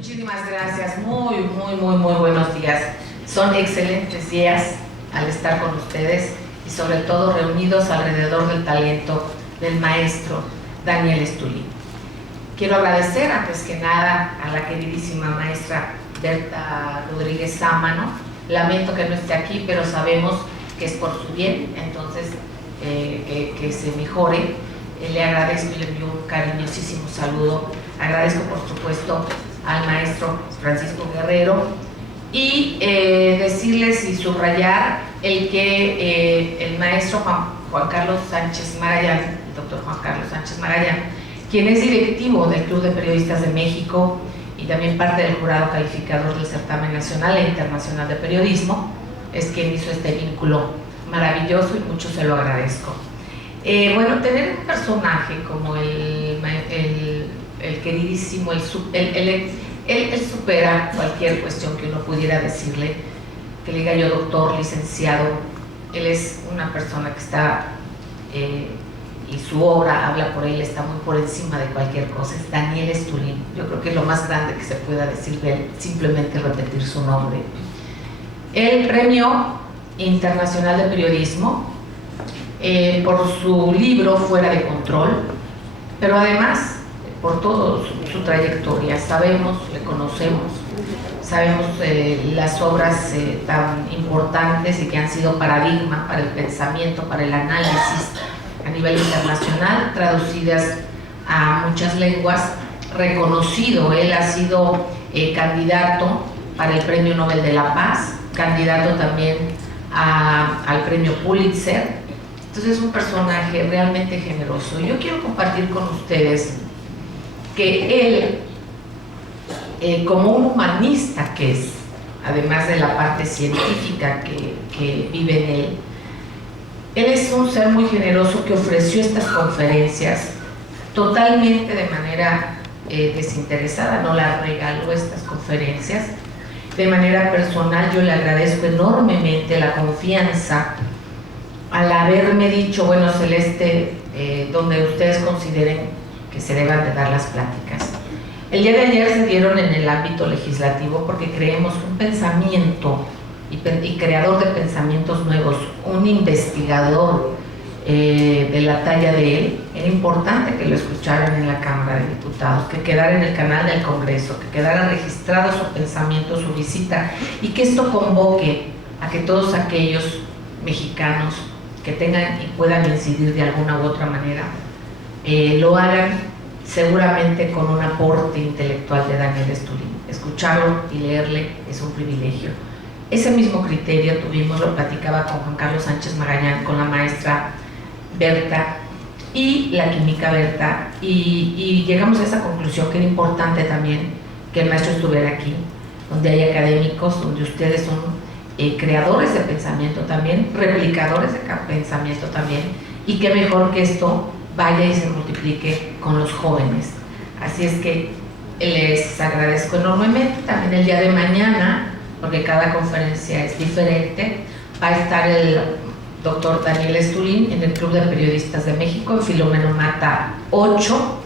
Muchísimas gracias, muy buenos días. Son excelentes días al estar con ustedes y sobre todo reunidos alrededor del talento del maestro Daniel Estulin. Quiero agradecer antes que nada a la queridísima maestra Berta Rodríguez Sámano. Lamento que no esté aquí, pero sabemos que es por su bien, entonces que se mejore. Le agradezco y le envío un cariñosísimo saludo. Agradezco por supuesto al maestro Francisco Guerrero y decirles y subrayar el que el maestro Juan Carlos Sánchez Magallán, el doctor Juan Carlos Sánchez Magallán, quien es directivo del Club de Periodistas de México y también parte del jurado calificador del certamen nacional e internacional de periodismo, es quien hizo este vínculo maravilloso y mucho se lo agradezco. Bueno, tener un personaje como el queridísimo, él supera cualquier cuestión que uno pudiera decirle, que le diga yo doctor, licenciado. Él es una persona que está, y su obra habla por él, está muy por encima de cualquier cosa. Es Daniel Estulin. Yo creo que es lo más grande que se pueda decir de él, simplemente repetir su nombre. El Premio Internacional de Periodismo por su libro Fuera de Control, pero además por toda su trayectoria. Sabemos, le conocemos, sabemos las obras tan importantes y que han sido paradigma para el pensamiento, para el análisis a nivel internacional, traducidas a muchas lenguas, reconocido. Él ha sido candidato para el Premio Nobel de la Paz, candidato también al Premio Pulitzer. Entonces es un personaje realmente generoso. Yo quiero compartir con ustedes que él, como un humanista que es, además de la parte científica que vive en él es un ser muy generoso que ofreció estas conferencias totalmente de manera desinteresada, no las regaló estas conferencias. De manera personal yo le agradezco enormemente la confianza al haberme dicho, bueno, Celeste, donde ustedes consideren que se deban de dar las pláticas. El día de ayer se dieron en el ámbito legislativo porque creemos un pensamiento y creador de pensamientos nuevos, un investigador de la talla de él. Era importante que lo escucharan en la Cámara de Diputados, que quedara en el canal del Congreso, que quedara registrado su pensamiento, su visita, y que esto convoque a que todos aquellos mexicanos que tengan y puedan incidir de alguna u otra manera lo hagan seguramente con un aporte intelectual de Daniel Estulin. Escucharlo y leerle es un privilegio. Ese mismo criterio tuvimos, lo platicaba con Juan Carlos Sánchez Magallán, con la maestra Berta y la química Berta, y llegamos a esa conclusión que era importante también que el maestro estuviera aquí, donde hay académicos, donde ustedes son creadores de pensamiento también, replicadores de pensamiento también, y qué mejor que esto vaya y se multiplique con los jóvenes. Así es que les agradezco enormemente. También el día de mañana, porque cada conferencia es diferente, va a estar el doctor Daniel Estulin en el Club de Periodistas de México, en Filomeno Mata 8,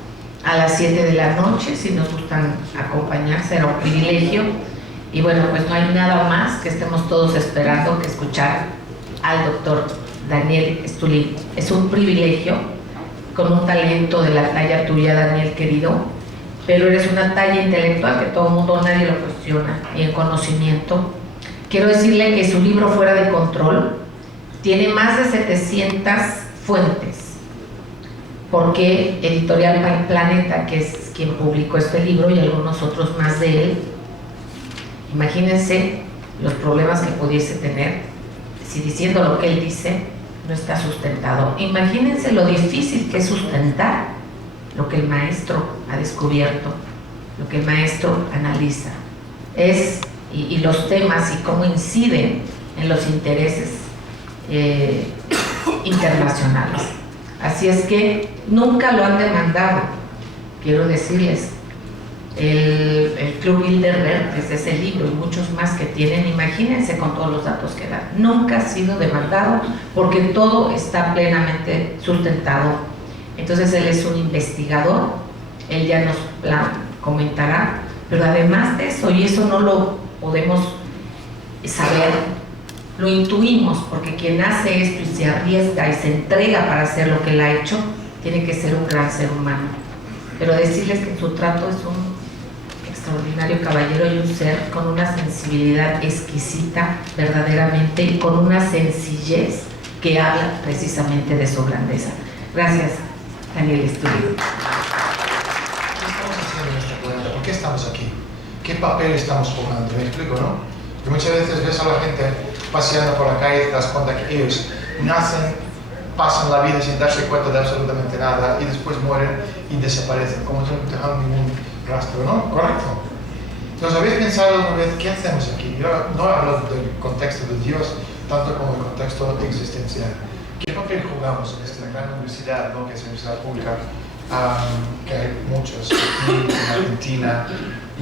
a las 7 de la noche. Si nos gustan acompañar, será un privilegio. Y bueno, pues no hay nada más que estemos todos esperando que escuchar al doctor Daniel Estulin. Es un privilegio, con un talento de la talla tuya, Daniel querido, pero eres una talla intelectual que todo el mundo, nadie lo cuestiona, y en conocimiento. Quiero decirle que su libro Fuera de Control tiene más de 700 fuentes, porque Editorial Planeta, que es quien publicó este libro, y algunos otros más de él, imagínense los problemas que pudiese tener si diciendo lo que él dice no está sustentado. Imagínense lo difícil que es sustentar lo que el maestro ha descubierto, lo que el maestro analiza, y los temas y cómo inciden en los intereses internacionales. Así es que nunca lo han demandado, quiero decirles. El Club Bilderberg, desde ese libro y muchos más que tienen, imagínense con todos los datos que dan, nunca ha sido demandado porque todo está plenamente sustentado. Entonces él es un investigador, él ya nos comentará Pero además de eso, y eso no lo podemos saber, lo intuimos, porque quien hace esto y se arriesga y se entrega para hacer lo que él ha hecho, tiene que ser un gran ser humano. Pero decirles que en su trato es un extraordinario caballero y un ser con una sensibilidad exquisita, verdaderamente, y con una sencillez que habla precisamente de su grandeza. Gracias, Daniel Estúpido. ¿Qué estamos haciendo en este planeta? ¿Por qué estamos aquí? ¿Qué papel estamos jugando? ¿Me explico, no? Que muchas veces ves a la gente paseando por la calle y te das cuenta que ellos nacen, pasan la vida sin darse cuenta de absolutamente nada y después mueren y desaparecen, como si no dejaron ningún rastro, ¿no? ¿Correcto? Entonces, ¿habéis pensado una vez qué hacemos aquí? Yo no hablo del contexto de Dios, tanto como el contexto existencial. ¿Qué papel jugamos en esta gran universidad, ¿no? Que es la universidad pública, que hay muchos aquí en Argentina,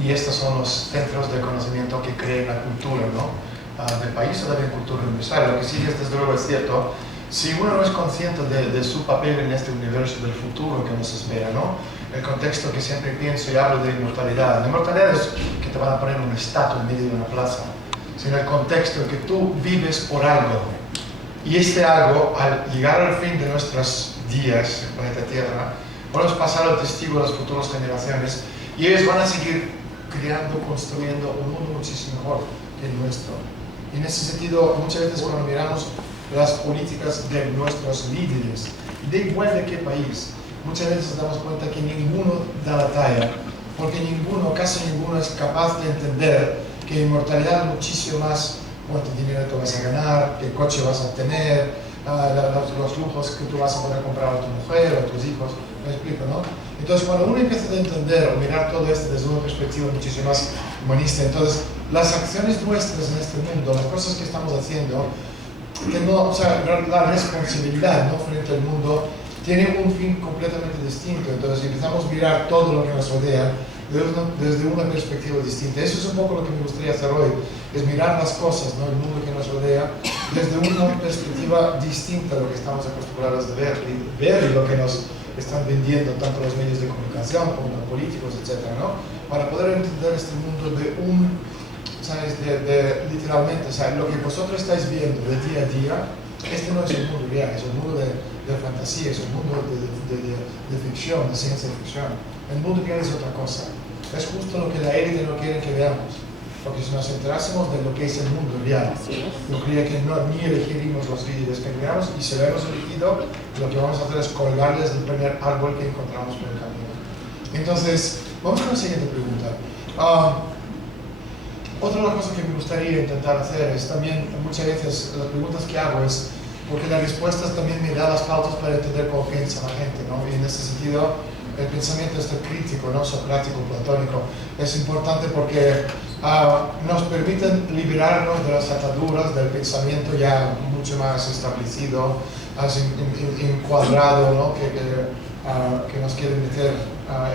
y estos son los centros de conocimiento que crean la cultura, ¿no? Del país o de la cultura universal? Lo que sí es, desde luego, es cierto, si uno no es consciente de su papel en este universo del futuro que nos espera, ¿no? El contexto que siempre pienso y hablo de inmortalidad. La inmortalidad es que te van a poner una estatua en medio de una plaza, sino el contexto en que tú vives por algo. Y este algo, al llegar al fin de nuestros días en el planeta Tierra, podemos pasar al testigo de las futuras generaciones y ellos van a seguir creando, construyendo un mundo muchísimo mejor que el nuestro. Y en ese sentido, muchas veces cuando miramos las políticas de nuestros líderes, da igual de qué país, muchas veces nos damos cuenta que ninguno da la talla, porque ninguno, casi ninguno es capaz de entender que inmortalidad es muchísimo más cuánto dinero te vas a ganar, qué coche vas a tener, los lujos que tú vas a poder comprar a tu mujer o a tus hijos. ¿Me explico, no? Entonces, cuando uno empieza a entender o mirar todo esto desde una perspectiva muchísimo más humanista, entonces las acciones nuestras en este mundo, las cosas que estamos haciendo, o sea, la responsabilidad, ¿no?, frente al mundo, tiene un fin completamente distinto. Entonces, empezamos a mirar todo lo que nos rodea desde una perspectiva distinta. Eso es un poco lo que me gustaría hacer hoy, es mirar las cosas, ¿no?, el mundo que nos rodea, desde una perspectiva distinta a lo que estamos acostumbrados a ver y lo que nos están vendiendo tanto los medios de comunicación como los políticos, etcétera, ¿no? Para poder entender este mundo de ¿sabes? Literalmente, o sea, lo que vosotros estáis viendo de día a día, este no es el mundo real, es el mundo de fantasía, es el mundo de ficción, de ciencia ficción. El mundo real es otra cosa. Es justo lo que la élite no quiere que veamos. Porque si nos enterásemos de lo que es el mundo real, yo creía que ni elegiríamos los líderes que creamos, y si lo hemos elegido, lo que vamos a hacer es colgarles del primer árbol que encontramos por el camino. Entonces, vamos a la siguiente pregunta. Otra cosa que me gustaría intentar hacer es también, muchas veces las preguntas que hago es porque las respuestas también me dan las pautas para entender cómo piensa la gente, ¿no? Y en ese sentido, el pensamiento este crítico, ¿no?, socrático, platónico, es importante porque nos permiten liberarnos de las ataduras del pensamiento ya mucho más establecido, encuadrado, ¿no?, que nos quiere meter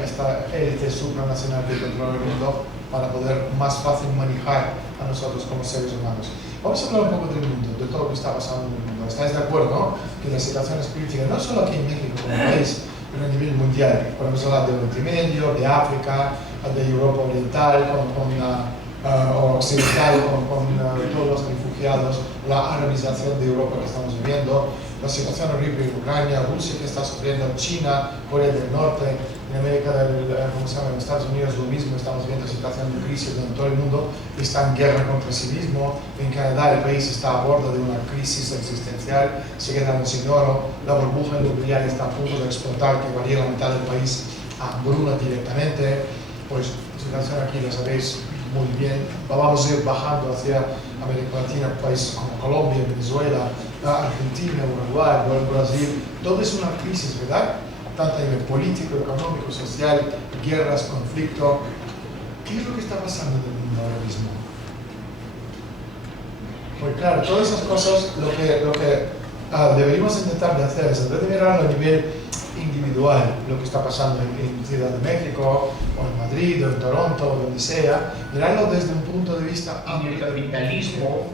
esta élite supranacional que controla el mundo para poder más fácil manejar a nosotros como seres humanos. Vamos a hablar un poco del mundo, de todo lo que está pasando en el mundo. ¿Estáis de acuerdo, no?, que la situación es crítica, no solo aquí en México como país, pero a nivel mundial? Podemos hablar de Oriente Medio, de África, de Europa Oriental, o occidental, con todos los refugiados, la arabización de Europa que estamos viviendo, la situación horrible en Ucrania, Rusia que está sufriendo, China, Corea del Norte, en América en Estados Unidos lo mismo, estamos viendo situación de crisis donde todo el mundo está en guerra contra sí mismo. En Canadá el país está a borde de una crisis existencial, se quedaron sin oro, la burbuja inmobiliaria está a punto de explotar, que varía la mitad del país a hambruna directamente. Pues la situación aquí la sabéis muy bien. Vamos a ir bajando hacia América Latina, países como Colombia, Venezuela, Argentina, Uruguay, Brasil. Todo es una crisis, ¿verdad? Tanto a nivel político, económico, social, guerras, conflicto. ¿Qué es lo que está pasando en el mundo ahora mismo? Pues claro, todas esas cosas, lo que deberíamos intentar de hacer es, en vez de mirarlo a nivel individual, lo que está pasando en Ciudad de México, o en Madrid, o en Toronto, o donde sea, mirarlo desde un punto de vista amplio. El capitalismo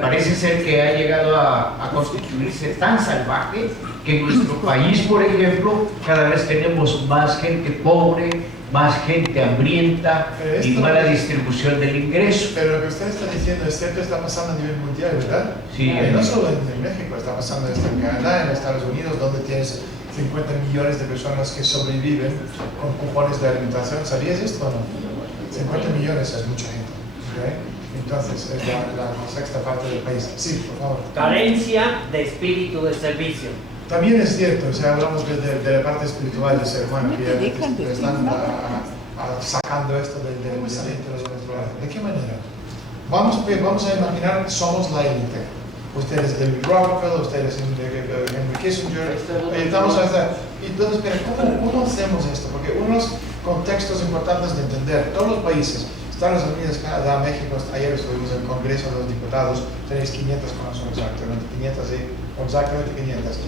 parece ser que ha llegado a constituirse tan salvaje que en nuestro país, por ejemplo, cada vez tenemos más gente pobre, más gente hambrienta y mala distribución del ingreso. Pero lo que usted está diciendo es cierto, está pasando a nivel mundial, ¿verdad? Sí. No solo en México, está pasando esto en Canadá, en Estados Unidos, donde tienes 50 millones de personas que sobreviven con cupones de alimentación. ¿Sabías esto o no? 50 millones es mucha gente. ¿Okay? Entonces, es la sexta parte del país. Sí, por favor. Carencia de espíritu de servicio. También es cierto, o sea, hablamos de la parte espiritual del ser humano, que están sacando esto del centro de nuestro lado. ¿De qué manera? Vamos a imaginar que somos la élite. Ustedes de Rockefeller, ustedes de Henry Kissinger, estamos a hacer. Entonces, pero ¿cómo hacemos esto? Porque unos contextos importantes de entender, todos los países, Estados Unidos, Canadá, México, ayer estuvimos en el Congreso de los Diputados, tenéis 500 con nosotros exactamente, 500, sí, exactamente 500.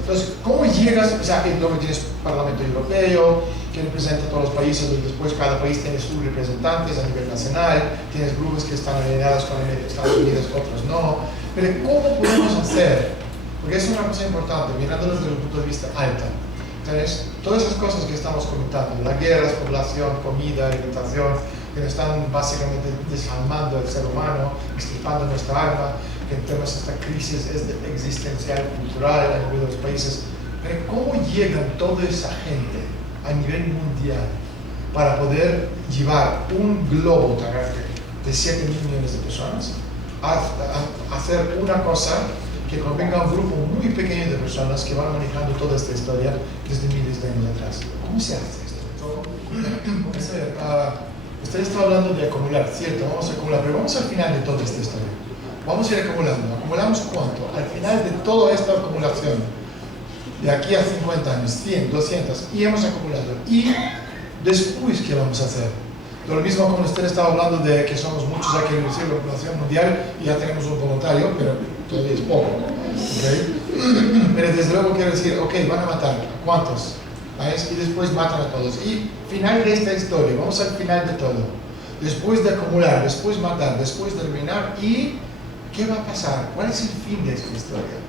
Entonces, ¿cómo llegas? O sea, luego tienes Parlamento Europeo, que representa a todos los países, y después cada país tiene sus representantes a nivel nacional, tienes grupos que están alineados con Estados Unidos, otros no. Pero ¿cómo podemos hacer? Porque es una cosa importante, mirando desde el punto de vista alto. Entonces, todas esas cosas que estamos comentando, la guerra, población, comida, alimentación, que nos están básicamente desarmando el ser humano, extirpando nuestra alma, que tenemos esta crisis existencial, cultural a nivel de los países. Pero ¿cómo llegan toda esa gente a nivel mundial para poder llevar un globo terrestre de 7.000 millones de personas a hacer una cosa que convenga a un grupo muy pequeño de personas que van manejando toda esta historia desde miles de años atrás? ¿Cómo se hace esto? Usted está hablando de acumular, ¿cierto? Vamos a acumular, pero vamos al final de toda esta historia. Vamos a ir acumulando. ¿Acumulamos cuánto? Al final de toda esta acumulación, de aquí a 50 años, 100, 200, y hemos acumulado. ¿Y después qué vamos a hacer? Lo mismo como usted estaba hablando de que somos muchos, hay que reducir la población mundial y ya tenemos un voluntario, pero todavía es poco. ¿Okay? Pero desde luego quiero decir, ok, van a matar. ¿A cuántos? ¿Sabes? Y después matan a todos. Y final de esta historia, vamos al final de todo. Después de acumular, después matar, después de terminar, ¿y qué va a pasar? ¿Cuál es el fin de esta historia?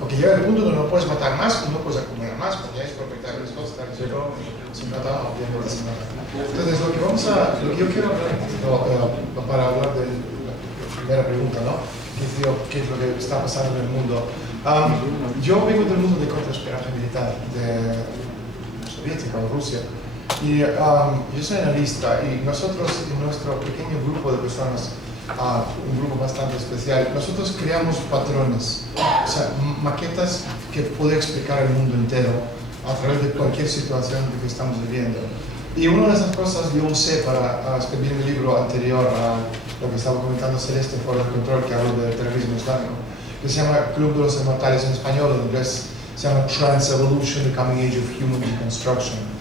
Porque llega el punto donde no puedes matar más y no puedes acumular más, porque ya es propietario de cosas, pero sin matar, obviamente sin matar. Entonces, lo que yo quiero hablar, para hablar de la primera pregunta, ¿no? ¿Qué es lo que está pasando en el mundo? Yo vengo del mundo de contraespionaje militar, de soviética o Rusia, y yo soy analista, y nosotros, en nuestro pequeño grupo de personas, un grupo bastante especial, nosotros creamos patrones, o sea, maquetas que puede explicar el mundo entero a través de cualquier situación que estamos viviendo. Y una de esas cosas yo usé para escribir mi libro anterior a lo que estaba comentando Celeste, Fuera de Control, que habla del terrorismo islámico, que se llama Club de los Inmortales en español, en inglés se llama Trans-Evolution, The Coming Age of Human Reconstruction.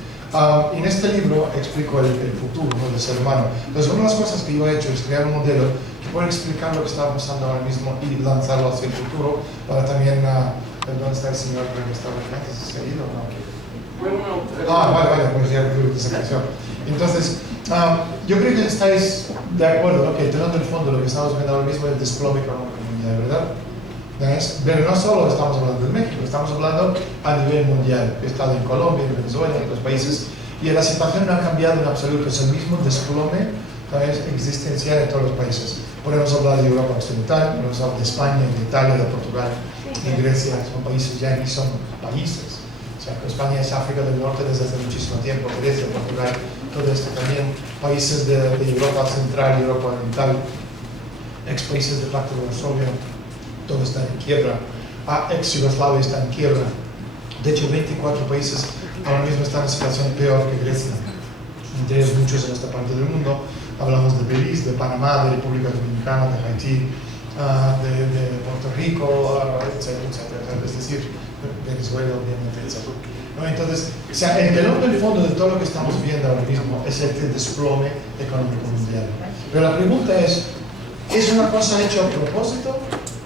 En este libro explico el futuro, ¿no?, del ser humano. Entonces, una de las cosas que yo he hecho es crear un modelo que pueda explicar lo que está pasando ahora mismo y lanzarlo hacia el futuro para también... ¿dónde está el señor que estaba antes? ¿Se ha ido o no? Vale, pues ya creo que esa canción. Entonces, yo creo que estáis de acuerdo, ¿no? Que teniendo el fondo lo que estamos viendo ahora mismo es el desplome económico mundial, ¿verdad? Pero no solo estamos hablando de México, estamos hablando a nivel mundial. He estado en Colombia, en Venezuela, en otros países, y la situación no ha cambiado en absoluto. Es el mismo desplome, ¿sabes?, existencial en todos los países. Podemos hablar de Europa Occidental, podemos hablar de España, de Italia, de Portugal, de Grecia. Son países ya ni son países. O sea, España es África del Norte desde hace muchísimo tiempo, Grecia, Portugal, todo esto también. Países de Europa Central, Europa Oriental, ex países de pacto de Varsovia, todo está en quiebra. Ex Yugoslavia está en quiebra. De hecho, 24 países ahora mismo están en situación peor que Grecia. Entre ellos muchos en esta parte del mundo. Hablamos de Belice, de Panamá, de República Dominicana, de Haití, de Puerto Rico, etcétera, etcétera. Es decir, Venezuela, obviamente, etcétera. ¿No? Entonces, o sea, el telón del fondo de todo lo que estamos viendo ahora mismo es el desplome económico mundial. Pero la pregunta es una cosa hecha a propósito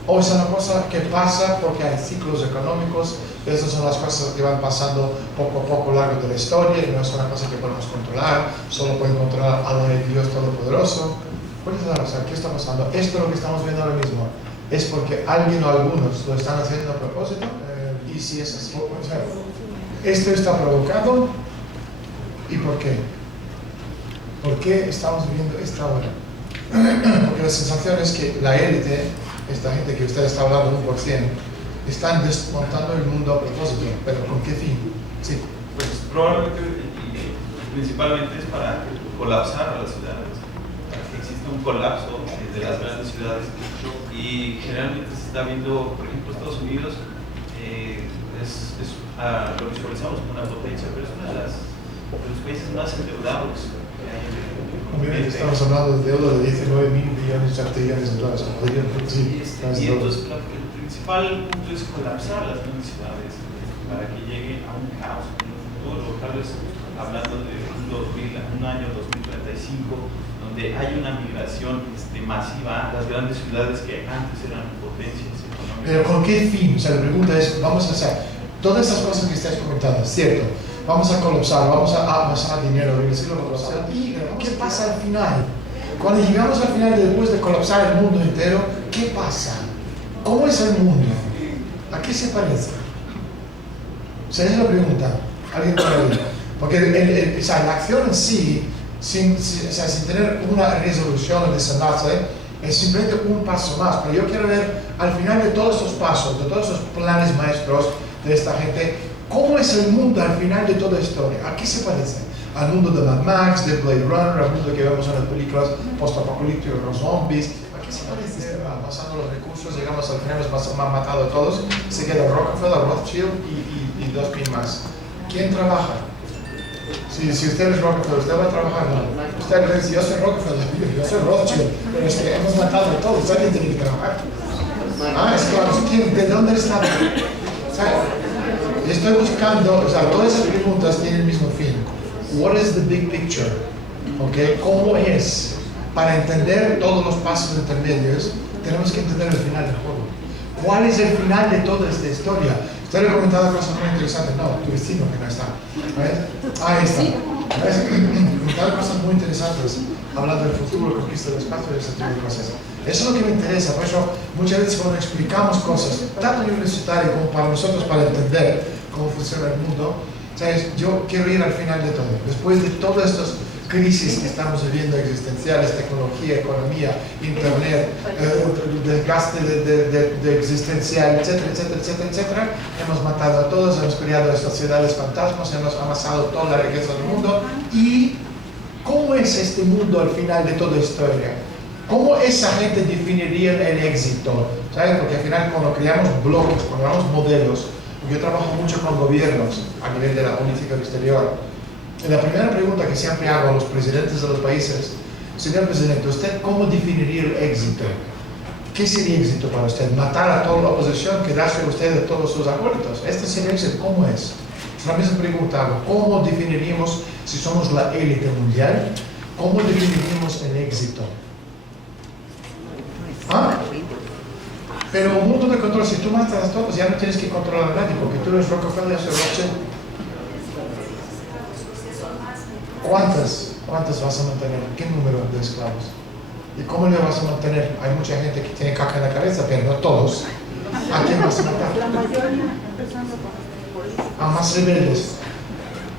o es una cosa que pasa porque hay ciclos económicos? Estas son las cosas que van pasando poco a poco a lo largo de la historia y no es una cosa que podemos controlar, solo pueden controlar a Dios Todopoderoso. ¿Cuál es la razón? ¿Qué está pasando? Esto lo que estamos viendo ahora mismo es porque alguien o algunos lo están haciendo a propósito, y si es así, o sea, esto está provocado, ¿y por qué? ¿Por qué estamos viviendo esta hora? Porque la sensación es que la élite, esta gente que usted está hablando, 1%, están desmontando el mundo a propósito, pero ¿con qué fin? Sí. Pues probablemente y principalmente es para colapsar a las ciudades, para que exista un colapso de las grandes ciudades y generalmente se está viendo, por ejemplo, Estados Unidos lo visualizamos como una potencia, pero es uno de los países más endeudados que hay en el mundo. Obviamente estamos hablando de deuda de 19.000 billones de dólares. Y entonces el principal punto es colapsar las grandes ciudades para que llegue a un caos en el futuro, tal vez hablando de un año 2035, donde hay una migración masiva a las grandes ciudades que antes eran potencias económicas. Pero ¿con qué fin? O sea, la pregunta es, vamos a hacer todas esas cosas que estáis comentando, ¿cierto? Vamos a colapsar, vamos a amasar dinero, ¿y qué pasa al final? Cuando llegamos al final, después de colapsar el mundo entero, ¿qué pasa? ¿Cómo es el mundo? ¿A qué se parece? O sea, esa es la pregunta. ¿Alguien puede ver? Porque o sea, la acción en sí, sin tener una resolución o desenlace, es simplemente un paso más. Pero yo quiero ver al final de todos estos pasos, de todos esos planes maestros de esta gente, ¿cómo es el mundo al final de toda historia? ¿A qué se parece? Al mundo de Mad Max, de Blade Runner, al mundo que vemos en las películas post-apocalípticos, los zombies. ¿A qué se parece? Pasando los recursos, llegamos al final, nos han matado a todos, se queda Rockefeller, Rothschild y 2.000 más. ¿Quién trabaja? Si usted es Rockefeller, ¿usted va a trabajar? No. Usted dice, yo soy Rockefeller, yo soy Rothschild, pero es que hemos matado a todos, alguien tiene que trabajar. Es claro, ¿de dónde está? Estoy buscando, o sea, todas esas preguntas tienen el mismo fin. What is the big picture? ¿Okay? ¿Cómo es? Para entender todos los pasos intermedios, tenemos que entender el final del juego. ¿Cuál es el final de toda esta historia? Usted le ha comentado cosas muy interesantes. No, tu vecino que no está. Ahí está. Comentado cosas muy interesantes, hablando del futuro, conquista del espacio y ese tipo de cosas. Eso es lo que me interesa. Por eso, muchas veces cuando explicamos cosas, tanto universitario como para nosotros, para entender cómo funciona el mundo, ¿sabes? Yo quiero ir al final de todo. Después de todas estas crisis que estamos viviendo, existenciales, tecnología, economía, internet, desgaste de existencial, etcétera, etcétera, etcétera, etcétera, hemos matado a todos, hemos creado estas ciudades fantasmas, hemos amasado toda la riqueza del mundo. ¿Y cómo es este mundo al final de toda historia? ¿Cómo esa gente definiría el éxito? ¿Sabes? Porque al final cuando creamos bloques, cuando creamos modelos, yo trabajo mucho con gobiernos a nivel de la política exterior. Y la primera pregunta que siempre hago a los presidentes de los países, señor presidente, ¿usted cómo definiría el éxito? ¿Qué sería éxito para usted? ¿Matar a toda la oposición? ¿Quedarse usted de todos sus acólitos? Este sería éxito, ¿cómo es? Es la misma pregunta hago. ¿Cómo definiríamos, si somos la élite mundial, cómo definiríamos el éxito? ¿Ah? Pero un mundo de control, si tú matas a todos, ya no tienes que controlar a nadie, porque tú eres Rockefeller, yo soy Rothschild. ¿Cuántas vas a mantener? ¿Qué número de esclavos? ¿Y cómo le vas a mantener? Hay mucha gente que tiene caca en la cabeza, pero no todos. ¿A quién vas a matar? La mayoría, empezando por eso. A más rebeldes.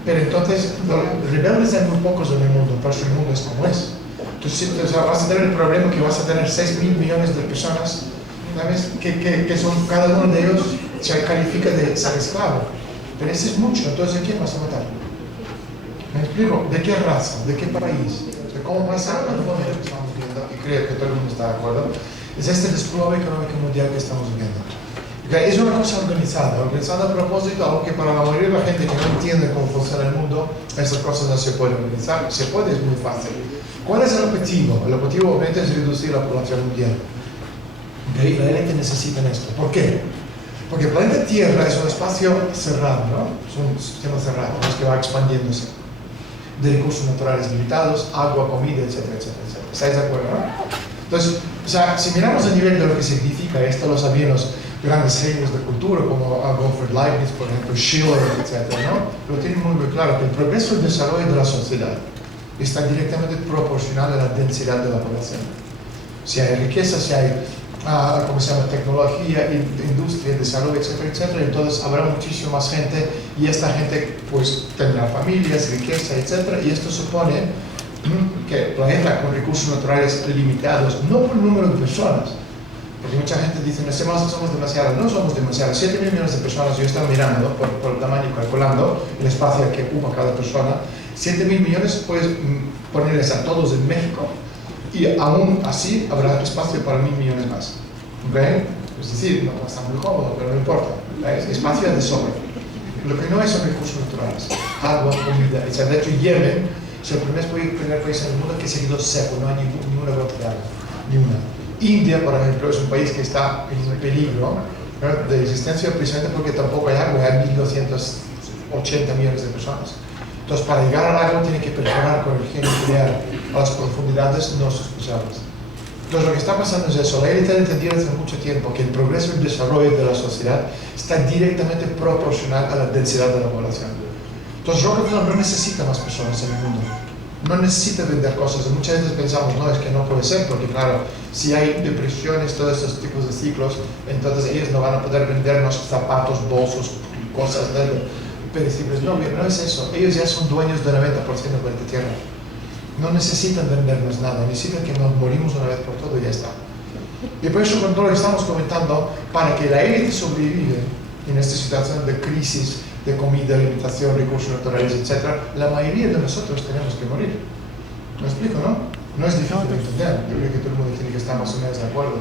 Pero entonces, los rebeldes hay muy pocos en el mundo, pero el mundo es como es. Entonces, o sea, vas a tener el problema que vas a tener 6.000 millones de personas, ¿sabes? Que son, cada uno de ellos se califica de ser esclavo. Pero ese es mucho, entonces ¿a quién vas a matar? ¿Me explico? ¿De qué raza? ¿De qué país? ¿De cómo pasa el mundo que estamos viendo? Y creo que todo el mundo está de acuerdo. Es este desplome económico mundial que estamos viendo. Es una cosa organizada a propósito, aunque para la mayoría de la gente que no entiende cómo funciona el mundo, esas cosas no se pueden organizar. Se puede, es muy fácil. ¿Cuál es el objetivo? El objetivo obviamente es reducir la población mundial. Okay, la élite necesita esto. ¿Por qué? Porque el planeta Tierra es un espacio cerrado, ¿no? Es un sistema cerrado, no es que va expandiéndose. De recursos naturales limitados, agua, comida, etcétera, etcétera, etcétera. ¿Estáis de acuerdo, no? Entonces, o sea, si miramos a nivel de lo que significa esto, lo sabían los grandes genios de cultura, como Gottfried Leibniz, por ejemplo, Schiller, etcétera, ¿no? Lo tienen muy claro, que el progreso y el desarrollo de la sociedad está directamente proporcional a la densidad de la población. Si hay riqueza, si hay ¿cómo se llama? Tecnología, industria, desarrollo, etcétera, etcétera, entonces habrá muchísima más gente y esta gente pues tendrá familias, riqueza, etcétera, y esto supone que planeta con recursos naturales limitados, no por el número de personas, porque mucha gente dice, no somos demasiados, no somos demasiados, 7.000 millones de personas, yo estaba mirando por el tamaño, calculando el espacio que ocupa cada persona, 7.000 millones puedes ponerles a todos en México y aún así habrá espacio para 1.000 millones más. ¿Okay? Es decir, no está muy cómodo, pero no importa, es espacio de sobra. Lo que no es son recursos naturales, agua, comida, etc. De hecho, Yemen es el primer país en el mundo que se quedó seco, no hay ninguna gota de agua, ni una. India, por ejemplo, es un país que está en peligro, ¿no?, de existencia precisamente porque tampoco hay agua, hay 1.280 millones de personas. Entonces, para llegar al agua tiene que perforar con energía nuclear a las profundidades no sospechadas. Entonces, lo que está pasando es eso. La élite ha entendido hace mucho tiempo que el progreso y el desarrollo de la sociedad está directamente proporcional a la densidad de la población. Entonces, Rockefeller no necesita más personas en el mundo. No necesita vender cosas. Muchas veces pensamos, no, es que no puede ser, porque claro, si hay depresiones, todos estos tipos de ciclos, entonces ellos no van a poder vendernos zapatos, bolsos, cosas perecibles. No, no es eso. Ellos ya son dueños del 90% del planeta Tierra. No necesitan vendernos nada, necesitan que nos morimos una vez por todo y ya está. Y por eso, con todo lo que estamos comentando, para que la élite sobreviva en esta situación de crisis, de comida, alimentación, recursos naturales, etc., la mayoría de nosotros tenemos que morir. ¿Me explico, no? No es difícil de entender. Yo creo que todo el mundo tiene que estar más o menos de acuerdo.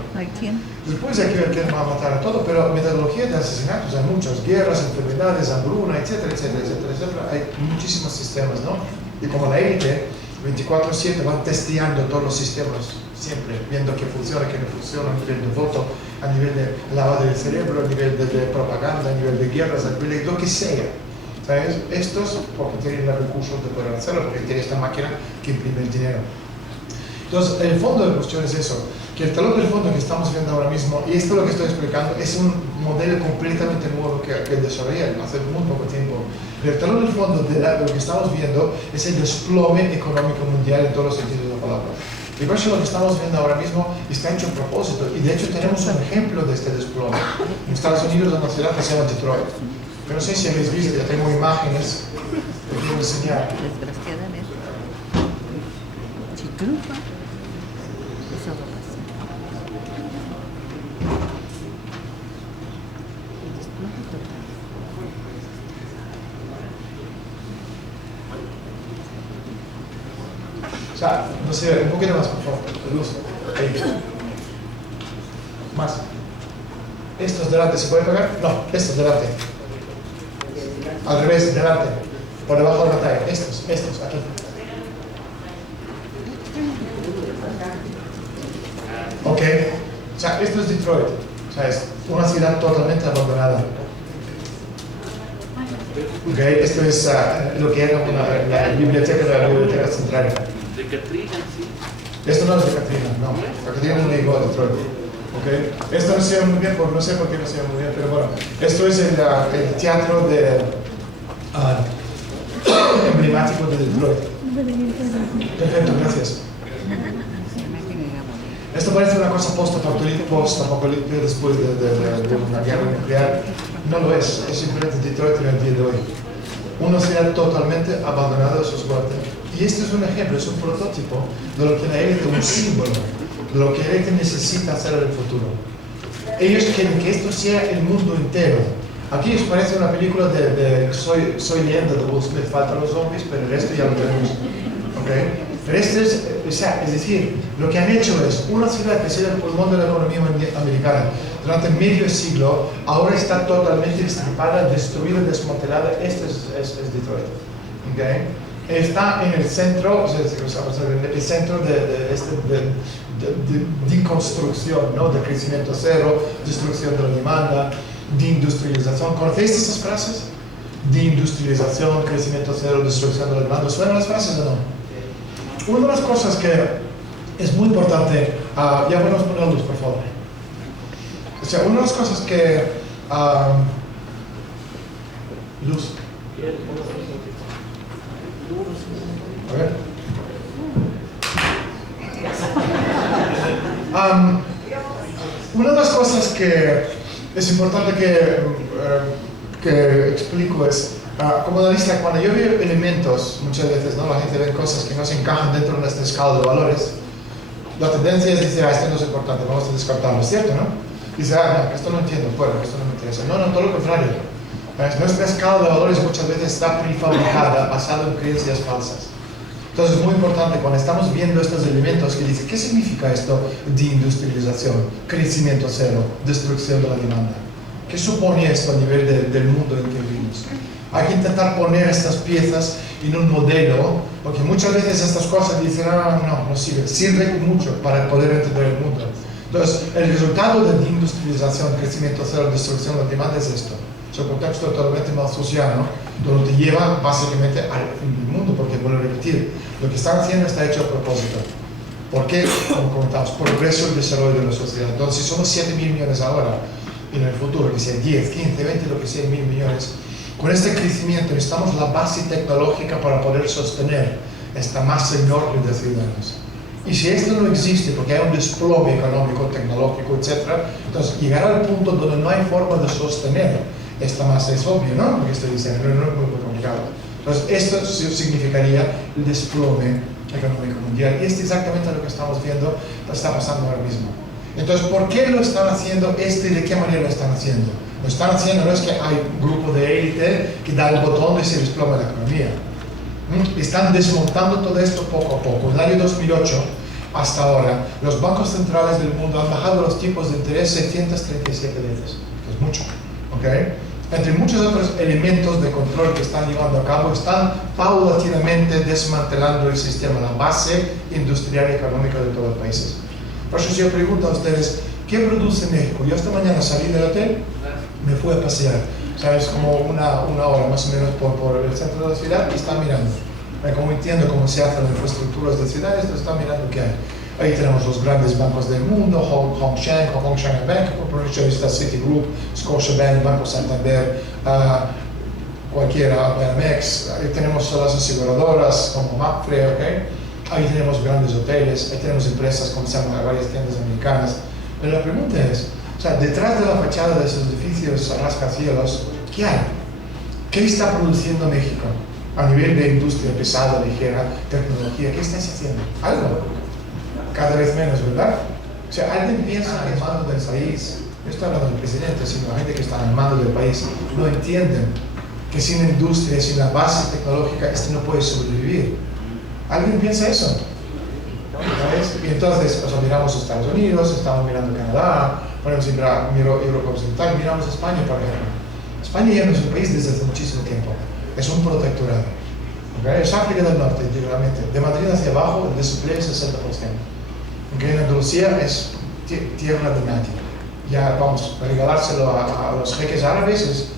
Después hay que ver quién va a matar a todo, pero metodologías de asesinatos hay muchas, guerras, enfermedades, hambruna, etcétera, etcétera, etcétera, etcétera. Hay muchísimos sistemas, ¿no? Y como la élite 24/7 van testeando todos los sistemas, siempre viendo qué funciona, qué no funciona, a nivel de voto, a nivel de lavado del cerebro, a nivel de propaganda, a nivel de guerras, a nivel de lo que sea. ¿Sabes? Estos porque tienen los recursos de poder hacerlo, porque tienen esta máquina que imprime el dinero. Entonces, el fondo de la cuestión es eso, que el telón del fondo que estamos viendo ahora mismo, y esto es lo que estoy explicando, es un modelo completamente nuevo que desarrollé hace muy poco tiempo. El telón del fondo de lo que estamos viendo es el desplome económico mundial en todos los sentidos de la palabra. Y por eso lo que estamos viendo ahora mismo está hecho a propósito, y de hecho tenemos un ejemplo de este desplome. En Estados Unidos, en una ciudad que se llama Detroit. Yo no sé si habéis visto, ya tengo imágenes que quiero enseñar. Desgraciadamente. Si triunfa, eso va a pasar. El desplome total. O sea, no sé, un poquito más, por favor. Luz. Ahí. Más. Estos delante, ¿se puede pegar? No, estos delante. Al revés, delante. Por debajo de la talla. Estos, aquí. Ok. O sea, esto es Detroit. O sea, es una ciudad totalmente abandonada. Ok, esto es lo que era la biblioteca de la biblioteca central. De Katrina, sí. Esto no es de Katrina, no. La Katrina no llegó a Detroit. Okay. Esto no se ve muy bien, no sé por qué no se ve muy bien, pero bueno, esto es el teatro emblemático de Detroit. Perfecto, gracias. Esto parece una cosa post-apocalíptica después de una guerra nuclear. No lo es simplemente Detroit en el día de hoy. Una ciudad totalmente abandonada de sus guardias. Y este es un ejemplo, es un prototipo de lo que la élite, un símbolo de lo que la élite necesita hacer en el futuro. Ellos quieren que esto sea el mundo entero. Aquí os parece una película de Soy leyenda de Will Smith, faltan los zombies, pero el resto ya lo tenemos. ¿Okay? Pero este es decir, lo que han hecho es una ciudad que sea el pulmón de la economía americana durante medio siglo, ahora está totalmente destripada, destruida, desmantelada. Este es Detroit. ¿Okay? Está en el centro, en el epicentro de construcción, ¿no? De crecimiento cero, destrucción de la demanda, de industrialización. ¿Conocéis estas frases? De industrialización, crecimiento cero, destrucción de la demanda. ¿Suenan las frases o no? Una de las cosas que es muy importante, ya podemos poner la luz, por favor. O sea, una de las cosas que... luz. A ver. Una de las cosas que es importante que explico es Como analista, cuando yo veo elementos, muchas veces, ¿no? La gente ve cosas que no se encajan dentro de nuestra escala de valores. La tendencia es decir, esto no es importante, vamos a descartarlo, ¿es cierto, no? Dice, no, esto no entiendo, bueno, esto no me interesa. No, todo lo contrario. Nuestra escala de valores muchas veces está prefabricada, basada en creencias falsas. Entonces es muy importante cuando estamos viendo estos elementos que dicen, ¿qué significa esto de industrialización, crecimiento cero, destrucción de la demanda? ¿Qué supone esto a nivel del mundo en que vivimos? Hay que intentar poner estas piezas en un modelo, porque muchas veces estas cosas dicen, no sirven. Sirven mucho para poder entender el mundo. Entonces, el resultado de industrialización, crecimiento cero, destrucción de la demanda es esto. Es un contexto totalmente malthusiano, donde te lleva básicamente al fin del mundo, porque vuelvo a repetir, lo que están haciendo está hecho a propósito. ¿Por qué? Como comentamos, progreso y desarrollo de la sociedad. Entonces, si somos 7.000 millones ahora, en el futuro, que sean 10, 15, 20, lo que sea, 1.000 millones, con este crecimiento necesitamos la base tecnológica para poder sostener esta masa enorme de ciudadanos. Y si esto no existe, porque hay un desplome económico, tecnológico, etc., entonces llegar al punto donde no hay forma de sostener esta masa es obvio, ¿no? Porque estoy diciendo, no es muy complicado. Entonces, esto significaría el desplome económico mundial. Y es exactamente lo que estamos viendo, está pasando ahora mismo. Entonces, ¿por qué lo están haciendo y de qué manera lo están haciendo? Lo están haciendo, no es que hay un grupo de élite que da el botón y se desploma la economía. Están desmontando todo esto poco a poco. En el año 2008, hasta ahora, los bancos centrales del mundo han bajado los tipos de interés 737 veces. Es mucho, ¿ok? Entre muchos otros elementos de control que están llevando a cabo, están paulatinamente desmantelando el sistema, la base industrial y económica de todos los países. Por eso yo pregunto a ustedes, ¿qué produce México? Yo esta mañana salí del hotel, me fui a pasear, ¿sabes? Como una hora más o menos por el centro de la ciudad y están mirando. Como entiendo cómo se hacen las infraestructuras de ciudades, están mirando qué hay. Ahí tenemos los grandes bancos del mundo, Hong Kong Shanghai Bank Corporation, está Citigroup, Scotiabank, Banco Santander, cualquiera, Banamex. Ahí tenemos las aseguradoras como Mapfre, ¿ok? Ahí tenemos grandes hoteles, ahí tenemos empresas como se llaman varias tiendas americanas. Pero la pregunta es, o sea, detrás de la fachada de esos edificios rascacielos, ¿qué hay? ¿Qué está produciendo México a nivel de industria pesada, ligera, tecnología? ¿Qué estáis haciendo? Algo. Cada vez menos, ¿verdad? O sea, alguien piensa que el mando del país, no estoy hablando del presidente, sino la gente que está en el mando del país, no entienden que sin industria, sin la base tecnológica, este no puede sobrevivir. ¿Alguien piensa eso? ¿Sabes? Y entonces, o sea, miramos Estados Unidos, estamos mirando Canadá, ponemos Europa Occidental, miramos España, por ejemplo. España ya no es un país desde hace muchísimo tiempo, es un protectorado. ¿Okay? Es África del Norte, integralmente. De Madrid hacia abajo, el desempleo es 60%. ¿Okay? En Andalucía es tierra de nadie. Ya vamos a regalárselo a los jeques árabes,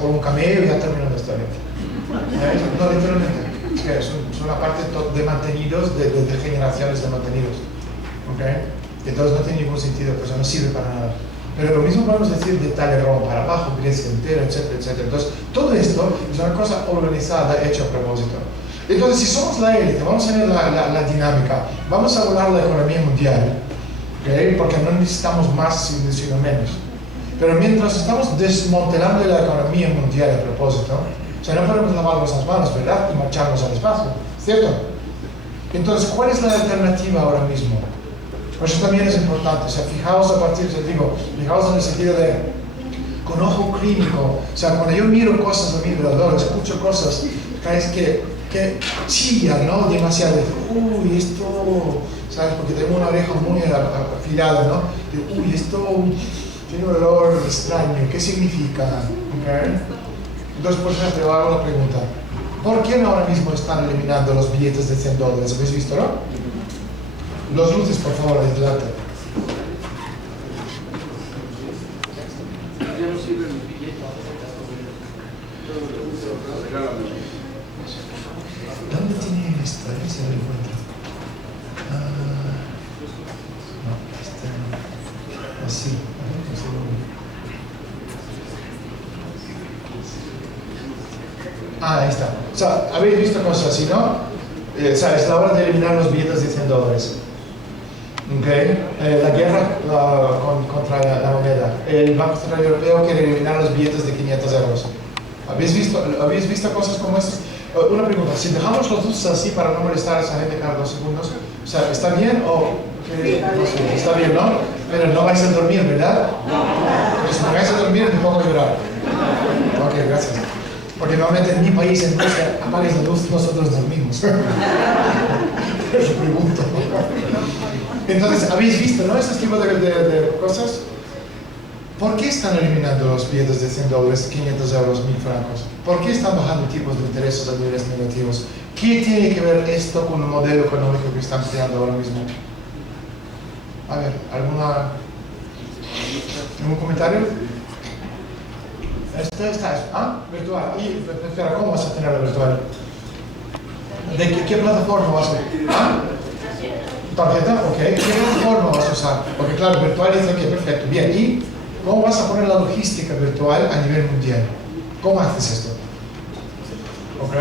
por un camello y ya terminó la historia. No, literalmente. Es una parte de mantenidos, de generaciones de mantenidos. ¿Okay? Entonces no tiene ningún sentido, pues no sirve para nada. Pero lo mismo podemos decir de Talleyrand para abajo, Grecia entera, etcétera, etcétera. Entonces, todo esto es una cosa organizada, hecha a propósito. Entonces, si somos la élite, vamos a ver la dinámica, vamos a volar la economía mundial, ¿okay? Porque no necesitamos más, sino menos. Pero mientras estamos desmantelando la economía mundial a propósito, o sea, no podemos lavarnos las manos, ¿verdad? Y marcharnos al espacio, ¿cierto? Entonces, ¿cuál es la alternativa ahora mismo? Pues eso también es importante, o sea, fijaos a partir, fijaos en el sentido de, con ojo clínico, o sea, cuando yo miro cosas a mi alrededor, escucho cosas, que chillan, ¿no? Demasiado, uy, esto, ¿sabes? Porque tengo una oreja muy afilada, ¿no? Uy, esto tiene un olor extraño, ¿qué significa? ¿Okay? Entonces, por ejemplo, te hago la pregunta, ¿por qué ahora mismo están eliminando los billetes de $100? ¿Habéis visto, no? Los luces, por favor, adelante. ¿Dónde tiene esto? A ver si lo encuentro. No, así. Ahí está. O sea, habéis visto cosas así, ¿no? O sea, es la hora de eliminar los billetes de $100. Okay. La guerra contra la moneda. El Banco Central Europeo quiere eliminar los billetes de €500. ¿Habéis visto cosas como estas? Una pregunta, si dejamos los luces así para no molestar a esa gente cada 2 segundos, o sea, ¿está bien o...? No sé, está bien, ¿no? Pero no vais a dormir, ¿verdad? Porque si no vais a dormir, me pongo a llorar. Ok, gracias. Porque normalmente en mi país, en Rusia, apagues la luz, nosotros dormimos. Pero pregunto. Entonces, ¿habéis visto, no? Estos tipos de cosas. ¿Por qué están eliminando los billetes de $100, 500 euros, 1000 francos? ¿Por qué están bajando tipos de intereses a niveles negativos? ¿Qué tiene que ver esto con el modelo económico que están creando ahora mismo? A ver, ¿algún comentario? Esto está, virtual. Y, espera, ¿cómo vas a tener la virtual? ¿De qué plataforma vas a usar? ¿Tarjeta? Ok. ¿Qué plataforma vas a usar? Porque claro, virtual dice que perfecto. Bien, ¿y cómo vas a poner la logística virtual a nivel mundial? ¿Cómo haces esto? Ok.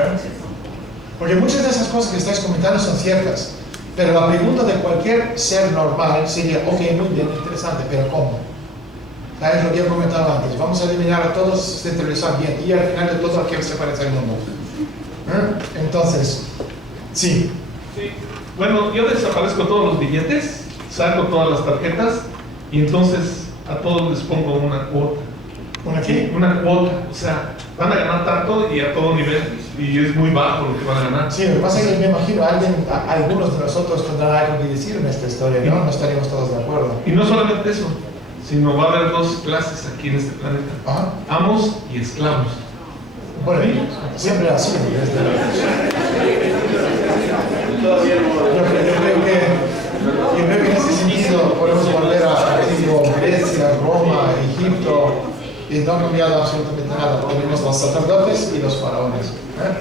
Porque muchas de esas cosas que estáis comentando son ciertas. Pero la pregunta de cualquier ser normal sería, ok, muy bien, interesante, pero ¿cómo? Es lo que he comentado antes. Vamos a eliminar a todos, centralizar bien y al final de todo aquello que se parece al mundo. Entonces, sí. Sí. Bueno, yo desaparezco todos los billetes, saco todas las tarjetas y entonces a todos les pongo una cuota. ¿Una qué? Una cuota, o sea, van a ganar tanto y a todo nivel y es muy bajo lo que van a ganar. Sí, lo que pasa es que me imagino algunos de nosotros tendrán algo que decir en esta historia, ¿no? No estaríamos todos de acuerdo. Y no solamente eso, sino va a haber 2 clases aquí en este planeta. Ajá. Amos y esclavos. Bueno, siempre así. Yo creo que en ese sentido podemos volver a tipo Grecia, Roma, Egipto, y no ha cambiado absolutamente nada. Tenemos los sacerdotes y los faraones.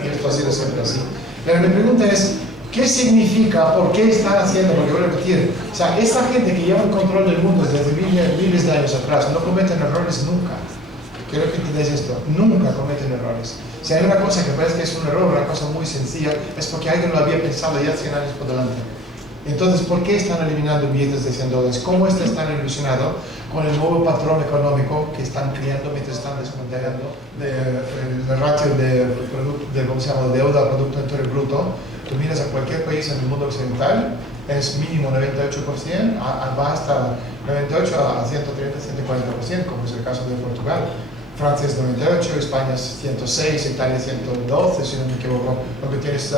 Y esto ha sido siempre así. Pero mi pregunta es, ¿qué significa? ¿Por qué están haciendo? Porque voy a repetir, o sea, esta gente que lleva el control del mundo desde miles de años atrás no cometen errores nunca. Quiero que entendáis esto, nunca cometen errores. Si hay una cosa que parece que es un error, una cosa muy sencilla, es porque alguien lo había pensado ya 100 años por delante. Entonces, ¿por qué están eliminando billetes de $100? ¿Cómo está tan relacionado con el nuevo patrón económico que están creando mientras están desmantelando el ratio de ¿cómo se llama?, deuda al Producto Interior Bruto? Tú miras a cualquier país en el mundo occidental, es mínimo 98%, va hasta 98 a 130, 140%, como es el caso de Portugal. Francia es 98, España es 106, Italia 112, si no me equivoco. Lo que tienes,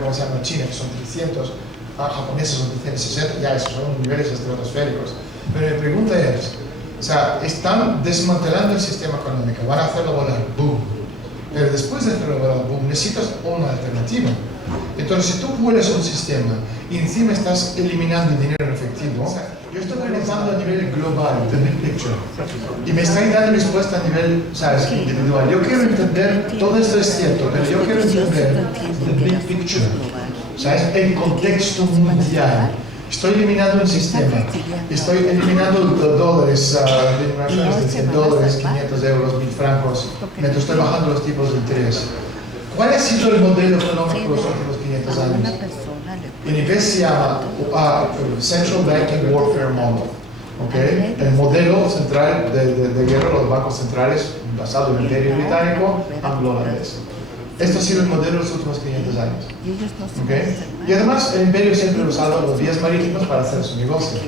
¿cómo se llama?, China, que son 300. Japoneses son 360, ya esos son niveles estratosféricos. Pero mi pregunta es, o sea, están desmantelando el sistema económico, van a hacerlo volar, boom. Pero después de hacerlo volar, boom, necesitas una alternativa. Entonces, si tú vuelas un sistema y encima estás eliminando el dinero en efectivo, yo estoy analizando a nivel global, the big picture, y me estáis dando respuesta a nivel, ¿sabes?, individual. Yo quiero entender, todo esto es cierto, pero yo quiero entender the big picture. O sea, es el contexto mundial. Estoy eliminando el sistema. Estoy eliminando dólares, de $100, 500 euros, 1000 francos, mientras estoy bajando los tipos de interés. ¿Cuál ha sido el modelo económico de los últimos 500 años? En inglés se llama Central Banking Warfare Model. ¿Okay? El modelo central de guerra de los bancos centrales basado en el Imperio Británico anglo-holandés. Esto ha sido el modelo de los últimos 500 años. ¿Okay? Y además el imperio siempre ha usado los vías marítimos para hacer su negocio.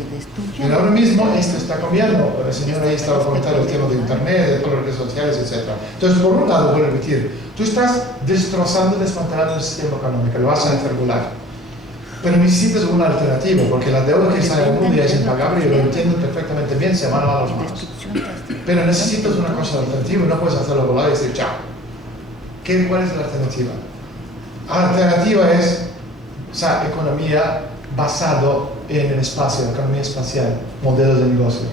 Pero ahora mismo esto está cambiando. El señor ahí estaba comentando el tema de internet, de todas las redes sociales, etc. Entonces, por un lado, voy a repetir, tú estás destrozando, desmantelando el sistema económico, lo vas a hacer volar. Pero necesitas una alternativa, porque la deuda que está en el mundo ya es impagable y lo entiendo perfectamente bien, se van a las manos. Pero necesitas una cosa alternativa, no puedes hacerlo volar y decir chao. ¿Cuál es la alternativa? La alternativa es, o sea, economía basado en el espacio, economía espacial, modelos de negocio.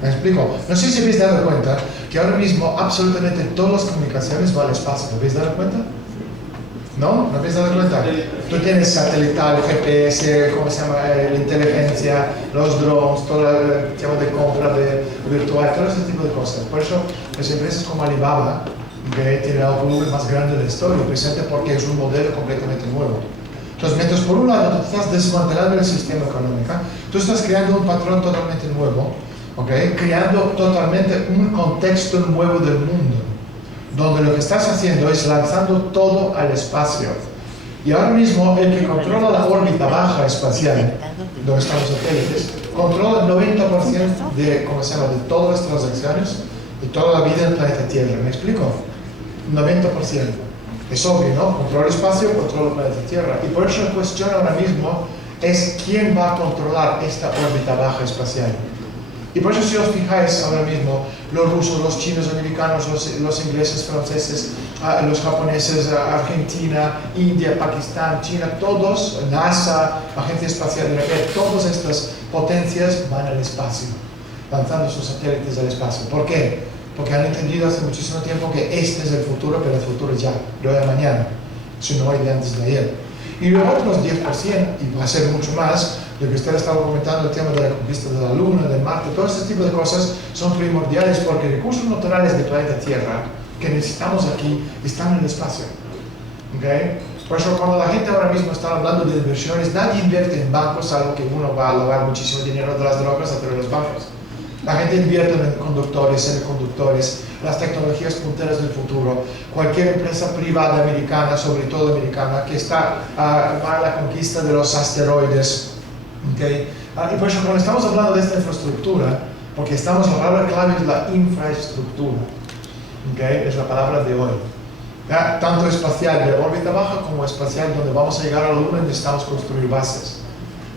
¿Me explico? No sé si habéis dado cuenta que ahora mismo absolutamente todas las comunicaciones van al espacio. ¿Lo habéis dado cuenta? ¿No? ¿No habéis dado cuenta? Tú tienes satelital, GPS, ¿cómo se llama? La inteligencia, los drones, todo el tema de compra virtual, todo ese tipo de cosas. Por eso las empresas como Alibaba, que tiene el volumen más grande de la historia, presente porque es un modelo completamente nuevo. Entonces, mientras por un lado tú estás desmantelando el sistema económico, tú estás creando un patrón totalmente nuevo, ¿okay?, creando totalmente un contexto nuevo del mundo. donde lo que estás haciendo es lanzando todo al espacio. Y ahora mismo el que controla la órbita baja espacial, donde están los satélites, controla el 90% de, ¿cómo se llama?, de todas las transacciones, de toda la vida del planeta Tierra. ¿Me explico? 90%. Es obvio, ¿no? Controla el espacio, controla el planeta Tierra. Y por eso la cuestión ahora mismo es quién va a controlar esta órbita baja espacial. Y por eso, si os fijáis ahora mismo, los rusos, los chinos, americanos, los ingleses, franceses, los japoneses, Argentina, India, Pakistán, China, todos, NASA, Agencia Espacial Europea, todas estas potencias van al espacio, lanzando sus satélites al espacio. ¿Por qué? Porque han entendido hace muchísimo tiempo que este es el futuro, pero el futuro es ya, no de mañana, sino hoy de antes de ayer. Y luego otros 10%, y va a ser mucho más, lo que usted estaba comentando, el tema de la conquista de la Luna, de Marte, todo este tipo de cosas son primordiales porque recursos naturales del planeta Tierra que necesitamos aquí están en el espacio. ¿Okay? Por eso cuando la gente ahora mismo está hablando de inversiones, nadie invierte en bancos, algo que uno va a lavar muchísimo dinero de las drogas a través de los bancos. La gente invierte en conductores, semiconductores, las tecnologías punteras del futuro. Cualquier empresa privada americana, sobre todo americana, que está a la conquista de los asteroides. ¿Okay? Y por eso cuando estamos hablando de esta infraestructura, porque la palabra clave es la infraestructura. ¿Okay? Es la palabra de hoy. ¿Ya? Tanto espacial de órbita baja como espacial donde vamos a llegar a la Luna necesitamos construir bases.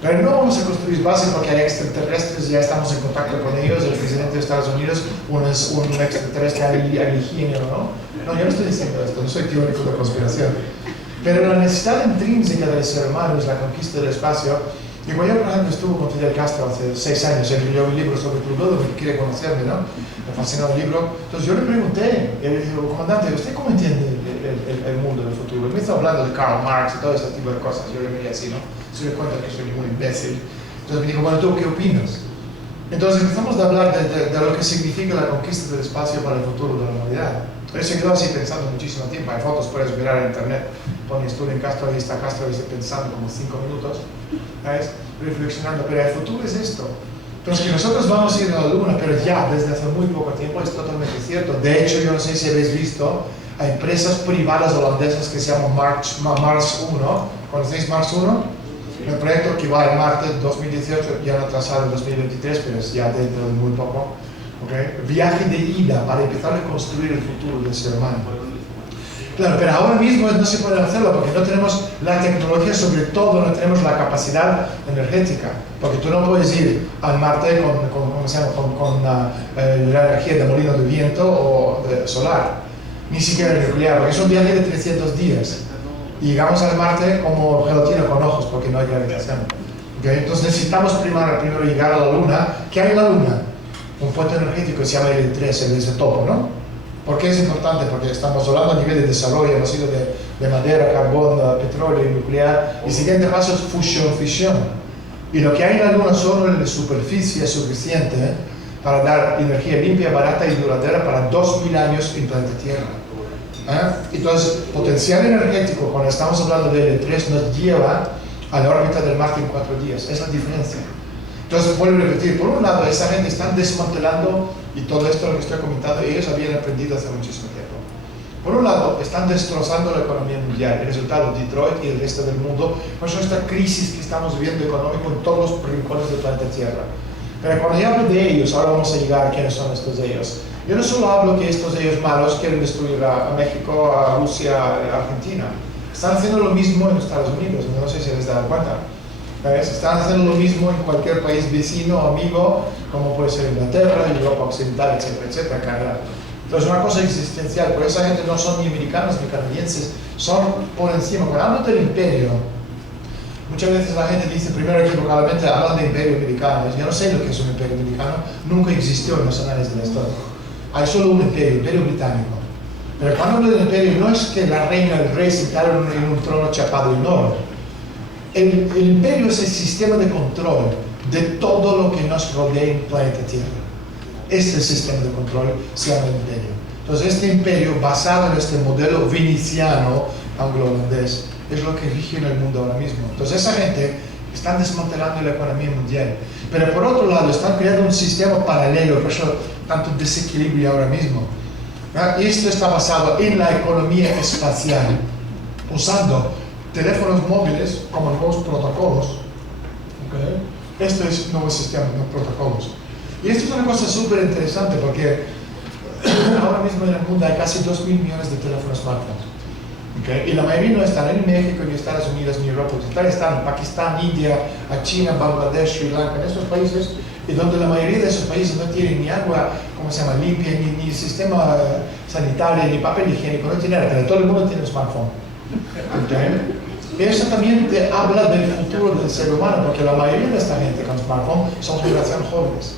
Pero no vamos a construir bases porque hay extraterrestres, ya estamos en contacto con ellos, el presidente de Estados Unidos, un extraterrestre alienígena, ¿no? No, yo no estoy diciendo esto, no soy teórico de conspiración. Pero la necesidad intrínseca del ser humano es la conquista del espacio. Y cuando yo, por ejemplo, estuve con Fidel Castro hace 6 años, él leyó un libro sobre Trudeau, porque quiere conocerme, ¿no? Me fascinó el libro. Entonces yo le pregunté, y él le dijo, comandante, ¿usted cómo entiende el mundo del futuro? Y me hizo hablando de Karl Marx y todo ese tipo de cosas. Yo le miré así, ¿no? Se le cuenta que soy un imbécil. Entonces me dijo, bueno, ¿tú qué opinas? Entonces empezamos a hablar de lo que significa la conquista del espacio para el futuro de la humanidad. Él se quedó así pensando muchísimo tiempo. Hay fotos, puedes mirar en internet. Pones tú en Castro, ahí está Castro, ahí está pensando como 5 minutos. ¿Sabes? Reflexionando. Pero el futuro es esto. Entonces que nosotros vamos a ir a la Luna, pero ya desde hace muy poco tiempo es totalmente cierto. De hecho, yo no sé si habéis visto, hay empresas privadas holandesas que se llaman Mars 1. ¿Conocéis Mars 1? El proyecto que va al Marte 2018, ya no atrasado en 2023, pero es ya dentro de muy poco. ¿Okay? Viaje de ida para empezar a construir el futuro del ser humano. Claro, pero ahora mismo no se puede hacerlo porque no tenemos la tecnología, sobre todo no tenemos la capacidad energética. Porque tú no puedes ir al Marte con la energía de molino de viento o de solar, ni siquiera nuclear, porque es un viaje de 300 días. Y llegamos al Marte como gelatina con ojos porque no hay gravitación. ¿Okay? Entonces necesitamos primero llegar a la Luna. ¿Qué hay en la Luna? Un puente energético que se llama el 3, el isotopo, ¿no? ¿Por qué es importante? Porque estamos hablando a nivel de desarrollo, hemos ido de madera, carbón, petróleo y nuclear. El siguiente paso es fisión. Y lo que hay en la Luna solo en la superficie es suficiente para dar energía limpia, barata y duradera para 2000 años en planeta Tierra. Entonces, potencial energético, cuando estamos hablando del E3, nos lleva a la órbita del Marte en 4 días. Es la diferencia. Entonces, vuelvo a repetir, por un lado, esa gente está desmantelando, y todo esto lo que estoy comentando, ellos habían aprendido hace muchísimo tiempo. Por un lado, están destrozando la economía mundial, el resultado, Detroit y el resto del mundo, por eso esta crisis que estamos viviendo económica en todos los rincones del planeta Tierra. Pero cuando yo hablo de ellos, ahora vamos a llegar a quiénes son estos ellos. Yo no solo hablo que estos ellos malos quieren destruir a México, a Rusia, a Argentina. Están haciendo lo mismo en Estados Unidos, no sé si les dan cuenta. ¿Ves? Están haciendo lo mismo en cualquier país vecino, amigo, como puede ser Inglaterra, Europa Occidental, etcétera, etcétera, Canadá. Entonces, una cosa existencial, por esa gente no son ni americanos ni canadienses, son por encima. Cuando hablo del imperio, muchas veces la gente dice, primero equivocadamente, hablan de imperio americano. Yo no sé lo que es un imperio americano, nunca existió en los anales de la historia. Hay solo un imperio británico. Pero cuando hablo del imperio, no es que la reina, el rey se sentaron en un trono chapado en oro. El imperio es el sistema de control de todo lo que nos rodea en el planeta Tierra. Este sistema de control se llama imperio. Entonces, este imperio, basado en este modelo veneciano, anglo-holandés, es lo que rige en el mundo ahora mismo. Entonces, esa gente está desmantelando la economía mundial. Pero por otro lado, están creando un sistema paralelo, por eso tanto desequilibrio ahora mismo. Y esto está basado en la economía espacial, usando teléfonos móviles como nuevos protocolos. ¿Okay? Esto es nuevos sistemas, no protocolos. Y esto es una cosa súper interesante porque ahora mismo en el mundo hay casi 2.000 millones de teléfonos smartphones. ¿Okay? Y la mayoría no están en México, ni Estados Unidos, ni Europa. Están en Pakistán, India, China, Bangladesh, Sri Lanka, en estos países, y donde la mayoría de esos países no tienen ni agua, ¿cómo se llama?, limpia, ni sistema sanitario, ni papel higiénico, no tiene nada, pero todo el mundo tiene un smartphone. ¿Okay? Eso también te habla del futuro del ser humano, porque la mayoría de esta gente con smartphone son generaciones jóvenes.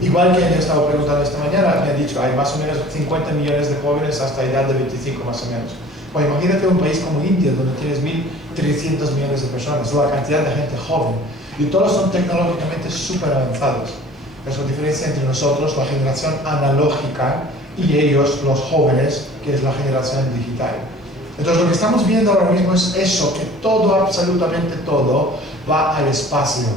Igual que yo estaba preguntando esta mañana, me han dicho, hay más o menos 50 millones de jóvenes hasta edad de 25 más o menos. Pues imagínate un país como India, donde tienes 1.300 millones de personas, la cantidad de gente joven, y todos son tecnológicamente súper avanzados. Es la diferencia entre nosotros, la generación analógica, y ellos, los jóvenes, que es la generación digital. Entonces lo que estamos viendo ahora mismo es eso, que todo, absolutamente todo, va al espacio.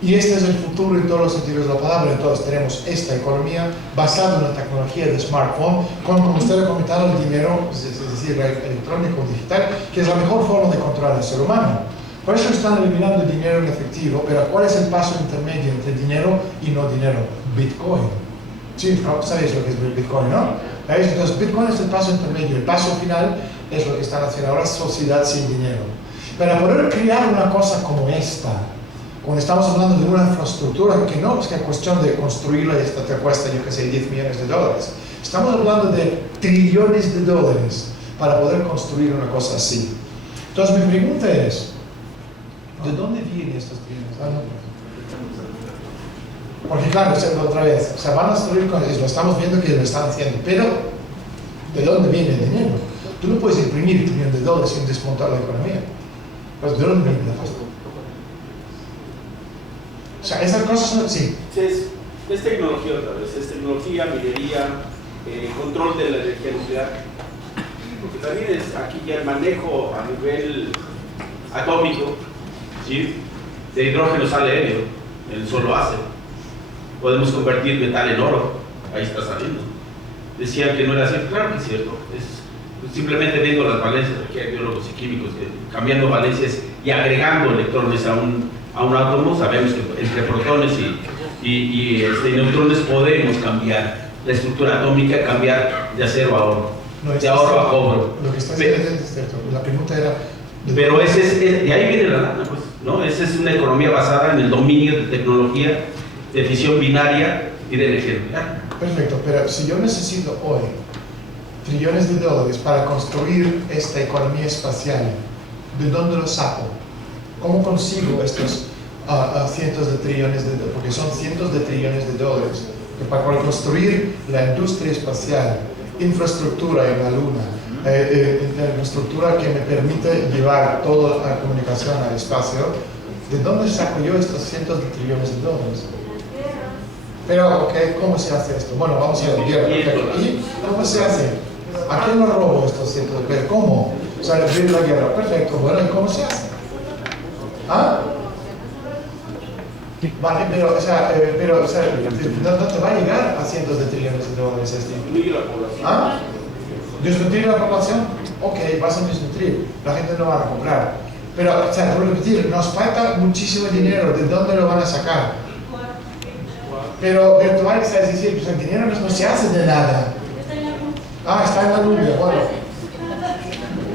Y este es el futuro en todos los sentidos de la palabra. Entonces tenemos esta economía basada en la tecnología de smartphone, con, como usted ha comentado, el dinero, es decir, electrónico, digital, que es la mejor forma de controlar al ser humano. Por eso están eliminando el dinero en efectivo, pero ¿cuál es el paso intermedio entre dinero y no dinero? Bitcoin. Sí, sabéis lo que es Bitcoin, ¿no? Entonces Bitcoin es el paso intermedio. El paso final es lo que están haciendo ahora, sociedad sin dinero. Para poder crear una cosa como esta, cuando estamos hablando de una infraestructura que no es que cuestión de construirla y esta te cuesta, yo que sé, 10 millones de dólares. Estamos hablando de trillones de dólares para poder construir una cosa así. Entonces mi pregunta es, ¿de dónde vienen estos trillones? Porque claro, otra vez, o sea, van a destruir con eso, lo estamos viendo que lo están haciendo, pero ¿de dónde viene el dinero? Tú no puedes imprimir trillones de dólares sin desmontar la economía. Pues ¿de dónde viene la pasta? O sea, esas cosas son, sí. Es tecnología otra vez, es tecnología, minería, control de la energía nuclear. Porque también es aquí ya el manejo a nivel atómico, ¿sí? De hidrógeno sale helio, el sol lo hace. Podemos convertir metal en oro, ahí está saliendo. Decían que no era cierto, claro que es cierto. Simplemente viendo las valencias, aquí hay biólogos y químicos que cambiando valencias y agregando electrones a un átomo, sabemos que entre protones y neutrones podemos cambiar la estructura atómica, cambiar de acero a oro, de oro a cobre. Lo que está diciendo es cierto. La pregunta era... Pero de ahí viene la lana, pues, ¿no? Esa es una economía basada en el dominio de tecnología, de fisión binaria y de energía nuclear. Perfecto, pero si yo necesito hoy trillones de dólares para construir esta economía espacial, ¿de dónde los saco? ¿Cómo consigo estos cientos de trillones de dólares? Porque son cientos de trillones de dólares. Para construir la industria espacial, infraestructura en la Luna, infraestructura que me permite llevar toda la comunicación al espacio, ¿de dónde saco yo estos cientos de trillones de dólares? Pero, okay, ¿cómo se hace esto? Bueno, vamos a ver. ¿Y cómo se hace? ¿A quién lo robo estos cientos de dólares? ¿Cómo? O sea, abrir la guerra. Perfecto. Bueno, ¿y cómo se hace? ¿Ah? Vale, pero, o sea, no te va a llegar a cientos de trillones de dólares este. Disminuir la población. ¿Ah? ¿Disnutrir la población? Ok, vas a disnutrir. La gente no va a comprar. Pero, o sea, por repetir, nos falta muchísimo dinero. ¿De dónde lo van a sacar? Pero virtual, es decir, pues el dinero no se hace de nada. Ah, está en la nube, bueno.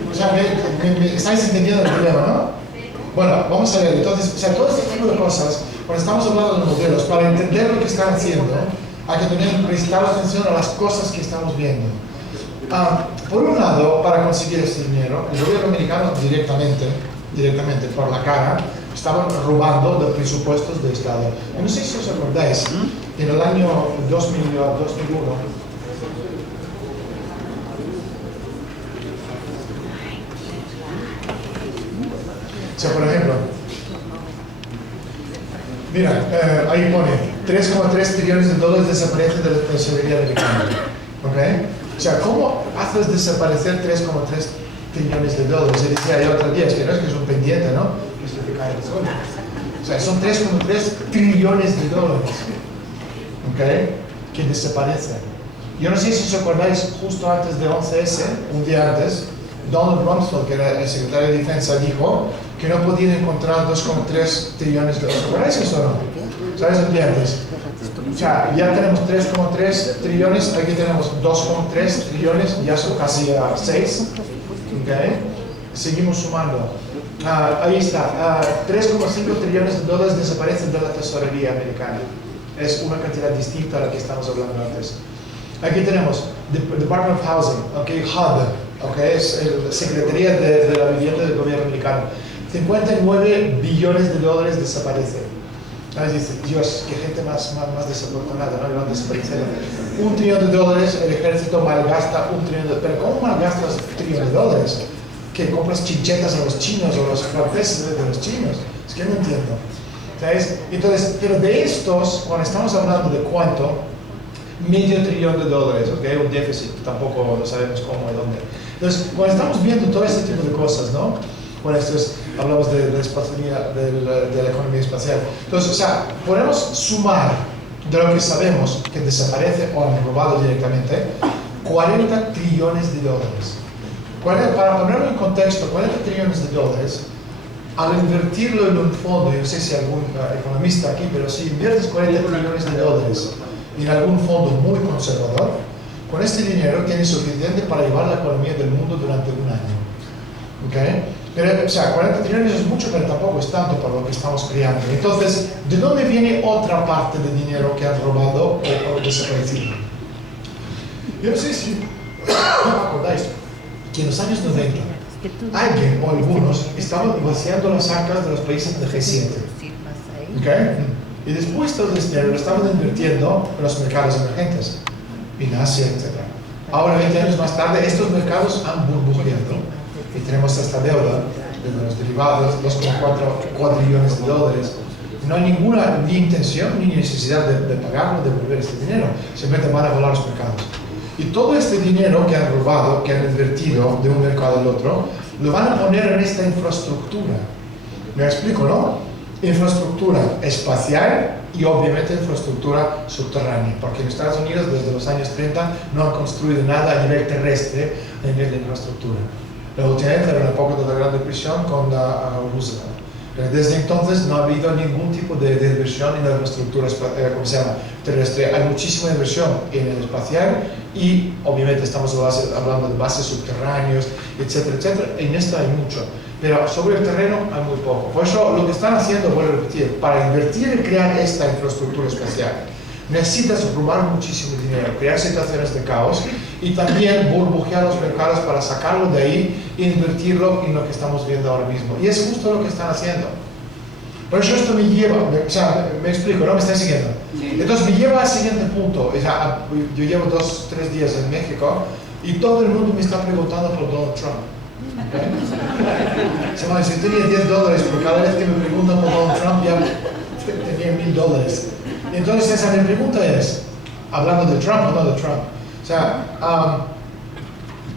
O sea, me estáis entendiendo el problema, ¿no? Bueno, vamos a ver, entonces, o sea, todo este tipo de cosas, cuando estamos hablando de modelos, para entender lo que están haciendo, hay que prestar atención a las cosas que estamos viendo. Por un lado, para conseguir este dinero, el gobierno americano directamente por la cara, estaban robando de presupuestos de Estado. Yo no sé si os acordáis, en el año 2001, o sea, por ejemplo, mira, ahí pone 3,3 trillones de dólares desaparecen de la tesorería americana. ¿Okay? O sea, ¿cómo haces desaparecer 3,3 trillones de dólares? Se decía yo otro día, es que no es que es un pendiente, ¿no? Es lo que cae del suelo. O sea, son 3,3 trillones de dólares, ¿okay? Que desaparecen. Yo no sé si os acordáis, justo antes de 11S, un día antes, Donald Rumsfeld, que era el secretario de Defensa, dijo que no podían encontrar 2,3 trillones de dólares. ¿Recordáis eso o no? ¿Sabes el día antes? O sea, ya tenemos 3,3 trillones, aquí tenemos 2,3 trillones, ya son casi a 6. ¿Okay? Seguimos sumando. Ahí está, 3,5 trillones de dólares desaparecen de la tesorería americana. Es una cantidad distinta a la que estamos hablando antes. Aquí tenemos Department of Housing, okay, HUD, okay, es la Secretaría de la Vivienda del Gobierno americano. 59 billones de dólares desaparecen. Dice, Dios, qué gente más desafortunada, ¿no? Le van a desaparecer. $1 trillón, el ejército malgasta $1 trillón. Pero ¿cómo malgastas $1 trillón? Que compras chinchetas a los chinos o los franceses de los chinos. Es que no entiendo. ¿Sabes? Entonces, pero de estos, cuando estamos hablando de cuánto, $500 billones, ¿okay? Un déficit, tampoco lo sabemos cómo y dónde. Entonces, cuando estamos viendo todo este tipo de cosas, ¿no? Bueno, hablamos de la economía espacial. Entonces, o sea, podemos sumar de lo que sabemos que desaparece o han robado directamente, $40 trillones. Para ponerlo en contexto, $40 trillones, al invertirlo en un fondo, yo no sé si algún economista aquí, pero si inviertes $40 trillones en algún fondo muy conservador, con este dinero tienes suficiente para llevar la economía del mundo durante un año. ¿Okay? Pero, o sea, 40 trillones es mucho, pero tampoco es tanto para lo que estamos creando. Entonces, ¿de dónde viene otra parte del dinero que han robado o desaparecido? Yo no sé si acordáis que en los años 90 alguien o algunos estaban vaciando las arcas de los países de G7. ¿Okay? Y después todo este dinero lo estaban invirtiendo en los mercados emergentes, en Asia, etc. Ahora, 20 años más tarde, estos mercados han burbujeado y tenemos esta deuda de los derivados, $2,4 trillones. No hay ninguna ni intención ni necesidad de pagarlo, de devolver este dinero. Simplemente van a volar los mercados. Y todo este dinero que han robado, que han invertido de un mercado al otro, lo van a poner en esta infraestructura. ¿Me explico, no? Infraestructura espacial y obviamente infraestructura subterránea, porque en Estados Unidos desde los años 30 no han construido nada a nivel terrestre a nivel de infraestructura. La última vez era la época de la Gran Depresión con la Roosevelt. Desde entonces no ha habido ningún tipo de inversión en la infraestructura terrestre. Hay muchísima inversión en el espacial y obviamente estamos hablando de bases subterráneas, etcétera, etcétera. En esto hay mucho, pero sobre el terreno hay muy poco. Por eso lo que están haciendo, voy a repetir, para invertir y crear esta infraestructura espacial, necesitas robar muchísimo dinero, crear situaciones de caos y también burbujear los mercados para sacarlo de ahí e invertirlo en lo que estamos viendo ahora mismo. Y es justo lo que están haciendo. Por eso esto me lleva, me explico, ¿no? ¿Me estáis siguiendo? Sí. Entonces me lleva al siguiente punto. O sea, yo llevo 2-3 días en México y todo el mundo me está preguntando por Donald Trump. ¿Okay? Si tenía $10 por cada vez que me preguntan por Donald Trump, ya tenía $1,000. Entonces esa mi pregunta es, hablando de Trump o no de Trump, o sea,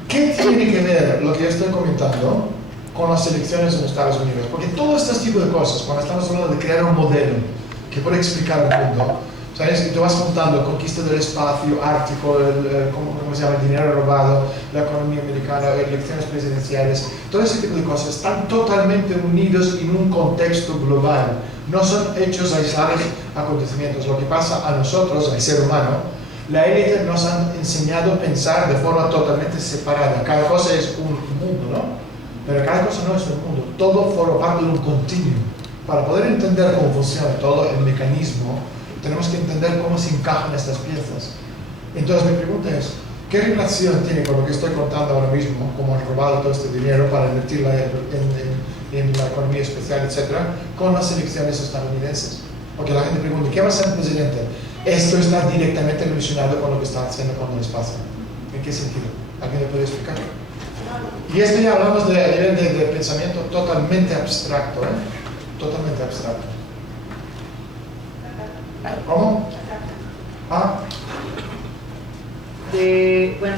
¿qué tiene que ver lo que yo estoy comentando con las elecciones en Estados Unidos? Porque todo este tipo de cosas, cuando estamos hablando de crear un modelo que puede explicar el mundo, ¿sabes? Y tú vas contando conquista del espacio, Ártico, ¿cómo se llama? El dinero robado, la economía americana, elecciones presidenciales, todo ese tipo de cosas están totalmente unidos en un contexto global. No son hechos aislados acontecimientos. Lo que pasa a nosotros, al ser humano, la élite nos han enseñado a pensar de forma totalmente separada. Cada cosa es un mundo, ¿no? Pero cada cosa no es un mundo. Todo forma parte de un continuum. Para poder entender cómo funciona todo el mecanismo, tenemos que entender cómo se encajan estas piezas. Entonces mi pregunta es, ¿qué relación tiene con lo que estoy contando ahora mismo, cómo han robado todo este dinero para invertirlo en la economía especial, etcétera, con las elecciones estadounidenses? Porque la gente pregunta, ¿qué va a ser el presidente? Esto está directamente relacionado con lo que está haciendo con el espacio. ¿En qué sentido? ¿Alguien me puede explicar? Y esto ya hablamos de a nivel de pensamiento totalmente abstracto, ¿eh? Totalmente abstracto. ¿Cómo? ¿Ah? Bueno,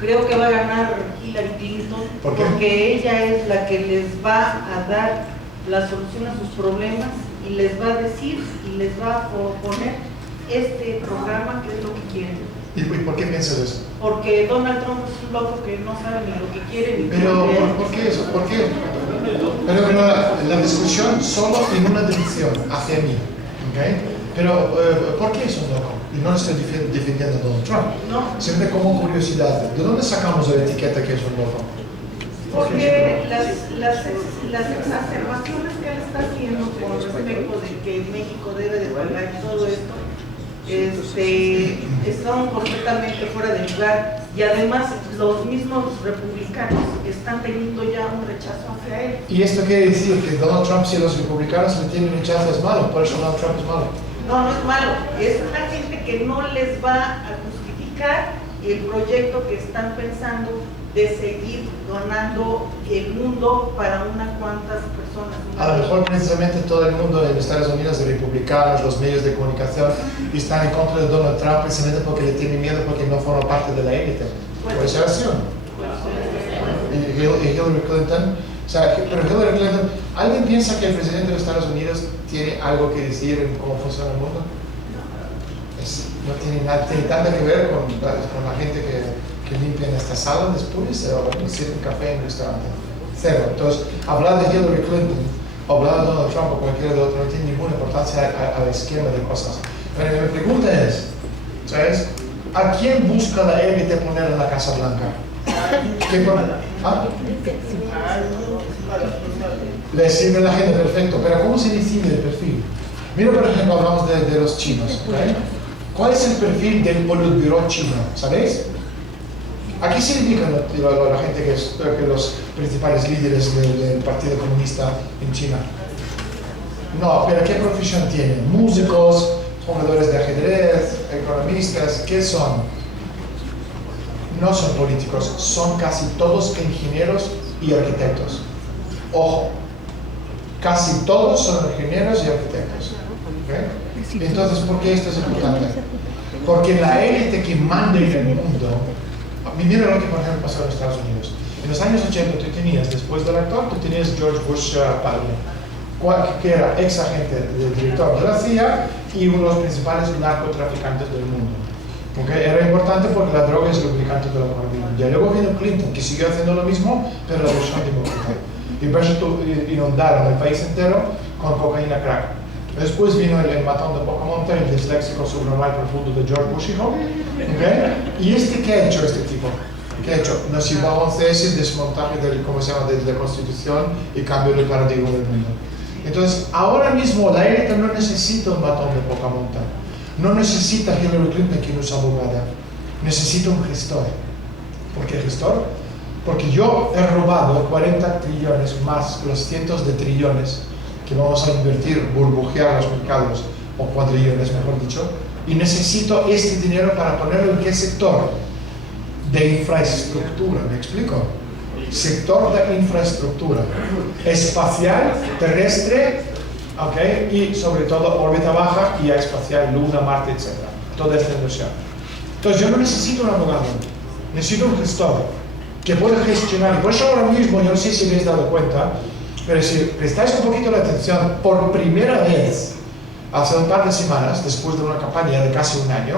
creo que va a ganar Hillary Clinton. ¿Por qué? Porque ella es la que les va a dar la solución a sus problemas y les va a decir y les va a proponer este programa que es lo que quieren. ¿Y por qué piensas eso? Porque Donald Trump es un loco que no sabe ni lo que quiere ni Pero, qué quiere. ¿por qué eso? ¿Por qué? Pero la discusión solo en una dirección, hacia mí. ¿Okay? Pero, ¿por qué es un loco? Y no estoy defendiendo a Donald Trump. No, Siempre como curiosidad, ¿de dónde sacamos la etiqueta que es un loco? porque las exacerbaciones que él está haciendo con respecto de que México debe de pagar y todo esto, están completamente fuera de lugar, y además los mismos republicanos están teniendo ya un rechazo hacia él. Y esto quiere decir que Donald Trump, si los republicanos le tienen rechazo, es malo, por eso Donald Trump es malo. No, no es malo, es la gente que no les va a justificar el proyecto que están pensando de seguir donando el mundo para unas cuantas personas. A lo mejor precisamente todo el mundo en Estados Unidos, de republicanos, los medios de comunicación, están en contra de Donald Trump precisamente porque le tienen miedo porque no forma parte de la élite. ¿Puede ser así o no? Y Hillary Clinton, o sea, pero Hillary Clinton, ¿alguien piensa que el presidente de los Estados Unidos tiene algo que decir en cómo funciona el mundo? No tiene nada, tiene tanto que ver con la gente que limpian esta sala después o sirven café en el restaurante. Cero. Entonces, hablar de Hillary Clinton o hablar de Donald Trump o cualquier de otro no tiene ninguna importancia al esquema de cosas. Pero mi pregunta es, ¿sabes? ¿A quién busca la élite poner en la Casa Blanca? ¿Ah? Le sirve a la gente, perfecto. Pero ¿cómo se decide el perfil? Mira, por ejemplo, hablamos de los chinos. ¿Okay? ¿Cuál es el perfil del Politburo chino? ¿Sabéis? ¿A qué se dedican la gente que los principales líderes del Partido Comunista en China? No, pero ¿qué profesión tienen? Músicos, jugadores de ajedrez, economistas, ¿qué son? No son políticos, son casi todos ingenieros y arquitectos. Ojo, casi todos son ingenieros y arquitectos. ¿Okay? Entonces, ¿por qué esto es importante? Porque la élite que manda en el mundo, mira lo que por ejemplo pasó en Estados Unidos. En los años 80 tú tenías, después del actor, tú tenías George Bush padre, que era ex agente del director de la CIA y uno de los principales narcotraficantes del mundo. ¿Okay? Era importante porque la droga es el lubricante de la economía mundial. Luego vino Clinton, que siguió haciendo lo mismo, pero la versión demócrata. Y por eso inundaron el país entero con cocaína crack. Después vino el matón de Pocahontas, el disléxico subnormal profundo de George Bush hijo. ¿Okay? ¿Y qué ha hecho este tipo? ¿Qué ha hecho? Nos llevó a un cese, desmontaje ¿cómo se llama? De la Constitución y cambio del paradigma del mundo. Entonces, ahora mismo la élite no necesita un matón de Pocahontas. No necesita Hillary Clinton, que no es abogada. Necesita un gestor. ¿Por qué gestor? Porque yo he robado 40 trillones más los cientos de trillones que vamos a invertir, burbujear los mercados, o cuadrillones, mejor dicho, y necesito este dinero para ponerlo en qué sector de infraestructura, ¿me explico? Sector de infraestructura, espacial, terrestre, ¿okay? Y sobre todo órbita baja y espacial, Luna, Marte, etc. Toda esta inversión. Entonces yo no necesito un abogado, necesito un gestor que pueda gestionar, y por eso ahora mismo, yo no sé si habéis dado cuenta, pero si prestáis un poquito la atención, por primera vez, hace un par de semanas, después de una campaña de casi un año,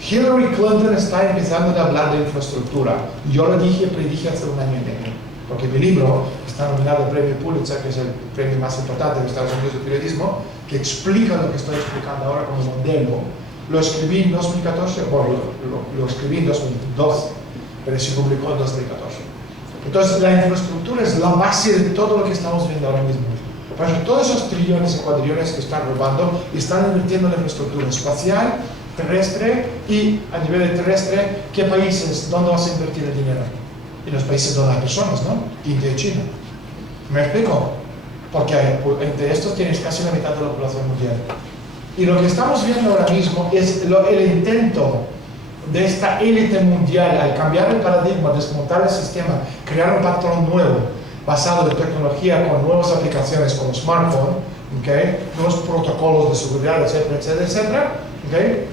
Hillary Clinton está empezando a hablar de infraestructura. Yo lo predije hace un año y medio, porque mi libro está nominado al premio Pulitzer, que es el premio más importante de Estados Unidos de periodismo, que explica lo que estoy explicando ahora como modelo. Lo escribí en 2014, bueno, lo escribí en 2012, pero se publicó en 2014. Entonces, la infraestructura es la base de todo lo que estamos viendo ahora mismo. Por eso, todos esos trillones y cuadrillones que están robando, están invirtiendo en la infraestructura espacial, terrestre y a nivel terrestre, ¿qué países? ¿Dónde vas a invertir el dinero? En los países donde hay personas, ¿no? India y China. ¿Me explico? Porque entre estos tienes casi la mitad de la población mundial. Y lo que estamos viendo ahora mismo es el intento de esta élite mundial al cambiar el paradigma, desmontar el sistema, crear un patrón nuevo basado en tecnología con nuevas aplicaciones como smartphone, ¿okay? Nuevos protocolos de seguridad, etcétera, etcétera, etcétera, ¿okay?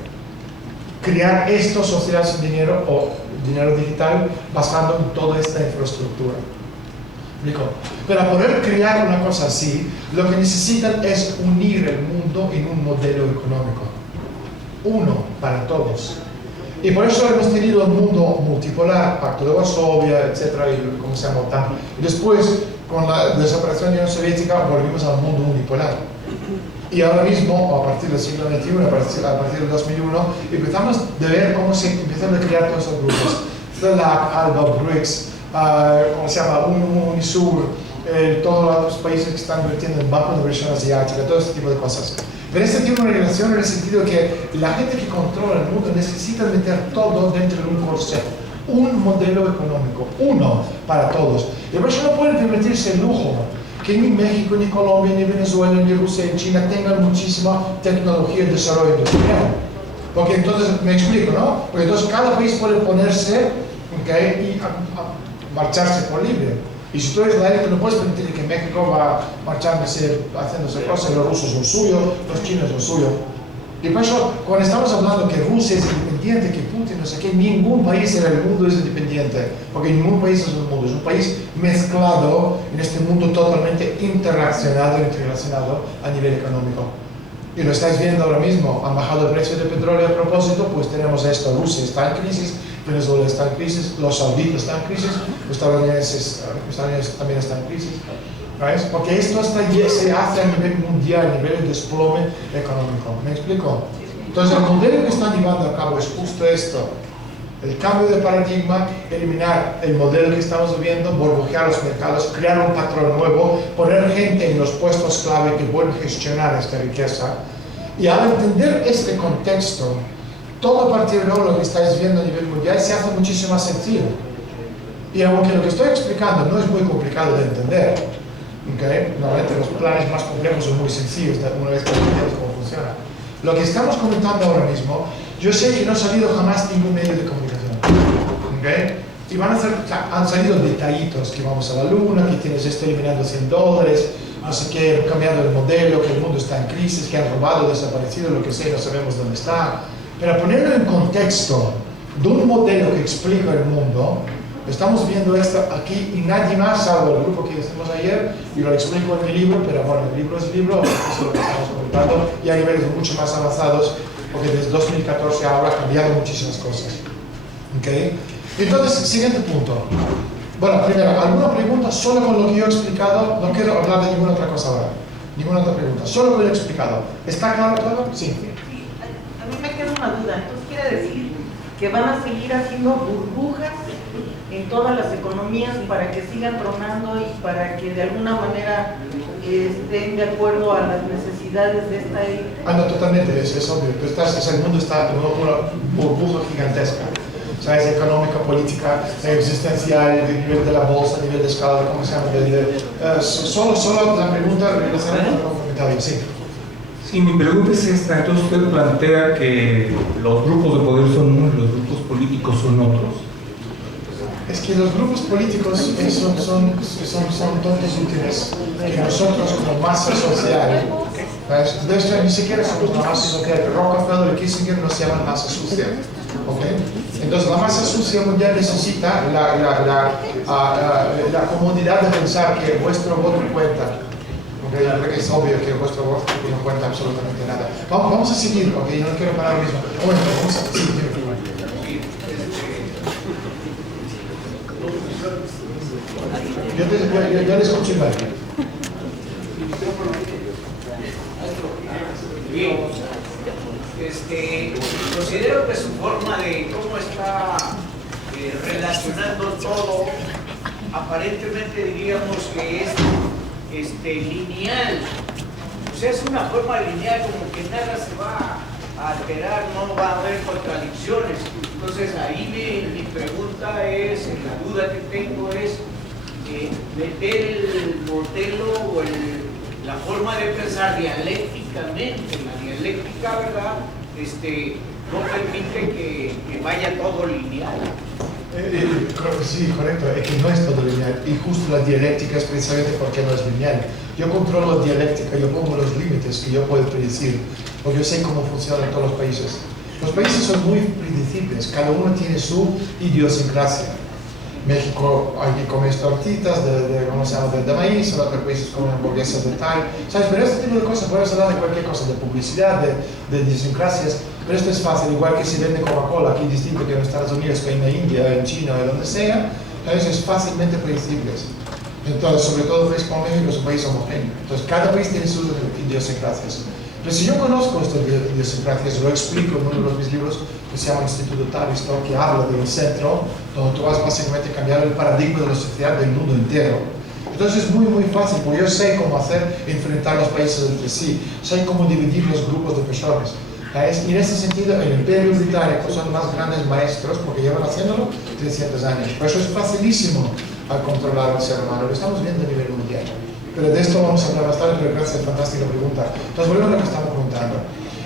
Crear esto, sociedad sin dinero o dinero digital basado en toda esta infraestructura. Para poder crear una cosa así, lo que necesitan es unir el mundo en un modelo económico. Uno para todos. Y por eso hemos tenido un mundo multipolar, Pacto de Varsovia, etcétera, y como se llama OTAN. Y después, con la desaparición de la Unión Soviética, volvimos al mundo unipolar. Y ahora mismo, a partir del siglo XXI, a partir del 2001, empezamos a ver cómo se empiezan a crear todos esos grupos. CELAC, ALBA, BRICS, ¿cómo se llama? UNISUR, todos los países que están invirtiendo en Banco de Inversión Asiática, todo este tipo de cosas. Pero este tiene una relación en el sentido que la gente que controla el mundo necesita meter todo dentro de un corsé, un modelo económico, uno para todos. Y por eso no pueden permitirse el lujo que ni México, ni Colombia, ni Venezuela, ni Rusia, ni China tengan muchísima tecnología y desarrollo industrial. Porque entonces, me explico, ¿no? Porque entonces cada país puede ponerse, ¿okay? Y marcharse por libre. Y si tú eres la élite, no puedes permitir que México va marchándose, haciéndose cosas, los rusos son suyos, los chinos son suyos. Y por eso, cuando estamos hablando que Rusia es independiente, que Putin, no sé qué, ningún país en el mundo es independiente, porque ningún país es un mundo, es un país mezclado en este mundo totalmente interrelacionado a nivel económico. Y lo estáis viendo ahora mismo, han bajado el precio del petróleo a propósito, pues tenemos esto, Rusia está en crisis, Venezuela está en crisis, los sauditas están en crisis, los estadounidenses también están en crisis. ¿Ves? Porque esto se hace a nivel mundial, a nivel de desplome económico. ¿Me explico? Entonces el modelo que están llevando a cabo es justo esto. El cambio de paradigma, eliminar el modelo que estamos viviendo, burbujear los mercados, crear un patrón nuevo, poner gente en los puestos clave que pueden gestionar esta riqueza. Y al entender este contexto, todo a partir de ahora lo que estáis viendo a nivel mundial se hace muchísimo más sencillo. Y aunque lo que estoy explicando no es muy complicado de entender, ¿okay? Normalmente los planes más complejos son muy sencillos una vez que entiendes cómo funciona. Lo que estamos comentando ahora mismo, yo sé que no ha salido jamás ningún medio de comunicación. ¿Okay? Y han salido detallitos, que vamos a la luna, que tienes esto eliminando $100, no sé qué, cambiando el modelo, que el mundo está en crisis, que han robado, desaparecido, lo que sea, no sabemos dónde está. Pero ponerlo en contexto de un modelo que explica el mundo, estamos viendo esto aquí y nadie más, salvo el grupo que hicimos ayer, y lo explico en mi libro, pero bueno, el libro es el libro, eso es lo que estamos comentando, y a niveles mucho más avanzados, porque desde 2014 ahora ha cambiado muchísimas cosas. ¿Okay? Entonces, siguiente punto. Bueno, primero, ¿alguna pregunta? Solo con lo que yo he explicado, no quiero hablar de ninguna otra cosa ahora. Ninguna otra pregunta, solo con lo que he explicado. ¿Está claro todo? Sí. A mí me queda una duda, entonces quiere decir que van a seguir haciendo burbujas en todas las economías para que sigan tronando y para que de alguna manera estén de acuerdo a las necesidades de esta élite. No, totalmente, es obvio. El mundo está en una burbuja gigantesca. O sea, es económica, política, existencial, a nivel de la bolsa, a nivel de escala, ¿cómo se llama? Solo la pregunta relacionada con el comentario, sí. Sí, mi pregunta es esta. Entonces usted plantea que los grupos de poder son unos y los grupos políticos son otros. Es que los grupos políticos son tontos útiles, que nosotros como masa social, de hecho ni siquiera somos la masa social, Rockefeller y Kissinger nos llaman masa sucia. ¿Okay? Entonces la masa sucia mundial necesita la comodidad de pensar que vuestro voto cuenta. Okay, porque es obvio que vuestro voto no cuenta absolutamente nada. Vamos a seguir, okay, no quiero parar mismo. Bueno, vamos a seguir. Yo le escucho mal. Bien. Considero que su forma de cómo está relacionando todo, aparentemente diríamos que es lineal. O sea, es una forma lineal, como que nada se va a alterar, no va a haber contradicciones. Entonces ahí mi pregunta es, la duda que tengo es meter el modelo o la forma de pensar dialécticamente. La dialéctica, ¿verdad? No permite que vaya todo lineal. Sí, correcto, es que no es todo lineal. Y justo la dialéctica es precisamente porque no es lineal. Yo controlo la dialéctica, yo pongo los límites que yo puedo predecir, porque yo sé cómo funcionan todos los países. Los países son muy predecibles, cada uno tiene su idiosincrasia. México, aquí comes tortitas ¿cómo se llama? De maíz, en otros países comen hamburguesas de tal, ¿sabes? Pero este tipo de cosas, puedes hablar de cualquier cosa, de publicidad, de idiosincrasias, pero esto es fácil, igual que si vende Coca-Cola, aquí distinto que en Estados Unidos, que en la India, en China, o donde sea, ¿sabes? Es fácilmente predecible. Entonces, sobre todo país como México es un país homogéneo, entonces cada país tiene sus idiosincrasias. Pero si yo conozco estas idiosincrasias, lo explico en uno de mis libros que se llama Instituto Tavistock, que habla del centro, donde tú vas básicamente a cambiar el paradigma de la sociedad del mundo entero. Entonces es muy fácil, porque yo sé cómo enfrentar los países entre sí, sé cómo dividir los grupos de personas. Y en ese sentido, el Imperio Británico son los más grandes maestros, porque llevan haciéndolo 300 años. Por eso es facilísimo al controlar al ser humano, lo estamos viendo a nivel mundial. Pero de esto vamos a hablar más tarde, pero gracias, fantástica pregunta. Entonces volvemos a lo que estamos preguntando.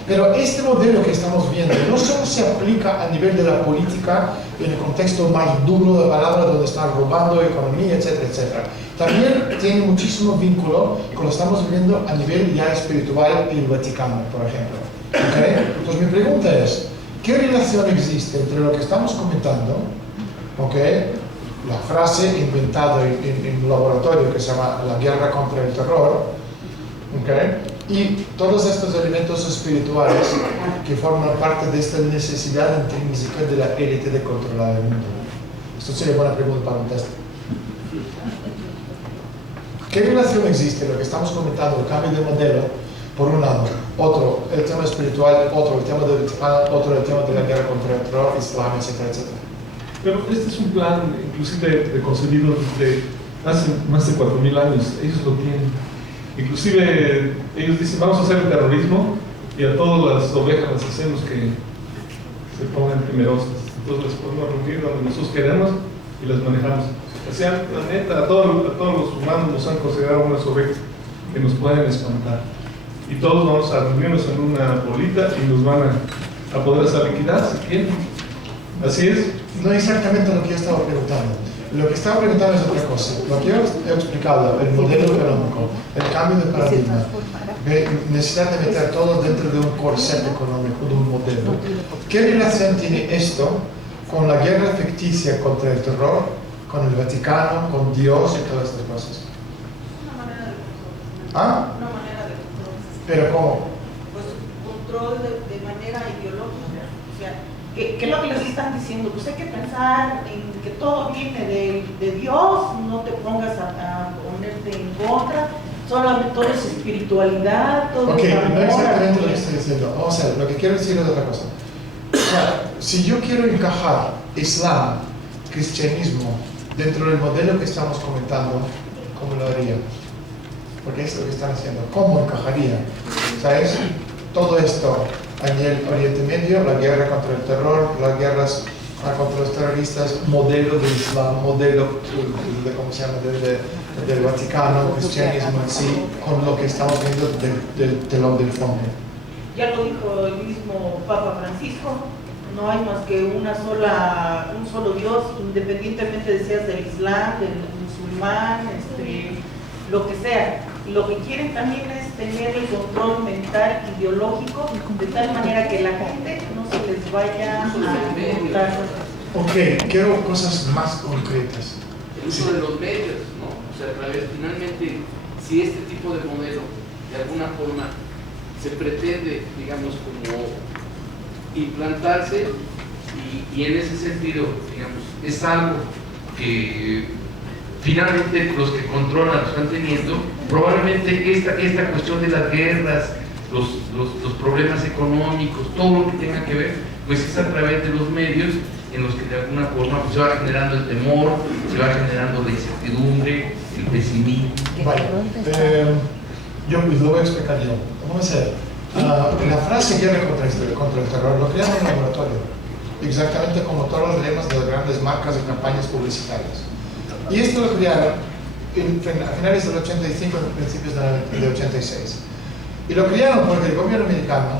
Pero este modelo que estamos viendo no solo se aplica a nivel de la política, en el contexto más duro de palabras, donde están robando economía, etcétera, etcétera. También tiene muchísimo vínculo con lo que estamos viendo a nivel ya espiritual y el Vaticano, por ejemplo. ¿Okay? Entonces mi pregunta es, ¿qué relación existe entre lo que estamos comentando, ¿okay? La frase inventada en un laboratorio que se llama la guerra contra el terror, ¿okay? Y todos estos elementos espirituales que forman parte de esta necesidad intrínseca de la élite de controlar el mundo? Esto sería buena pregunta para un test. ¿Qué relación existe lo que estamos comentando, el cambio de modelo, por un lado, otro, el tema espiritual, otro, el tema del Vaticano, otro, el tema de la guerra contra el terror, Islam, etcétera, etcétera? Pero este es un plan, inclusive, concebido desde hace más de 4.000 años. Ellos lo tienen. Inclusive, ellos dicen, vamos a hacer el terrorismo y a todas las ovejas las hacemos que se pongan temerosas. Entonces las podemos reunir donde nosotros queremos y las manejamos. O sea, la neta, a todos los humanos nos han considerado unas ovejas que nos pueden espantar. Y todos vamos a reunirnos en una bolita y nos van a poder hacer liquidar si quieren. Así es. No exactamente lo que yo estaba preguntando. Lo que estaba preguntando es otra cosa. Lo que yo he explicado, el modelo económico, el cambio de paradigma, necesidad de meter todo dentro de un corset económico, de un modelo. ¿Qué relación tiene esto con la guerra ficticia contra el terror, con el Vaticano, con Dios y todas estas cosas? Una manera de control. ¿Ah? Una manera de control. ¿Pero cómo? Pues control de manera ideológica. O sea, ¿qué es lo que les están diciendo? Pues hay que pensar en que todo viene de Dios, no te pongas a ponerte en contra, solamente todo es espiritualidad, todo es amor. No exactamente lo que estoy diciendo. Vamos a ver, lo que quiero decir es otra cosa. O sea, si yo quiero encajar Islam, cristianismo, dentro del modelo que estamos comentando, ¿cómo lo haría? Porque es lo que están haciendo. ¿Cómo encajaría? ¿Sabes? Todo esto en el Oriente Medio, la guerra contra el terror, las guerras contra los terroristas, modelo de Islam, modelo de ¿cómo se llama? Del Vaticano, cristianismo en sí, con lo que estamos viendo del telón del fondo. Ya lo dijo el mismo Papa Francisco, no hay más que un solo Dios, independientemente de seas del Islam, del musulmán, lo que sea. Lo que quieren también es tener el control mental, ideológico, de tal manera que la gente no se les vaya a contar. Ok, quiero cosas más concretas. El uso de los medios, ¿no? O sea, finalmente, si este tipo de modelo, de alguna forma, se pretende, digamos, como implantarse, y en ese sentido, digamos, es algo que finalmente los que controlan lo están teniendo, probablemente esta cuestión de las guerras, los problemas económicos, todo lo que tenga que ver, pues es a través de los medios en los que de alguna forma pues, se va generando el temor, se va generando la incertidumbre, el pesimismo. Vale, yo pues lo voy a explicar yo. Vamos a ver, la frase guerra contra el terror lo crearon en el laboratorio, exactamente como todos los lemas de las grandes marcas y campañas publicitarias. Y esto lo crearon a finales del 85 y principios del 86. Y lo crearon porque el gobierno americano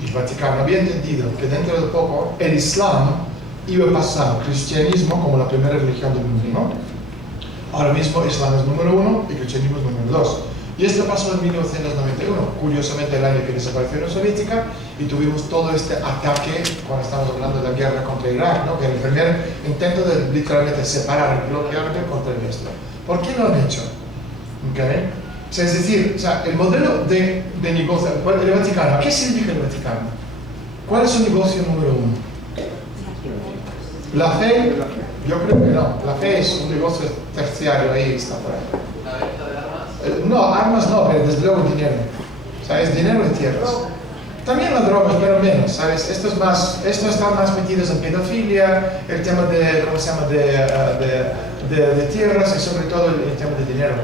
y el Vaticano había entendido que dentro de poco el Islam iba a pasar al cristianismo como la primera religión del mundo, ¿no? Ahora mismo Islam es número 1 y cristianismo es número 2. Y esto pasó en 1991, curiosamente el año que desapareció la Unión Soviética, y tuvimos todo este ataque cuando estamos hablando de la guerra contra Irak, ¿no? Que el primer intento de literalmente separar el bloque árabe contra el nuestro. ¿Por qué lo han hecho? ¿Okay? O sea, es decir, o sea, el modelo de negocio, el Vaticano, ¿qué significa el Vaticano? ¿Cuál es su negocio número uno? La fe, yo creo que no, la fe es un negocio terciario, ahí está por ahí. ¿La venta de armas? No, armas no, pero desde luego dinero. ¿Sabes? Dinero y tierras. También las drogas, pero menos, ¿sabes? Estos están más metidos en pedofilia, el tema de, ¿cómo se llama?, de tierras y sobre todo el tema de dinero.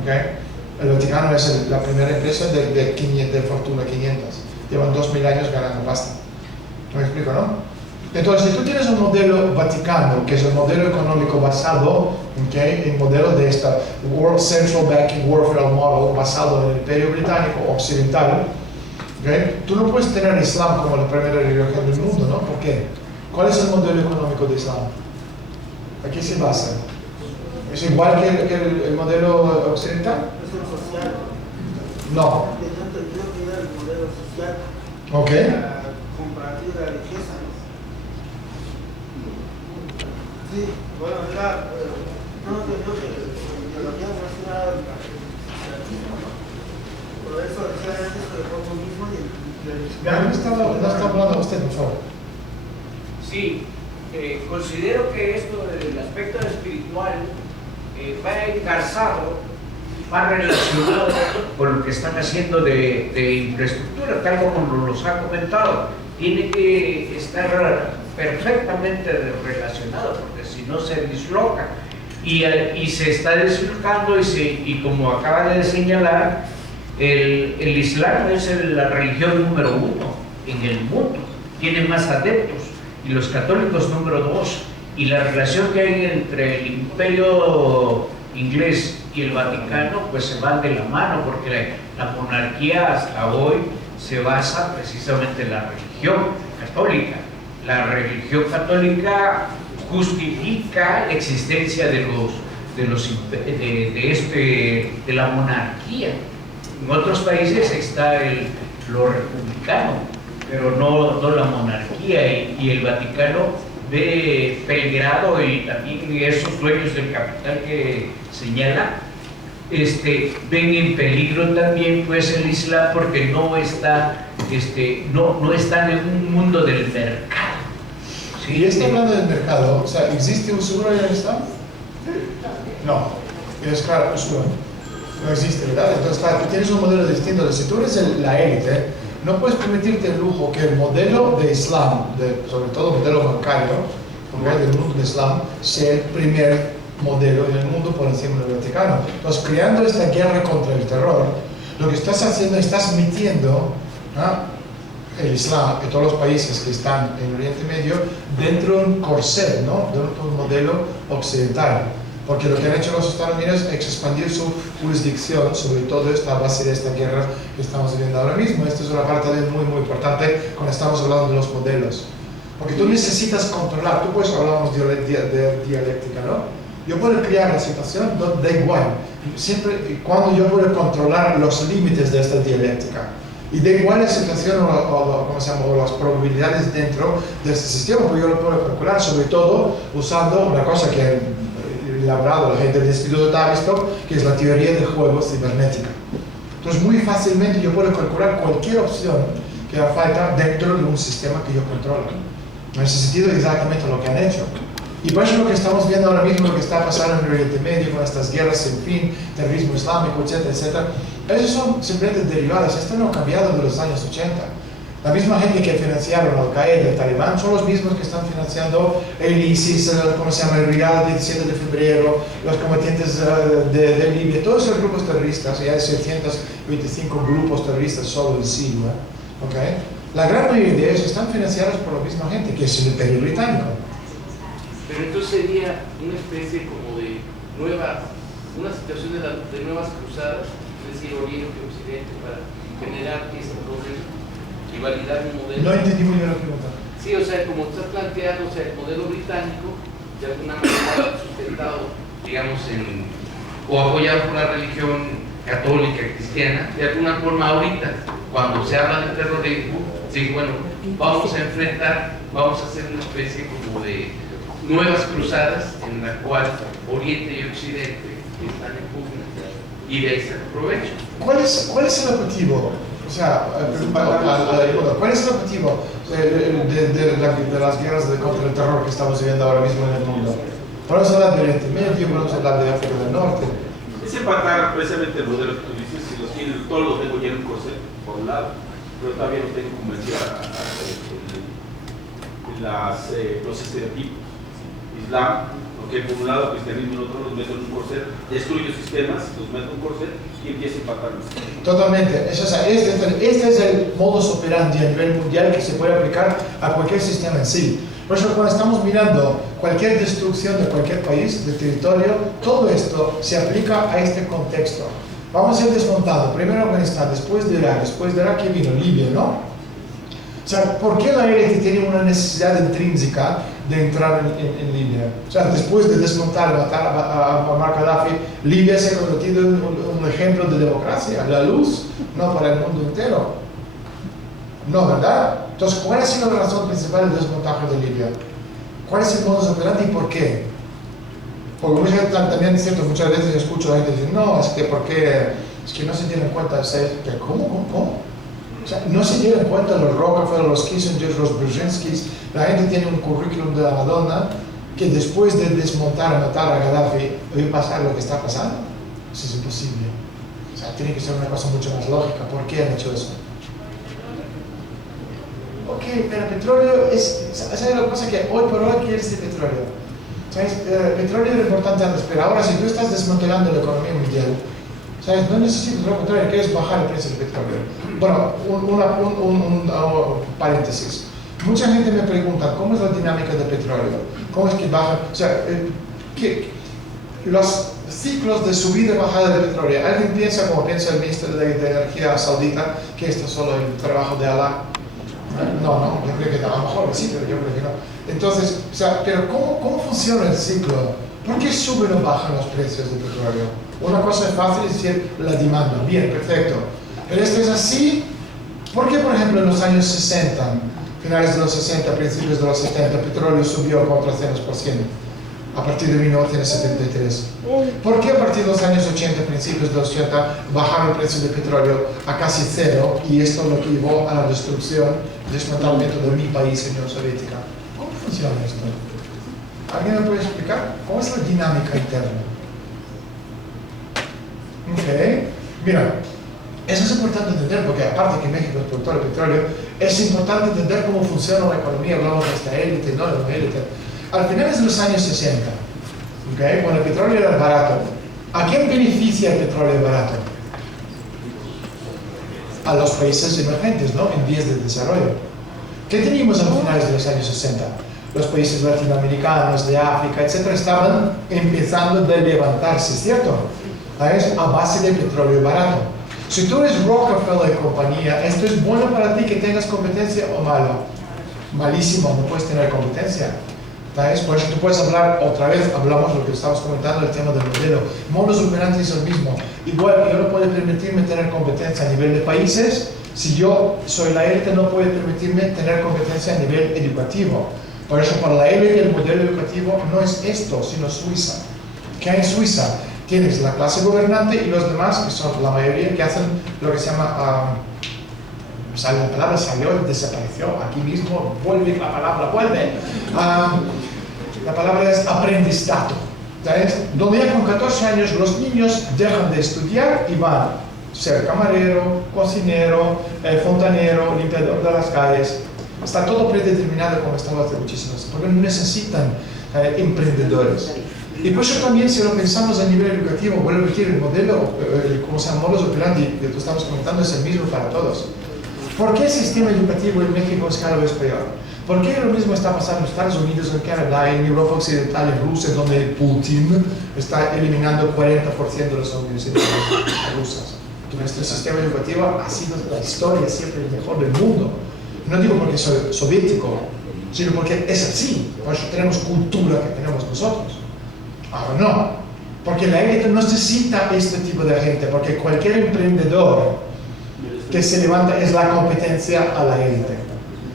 ¿Okay? El Vaticano es la primera empresa de Fortuna 500. Llevan 2000 años ganando pasta. ¿Me explico, no? Entonces, si tú tienes un modelo Vaticano, que es el modelo económico basado, ¿okay?, en modelo de esta World Central Banking Warfare Model, basado en el Imperio Británico Occidental, ¿okay?, tú no puedes tener Islam como la primera religión del mundo, ¿no? ¿Por qué? ¿Cuál es el modelo económico de Islam? ¿A qué se basa? ¿Es igual que el modelo occidental? Es el social. No. Creo que era el modelo social. Ok. Compartir la riqueza. Sí, bueno, era. No, yo creo que la ideología no es nada del socialismo, ¿no? Por eso decía antes del comunismo y el. No está hablando usted, por favor. Sí, considero que esto del aspecto espiritual va engarzado, va relacionado con lo que están haciendo de infraestructura, tal como nos ha comentado. Tiene que estar perfectamente relacionado, porque si no se disloca. Y se está deslocando y como acaba de señalar, el Islam es la religión número 1 en el mundo, tiene más adeptos, y los católicos número 2, y la relación que hay entre el imperio inglés y el Vaticano pues se van de la mano, porque la monarquía hasta hoy se basa precisamente en la religión católica. La religión católica justifica la existencia de la monarquía. En otros países está lo republicano, pero no la monarquía, y el Vaticano ve peligrado, y también esos dueños del capital que señala ven en peligro también pues el Islam, porque no están en un mundo del mercado. ¿Sí? Y está hablando del mercado, o sea, ¿existe usura en el Islam? No, es claro, usura no existe, ¿verdad? Entonces, claro, tú tienes un modelo distinto. Si tú eres la élite, no puedes permitirte el lujo que el modelo de Islam, sobre todo el modelo bancario, del mundo de Islam, sea el primer modelo en el mundo por encima del Vaticano. Entonces, creando esta guerra contra el terror, lo que estás haciendo, estás metiendo el Islam y todos los países que están en Oriente Medio dentro de un corset, ¿no?, dentro de un modelo occidental. Porque lo que han hecho los Estados Unidos es expandir su jurisdicción sobre todo esta base de esta guerra que estamos viviendo ahora mismo. Esta es una parte muy, muy importante cuando estamos hablando de los modelos. Porque tú necesitas controlar, tú puedes hablar de dialéctica, ¿no? Yo puedo crear la situación, da igual, siempre y cuando yo puedo controlar los límites de esta dialéctica. Y da igual la situación o las probabilidades dentro de este sistema, porque yo lo puedo calcular, sobre todo usando una cosa que ha elaborado la gente del Instituto Tavistock, que es la teoría de juegos cibernética. Entonces, muy fácilmente yo puedo calcular cualquier opción que haga falta dentro de un sistema que yo controlo. En ese sentido, exactamente lo que han hecho. Y por eso lo que estamos viendo ahora mismo, lo que está pasando en el Oriente Medio, con estas guerras sin fin, terrorismo islámico, etcétera, etcétera, esos son simplemente derivadas. Esto no ha cambiado de los años 80. La misma gente que financiaron Al-Qaeda, el Talibán, son los mismos que están financiando el ISIS, ¿cómo se llama?, el Riyadh del 17 de febrero, los combatientes de Libia, todos esos grupos terroristas, y hay 625 grupos terroristas solo en Siria, ¿okay? La gran mayoría de ellos están financiados por la misma gente, que es el Imperio Británico. Pero entonces sería una especie como de una situación de nuevas cruzadas, es decir, Oriente y Occidente, para generar ese problema y validar un modelo. No entendí muy bien la pregunta. Sí, o sea, como estás planteando, o sea, el modelo británico, de alguna manera sustentado, digamos, o apoyado por la religión católica, cristiana, de alguna forma ahorita, cuando se habla de terrorismo, sí, bueno, vamos a enfrentar, vamos a hacer una especie como de nuevas cruzadas en la cual Oriente y Occidente están en pugna y de ahí se aprovecha. ¿Cuál es el objetivo? O sea, ¿cuál es el objetivo de las guerras contra el terror que estamos viviendo ahora mismo en el mundo? Podemos hablar de Oriente Medio, podemos hablar de África del Norte. Es empatar precisamente el modelo que tú dices, si los tienen, todos los tengo ya en un corset, por un lado, pero todavía no tengo convencida los estereotipos. Islam, okay, por un lado, cristianismo, en otro, los meto en un corset, destruyo sistemas, los meto en un corset y empiezo a empatarlos. Totalmente. Este es el modus operandi a nivel mundial que se puede aplicar a cualquier sistema en sí. Por eso cuando estamos mirando cualquier destrucción de cualquier país, de territorio, todo esto se aplica a este contexto. Vamos a ir desmontando. Primero Afganistán, después de Irak, ¿qué vino? Libia, ¿no? O sea, ¿por qué la élite tiene una necesidad intrínseca de entrar en Libia? O sea, después de desmontar y matar a Muammar Gaddafi, Libia se ha convertido en un ejemplo de democracia, la luz, no para el mundo entero. No, ¿verdad? Entonces, ¿cuál ha sido la razón principal del desmontaje de Libia? ¿Cuál es el modus operandi y por qué? Porque también es cierto, muchas veces escucho a la gente decir, no, es que no se tienen cuenta, ¿cómo? O sea, no se tienen cuenta los Rockefeller, los Kissinger, los Brzezinskis, la gente tiene un currículum de la Madonna que después de desmontar y matar a Gaddafi, ¿va a pasar lo que está pasando? Eso es imposible. O sea, tiene que ser una cosa mucho más lógica. ¿Por qué han hecho eso? Ok, pero petróleo esa es la cosa que hoy por hoy quieres de petróleo. ¿Sabes? Petróleo era importante antes, pero ahora si tú estás desmantelando la economía mundial, ¿sabes? No necesitas lo contrario, quieres bajar el precio del petróleo. Bueno, un paréntesis. Mucha gente me pregunta, ¿cómo es la dinámica del petróleo? ¿Cómo es que baja? O sea, los ciclos de subida y bajada del petróleo. ¿Alguien piensa, como piensa el ministro de Energía saudita, que esto es solo el trabajo de Allah? No, yo creo que a lo mejor sí, pero yo creo que no. Entonces, o sea, pero ¿cómo funciona el ciclo? ¿Por qué suben o bajan los precios del petróleo? Una cosa es fácil es decir la demanda. Bien, perfecto. Pero esto es así. ¿Por qué, por ejemplo, en los años 60, finales de los 60, principios de los 70, el petróleo subió contra 100%? A partir de 1973. ¿Por qué a partir de los años 80, principios de los 80, bajaron el precio del petróleo a casi cero y esto lo que llevó a la destrucción, desmantelamiento de mi país, Unión Soviética? ¿Cómo funciona esto? ¿Alguien me puede explicar? ¿Cómo es la dinámica interna? Ok, mira, eso es importante entender porque aparte que México es productor de petróleo, es importante entender cómo funciona la economía, hablamos de esta élite, no de la élite. Al finales de los años 60, ¿okay? Cuando el petróleo era barato, ¿a quién beneficia el petróleo barato? A los países emergentes, ¿no? En vías de desarrollo. ¿Qué teníamos a finales de los años 60? Los países latinoamericanos, de África, etc., estaban empezando a levantarse, ¿cierto? ¿Sabes? A base de petróleo barato. Si tú eres Rockefeller y compañía, ¿esto es bueno para ti que tengas competencia o malo? Malísimo, no puedes tener competencia. ¿Sabes? Por eso tú puedes hablar, otra vez hablamos lo que estamos comentando, el tema del modelo. Modus operandi es el mismo. Igual, yo no puedo permitirme tener competencia a nivel de países, si yo soy la élite no puedo permitirme tener competencia a nivel educativo. Por eso para la élite el modelo educativo no es esto, sino Suiza. ¿Qué hay en Suiza? Tienes la clase gobernante y los demás, que son la mayoría, que hacen lo que se llama... la palabra salió y desapareció, aquí mismo vuelve la palabra, vuelve. La palabra es aprendizaje, ¿sabes? Donde ya con 14 años los niños dejan de estudiar y van a ser camarero, cocinero, fontanero, limpiador de las calles. Está todo predeterminado como estaba hace muchísimos años, porque no necesitan emprendedores. Y por eso también, si lo pensamos a nivel educativo, vuelvo a repetir, el modelo, como se llama, modus operandi que estamos comentando, es el mismo para todos. ¿Por qué el sistema educativo en México es cada vez peor? ¿Por qué lo mismo está pasando en Estados Unidos, en Canadá, en Europa Occidental, en Rusia, donde Putin está eliminando 40% de las universidades rusas? Nuestro sistema educativo ha sido la historia siempre el mejor del mundo. No digo porque soy soviético, sino porque es así. Por eso tenemos cultura que tenemos nosotros. Ahora no. Porque la élite no necesita este tipo de gente, porque cualquier emprendedor que se levanta es la competencia a la élite.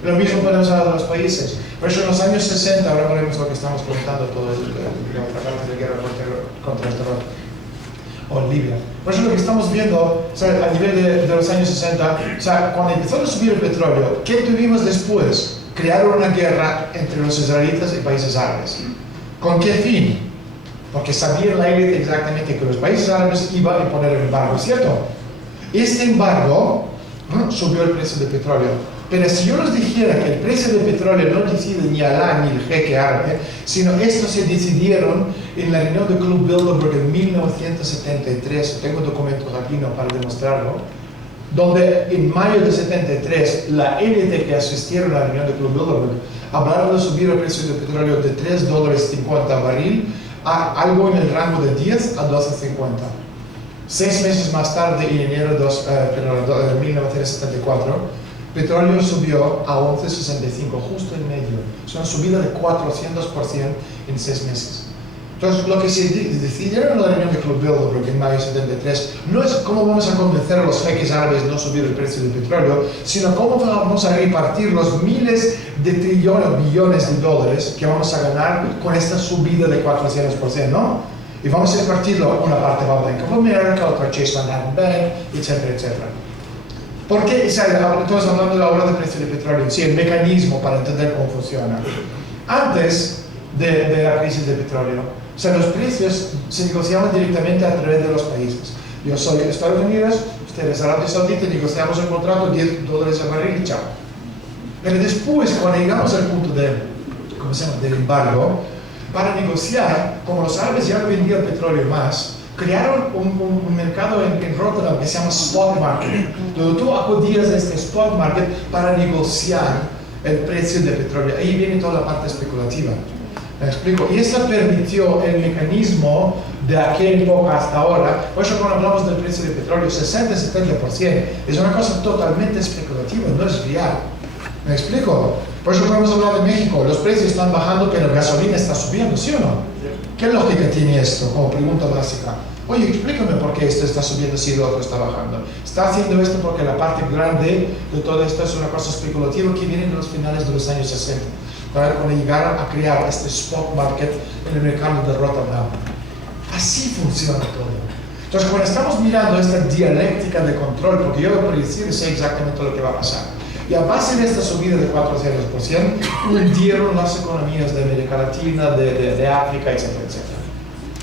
Lo mismo podemos hablar de los países. Por eso en los años 60, ahora veremos lo que estamos contando, todo la otra parte de la guerra contra el terror, o en Libia. Por eso lo que estamos viendo, o sea, a nivel de los años 60, o sea, cuando empezó a subir el petróleo, ¿qué tuvimos después? Crearon una guerra entre los israelitas y países árabes. ¿Con qué fin? Porque sabía la élite exactamente que los países árabes iban a imponer el embargo, ¿cierto? Este embargo subió el precio del petróleo. Pero si yo les dijera que el precio del petróleo no decide ni Alá ni el jeque árabe, sino estos se decidieron en la reunión del Club Bilderberg en 1973, tengo documentos aquí no para demostrarlo, donde en mayo de 73 la élite que asistieron a la reunión del Club Bilderberg hablaron de subir el precio del petróleo de $3.50 a barril a algo en el rango de 10 a 12.50. 6 meses más tarde, en enero de 1974, petróleo subió a 11.65, justo en medio. Es una subida de 400% en 6 meses. Entonces, lo que se decidieron en la reunión de Club Bilderberg en mayo de 73 no es cómo vamos a convencer a los jeques árabes de no subir el precio del petróleo, sino cómo vamos a repartir los miles de trillones, billones de dólares que vamos a ganar con esta subida de 400%, ¿no? Y vamos a repartirlo, una parte va a Bank of America, otra Chase Manhattan Bank, etcétera, etcétera. ¿Por qué? Estamos hablando ahora del precio del petróleo en sí, el mecanismo para entender cómo funciona. Antes de la crisis del petróleo, o sea, los precios se negociaban directamente a través de los países. Yo soy de Estados Unidos, ustedes Arabia Saudita, negociamos un contrato $10 a barril y chao. Pero después, cuando llegamos al punto del embargo, para negociar, como los árabes ya no vendían petróleo más, crearon un mercado en Rotterdam que se llama Spot Market, donde tú acudías a este Spot Market para negociar el precio del petróleo. Ahí viene toda la parte especulativa. ¿Me explico? Y eso permitió el mecanismo de aquella época hasta ahora. Por eso cuando hablamos del precio del petróleo, 60-70%, es una cosa totalmente especulativa, no es real. ¿Me explico? Por eso podemos hablar de México, los precios están bajando, pero la gasolina está subiendo, ¿sí o no? ¿Qué lógica tiene esto como pregunta básica? Oye, explícame por qué esto está subiendo si lo otro está bajando. Está haciendo esto porque la parte grande de todo esto es una cosa especulativa que viene de los finales de los años 60. Cuando llegaron a crear este spot market en el mercado de Rotterdam. Así funciona todo. Entonces, cuando estamos mirando esta dialéctica de control, porque yo por decir sé exactamente lo que va a pasar, y a base de esta subida de 400%, hundieron las economías de América Latina, de África, etcétera, etcétera.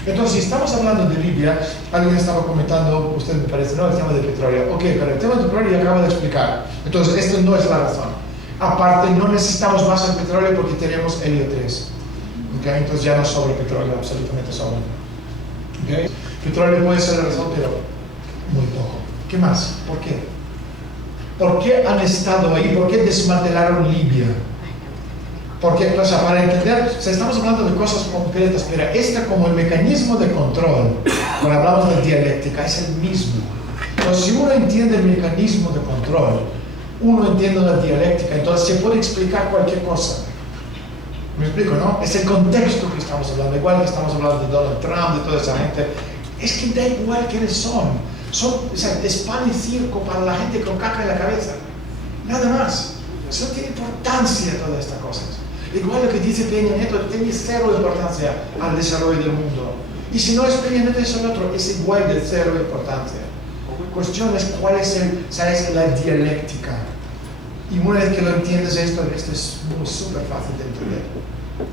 Entonces, si estamos hablando de Libia, alguien estaba comentando, usted me parece, no, el tema del petróleo. Ok, pero el tema del petróleo ya acaba de explicar. Entonces, esto no es la razón. Aparte, no necesitamos más el petróleo porque tenemos helio 3. Okay, entonces ya no sobra petróleo, absolutamente sobra. Okay. Petróleo puede ser la razón, pero muy poco. ¿Qué más? ¿Por qué? ¿Por qué han estado ahí? ¿Por qué desmantelaron Libia? Porque, o sea, para entender, o sea, estamos hablando de cosas concretas, pero este como el mecanismo de control, cuando hablamos de dialéctica, es el mismo. Entonces, si uno entiende el mecanismo de control, uno entiende la dialéctica, entonces se puede explicar cualquier cosa. ¿Me explico, no? Es el contexto que estamos hablando, igual que estamos hablando de Donald Trump, de toda esa gente. Es que da igual quiénes son. O sea, es pan y circo para la gente con caca en la cabeza. Nada más. Eso no tiene importancia todas estas cosas. Igual lo que dice Peña Nieto, tiene cero importancia al desarrollo del mundo. Y si no es Peña Nieto, es el otro, es igual de cero importancia. La cuestión es cuál es la dialéctica. Y una vez que lo entiendes esto es súper fácil de entender.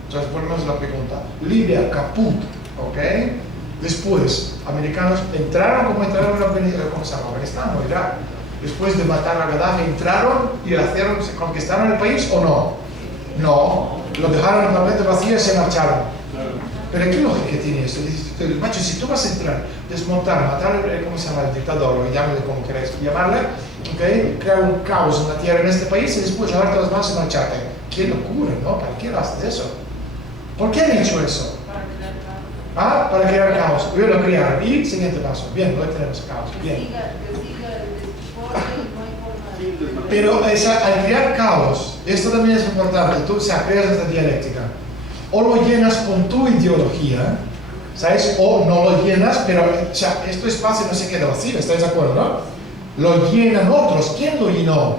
Entonces ponemos la pregunta. Libia, caput, ¿ok? Después, americanos entraron como entraron en Afganistán o Irak. Después de matar a Gaddafi, entraron y se conquistaron el país o no. No, lo dejaron totalmente vacío y se marcharon. Pero ¿qué lógica tiene esto? Dices, macho, si tú vas a entrar, desmontar, matar el dictador, o llámale como queráis llamarle, ¿okay? Crear un caos en la tierra en este país y después lavarte las manos y marcharte. ¡Qué locura!, ¿no? ¿Para qué haces eso? ¿Por qué han hecho eso? Para crear caos. Yo lo crearon. Y siguiente paso. Bien, hoy tenemos caos. Bien. Pero al crear caos, esto también es importante. Tú creas esta dialéctica. O lo llenas con tu ideología, ¿sabes? O no lo llenas, pero o sea, este espacio no se queda vacío, ¿estáis de acuerdo, no? Lo llenan otros. ¿Quién lo llenó?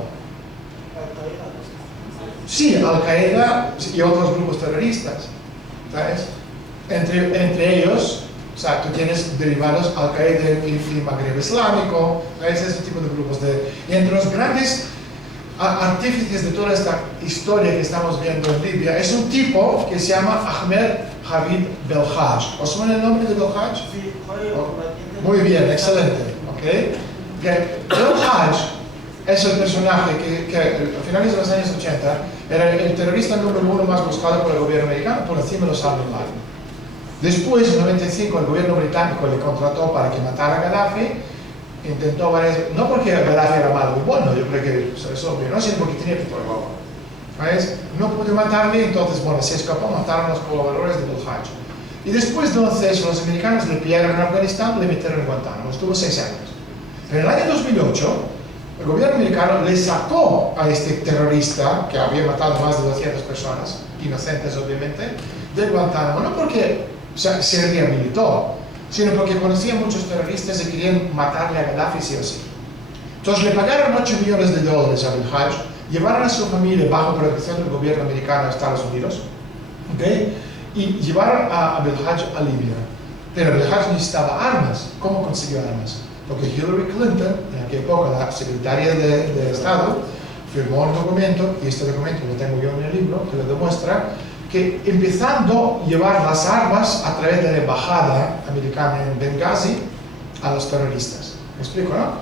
Sí, Al-Qaeda y otros grupos terroristas, ¿sabes? Entre ellos, o sea, tú tienes derivados Al-Qaeda y el Magreb Islámico, ¿sabes? Ese tipo de grupos. Y entre los grandes artífices de toda esta historia que estamos viendo en Libia es un tipo que se llama Ahmed Javid Belhaj. ¿Os suena el nombre de Belhaj? Sí, muy bien, excelente. ¿Okay? Belhaj es el personaje que a finales de los años 80 era el terrorista número 1 más buscado por el gobierno americano por encima de Osama Bin Laden. Después, en 95, el gobierno británico le contrató para que matara a Gaddafi. Intentó varias veces, no porque Gaddafi era malo o bueno, yo creo que eso es obvio, no, sino porque tenía petróleo. ¿Sabes? No pudo matarle, entonces, bueno, se escapó, mataron a los colaboradores de Belhaj. Y después, entonces, los americanos le pillaron en Afganistán, le metieron en Guantánamo, estuvo 6 años. Pero en el año 2008, el gobierno americano le sacó a este terrorista, que había matado más de 200 personas, inocentes obviamente, de Guantánamo, no porque se rehabilitó, sino porque conocía muchos terroristas y querían matarle a Gaddafi sí o sí. Entonces le pagaron $8 millones a Belhaj, llevaron a su familia bajo protección del gobierno americano a Estados Unidos, ¿okay? Y llevaron a Belhaj a Libia. Pero Belhaj necesitaba armas. ¿Cómo consiguió armas? Porque Hillary Clinton, en aquella época la secretaria de Estado, firmó un documento, y este documento lo tengo yo en el libro, que lo demuestra, que empezando a llevar las armas a través de la embajada americana en Benghazi a los terroristas. ¿Me explico, no?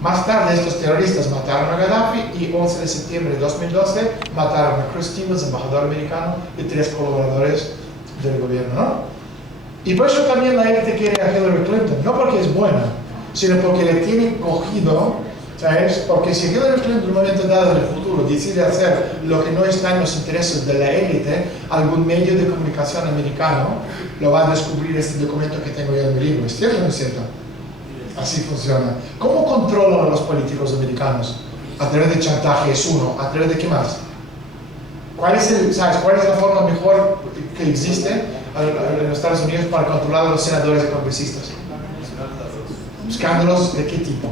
Más tarde estos terroristas mataron a Gaddafi y 11 de septiembre de 2012 mataron a Chris Stevens, embajador americano, y 3 colaboradores del gobierno, ¿no? Y por eso también la élite quiere a Hillary Clinton, no porque es buena, sino porque le tienen cogido, ¿sabes? Porque si Hillary Clinton en un momento dado en el futuro decide hacer lo que no está en los intereses de la élite, algún medio de comunicación americano lo va a descubrir este documento que tengo yo en mi libro. ¿Es cierto o no es cierto? Así funciona. ¿Cómo controlan a los políticos americanos? A través de chantaje es uno. ¿A través de qué más? ¿Cuál es la forma mejor que existe en los Estados Unidos para controlar a los senadores y congresistas? ¿Escándalos de qué tipo?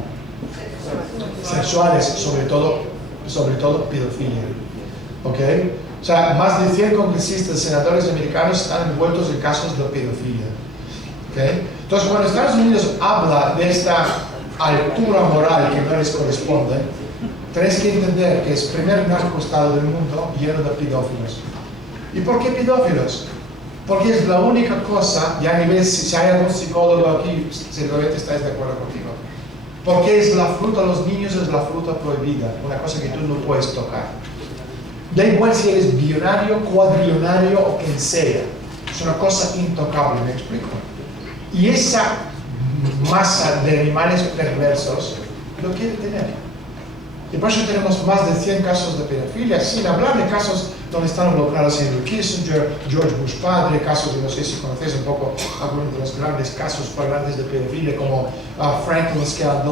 Sexuales, sobre todo pedofilia. ¿Ok? O sea, más de 100 congresistas, senadores americanos están envueltos en casos de pedofilia. ¿Ok? Entonces, cuando Estados Unidos habla de esta altura moral que no les corresponde, tenéis que entender que es el primer narcoestado del mundo lleno de pedófilos. ¿Y por qué pedófilos? Porque es la única cosa, y a nivel, si hay algún psicólogo aquí, seguramente estáis de acuerdo conmigo, porque es la fruta, los niños es la fruta prohibida, una cosa que tú no puedes tocar. Da igual si eres billonario, cuadrillonario o quien sea, es una cosa intocable, ¿me explico? Y esa masa de animales perversos lo quiere tener. Y por eso tenemos más de 100 casos de pedofilia, sin hablar de casos donde están involucrados Henry Kissinger, George Bush padre, casos de, no sé si conocéis un poco algunos de los grandes casos flagrantes de pedofilia, como Franklin Scandal,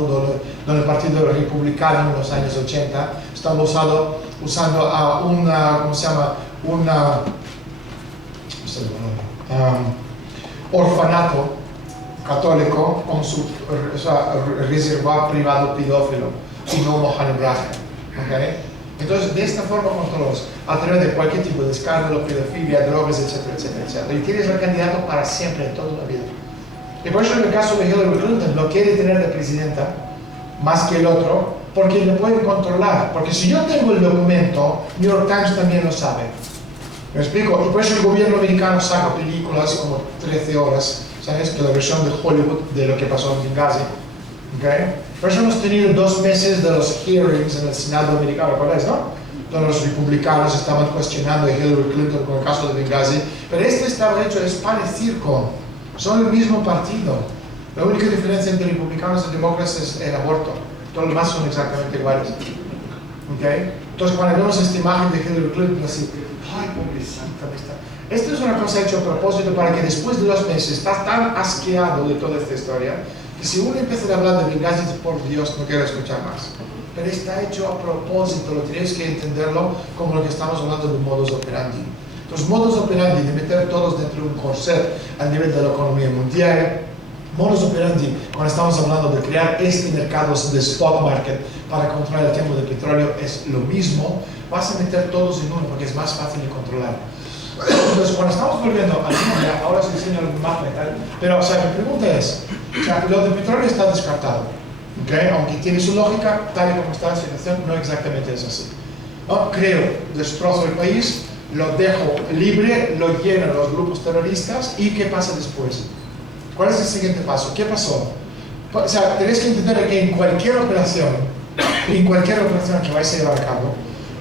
donde el Partido Republicano en los años 80 estaba usando a ¿cómo se llama? Orfanato católico con su reservado privado pedófilo y no mojanebraje. ¿Okay? Entonces, de esta forma controlas a través de cualquier tipo de escándalo, pedofilia, drogas, etcétera, etcétera, etcétera. Y tienes el candidato para siempre, en toda la vida. Y por eso en el caso de Hillary Clinton lo quiere tener de presidenta más que el otro, porque le pueden controlar. Porque si yo tengo el documento, New York Times también lo sabe. ¿Me explico? Y por eso el gobierno americano saca películas como 13 horas, ¿sabes? Que la versión de Hollywood de lo que pasó en Benghazi. ¿Okay? Por eso hemos tenido 2 meses de los hearings en el Senado americano, ¿recordáis, no? Donde los republicanos estaban cuestionando a Hillary Clinton con el caso de Benghazi. Pero este estaba hecho, es pan y circo. Son el mismo partido. La única diferencia entre republicanos y demócratas es el aborto. Todos los demás son exactamente iguales. ¿Okay? Entonces, cuando vemos esta imagen de Hillary Clinton, así, ay, pobrecita, esto es una cosa hecha a propósito para que después de 2 meses estás tan asqueado de toda esta historia que si uno empieza a hablar de Benghazi, por Dios, no quiero escuchar más. Pero está hecho a propósito, lo tienes que entenderlo como lo que estamos hablando de modus operandi. Los modos operandi de meter todos dentro de un corset a nivel de la economía mundial, modus operandi cuando estamos hablando de crear este mercado de spot market para controlar el tiempo de petróleo es lo mismo. Vas a meter todos en uno porque es más fácil de controlar. Entonces, cuando estamos volviendo a Libia, ahora se diseña el mapa y tal, pero, o sea, mi pregunta es, o sea, lo del petróleo está descartado, ¿okay? Aunque tiene su lógica, tal y como está la situación, no exactamente es así. ¿No? Creo, destrozo el país, lo dejo libre, lo llenan los grupos terroristas, ¿y qué pasa después? ¿Cuál es el siguiente paso? ¿Qué pasó? O sea, tenéis que entender que en cualquier operación que vais a llevar a cabo,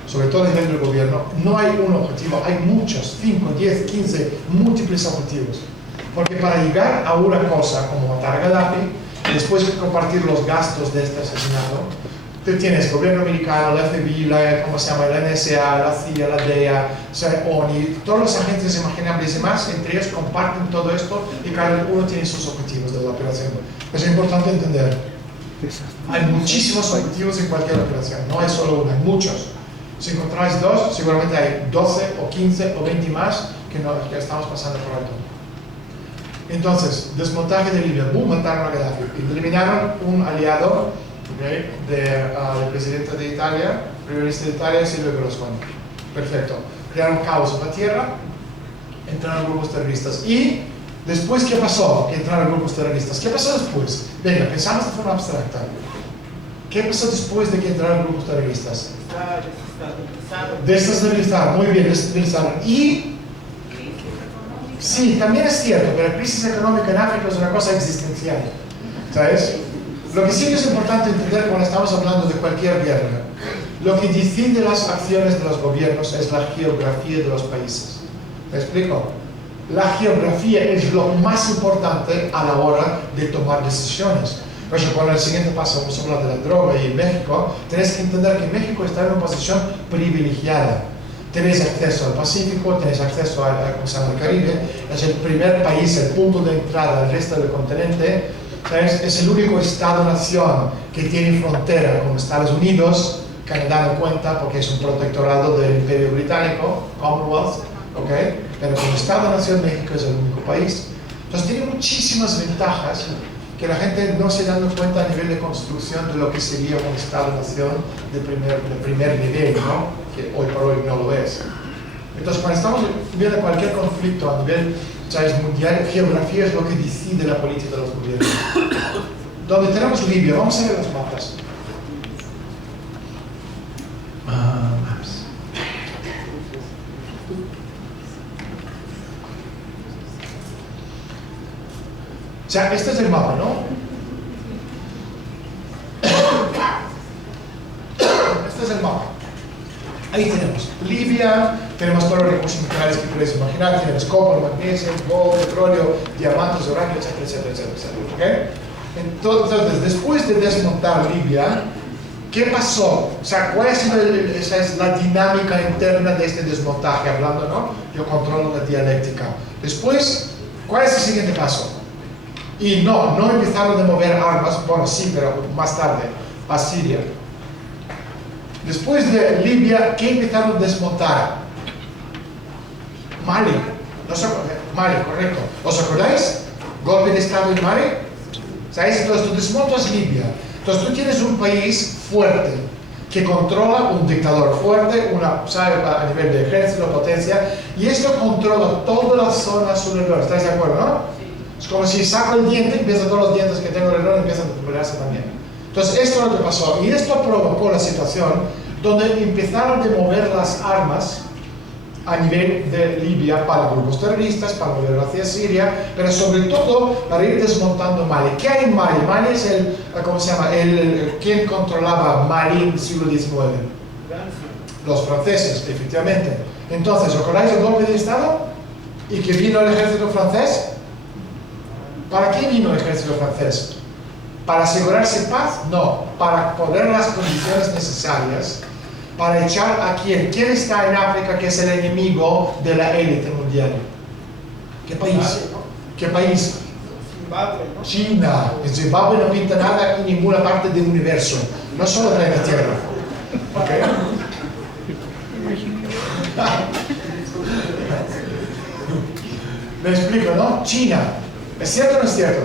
sobre todo a nivel del gobierno, no hay un objetivo, hay muchos, 5, 10, 15, múltiples objetivos. Porque para llegar a una cosa como matar a Gaddafi, y después compartir los gastos de este asesinato, tú tienes gobierno americano, la FBI, la NSA, la CIA, la DEA, ONI, todos los agentes imaginables y más, entre ellos comparten todo esto y cada uno tiene sus objetivos de la operación. Es importante entender, hay muchísimos objetivos en cualquier operación, no hay solo uno, hay muchos. Si encontráis dos, seguramente hay 12 o 15 o 20 más que estamos pasando por alto. Entonces, desmontaje de Libia, boom, mataron a Gaddafi, eliminaron un aliado, okay, del presidente de Italia, primer ministro de Italia, Silvio Berlusconi. Perfecto. Crearon caos en la tierra, entraron grupos terroristas. Y después, ¿qué pasó? Que entraron grupos terroristas. ¿Qué pasó después? Venga, pensamos de forma abstracta. ¿Qué pasó después de que entraron grupos terroristas? Desestabilizaron, muy bien, desestabilizaron. Y sí, también es cierto, pero la crisis económica en África es una cosa existencial, ¿sabes? Lo que sí que es importante entender cuando estamos hablando de cualquier guerra, lo que decide las acciones de los gobiernos es la geografía de los países. ¿Me explico? La geografía es lo más importante a la hora de tomar decisiones. Por ejemplo, cuando el siguiente paso vamos a hablar de la droga y en México, tenéis que entender que México está en una posición privilegiada. Tenéis acceso al Pacífico, tenéis acceso al Caribe, es el primer país, el punto de entrada al resto del continente, es el único Estado-nación que tiene frontera con Estados Unidos, Canadá no cuenta porque es un protectorado del Imperio Británico, Commonwealth, ¿okay? Pero como Estado-nación México es el único país. Entonces tiene muchísimas ventajas que la gente no se da cuenta a nivel de construcción de lo que sería un Estado-nación de primer nivel, ¿no? Que hoy por hoy no lo es. Entonces, cuando estamos viendo cualquier conflicto a nivel, ¿sabes?, mundial, geografía es lo que decide la política de los gobiernos. Donde tenemos Libia, vamos a ver los mapas. Maps. O sea, este es el mapa, ¿no? Este es el mapa. Ahí tenemos Libia, tenemos todos los recursos minerales que podéis imaginar, tenemos cobre, magnesio, gold, petróleo, diamantes, uranio, etcétera, etcétera, etcétera, ¿okay? Entonces, después de desmontar Libia, ¿qué pasó? O sea, ¿cuál ha sido esa es la dinámica interna de este desmontaje? Hablando, ¿no? Yo controlo la dialéctica. Después, ¿cuál es el siguiente paso? Y no empezaron a mover armas, bueno, sí, pero más tarde, a Siria. Después de Libia, ¿qué empezaron a desmontar? Mali. Mali, correcto. ¿Os acordáis? Golpe de Estado en Mali. ¿Sabéis? Entonces tú desmontas Libia. Entonces tú tienes un país fuerte que controla un dictador fuerte, ¿sabe? A nivel de ejército, potencia, y esto controla toda la zona alrededor. ¿Estáis de acuerdo, no? Es como si saco el diente, empiezan todos los dientes que tengo alrededor, empiezan a recuperarse también. Entonces esto es lo que pasó, y esto provocó la situación donde empezaron a mover las armas a nivel de Libia para grupos terroristas, para mover hacia Siria, pero sobre todo para ir desmontando Mali. ¿Qué hay en Mali? Mali es ¿cómo se llama? ¿Quién controlaba Mali en el siglo XIX? Los franceses, efectivamente. Entonces, ¿os acordáis del golpe de Estado? ¿Y que vino el ejército francés? ¿Para qué vino el ejército francés? ¿Para asegurarse paz? No, para poner las condiciones necesarias para echar a quién. ¿Quién está en África que es el enemigo de la élite mundial? ¿Qué país? ¿Qué país? Zimbabue, ¿no? China. En Zimbabue no pinta nada en ninguna parte del universo, no solo en la Tierra. ¿Ok? Me explico, ¿no? China. ¿Es cierto o no es cierto?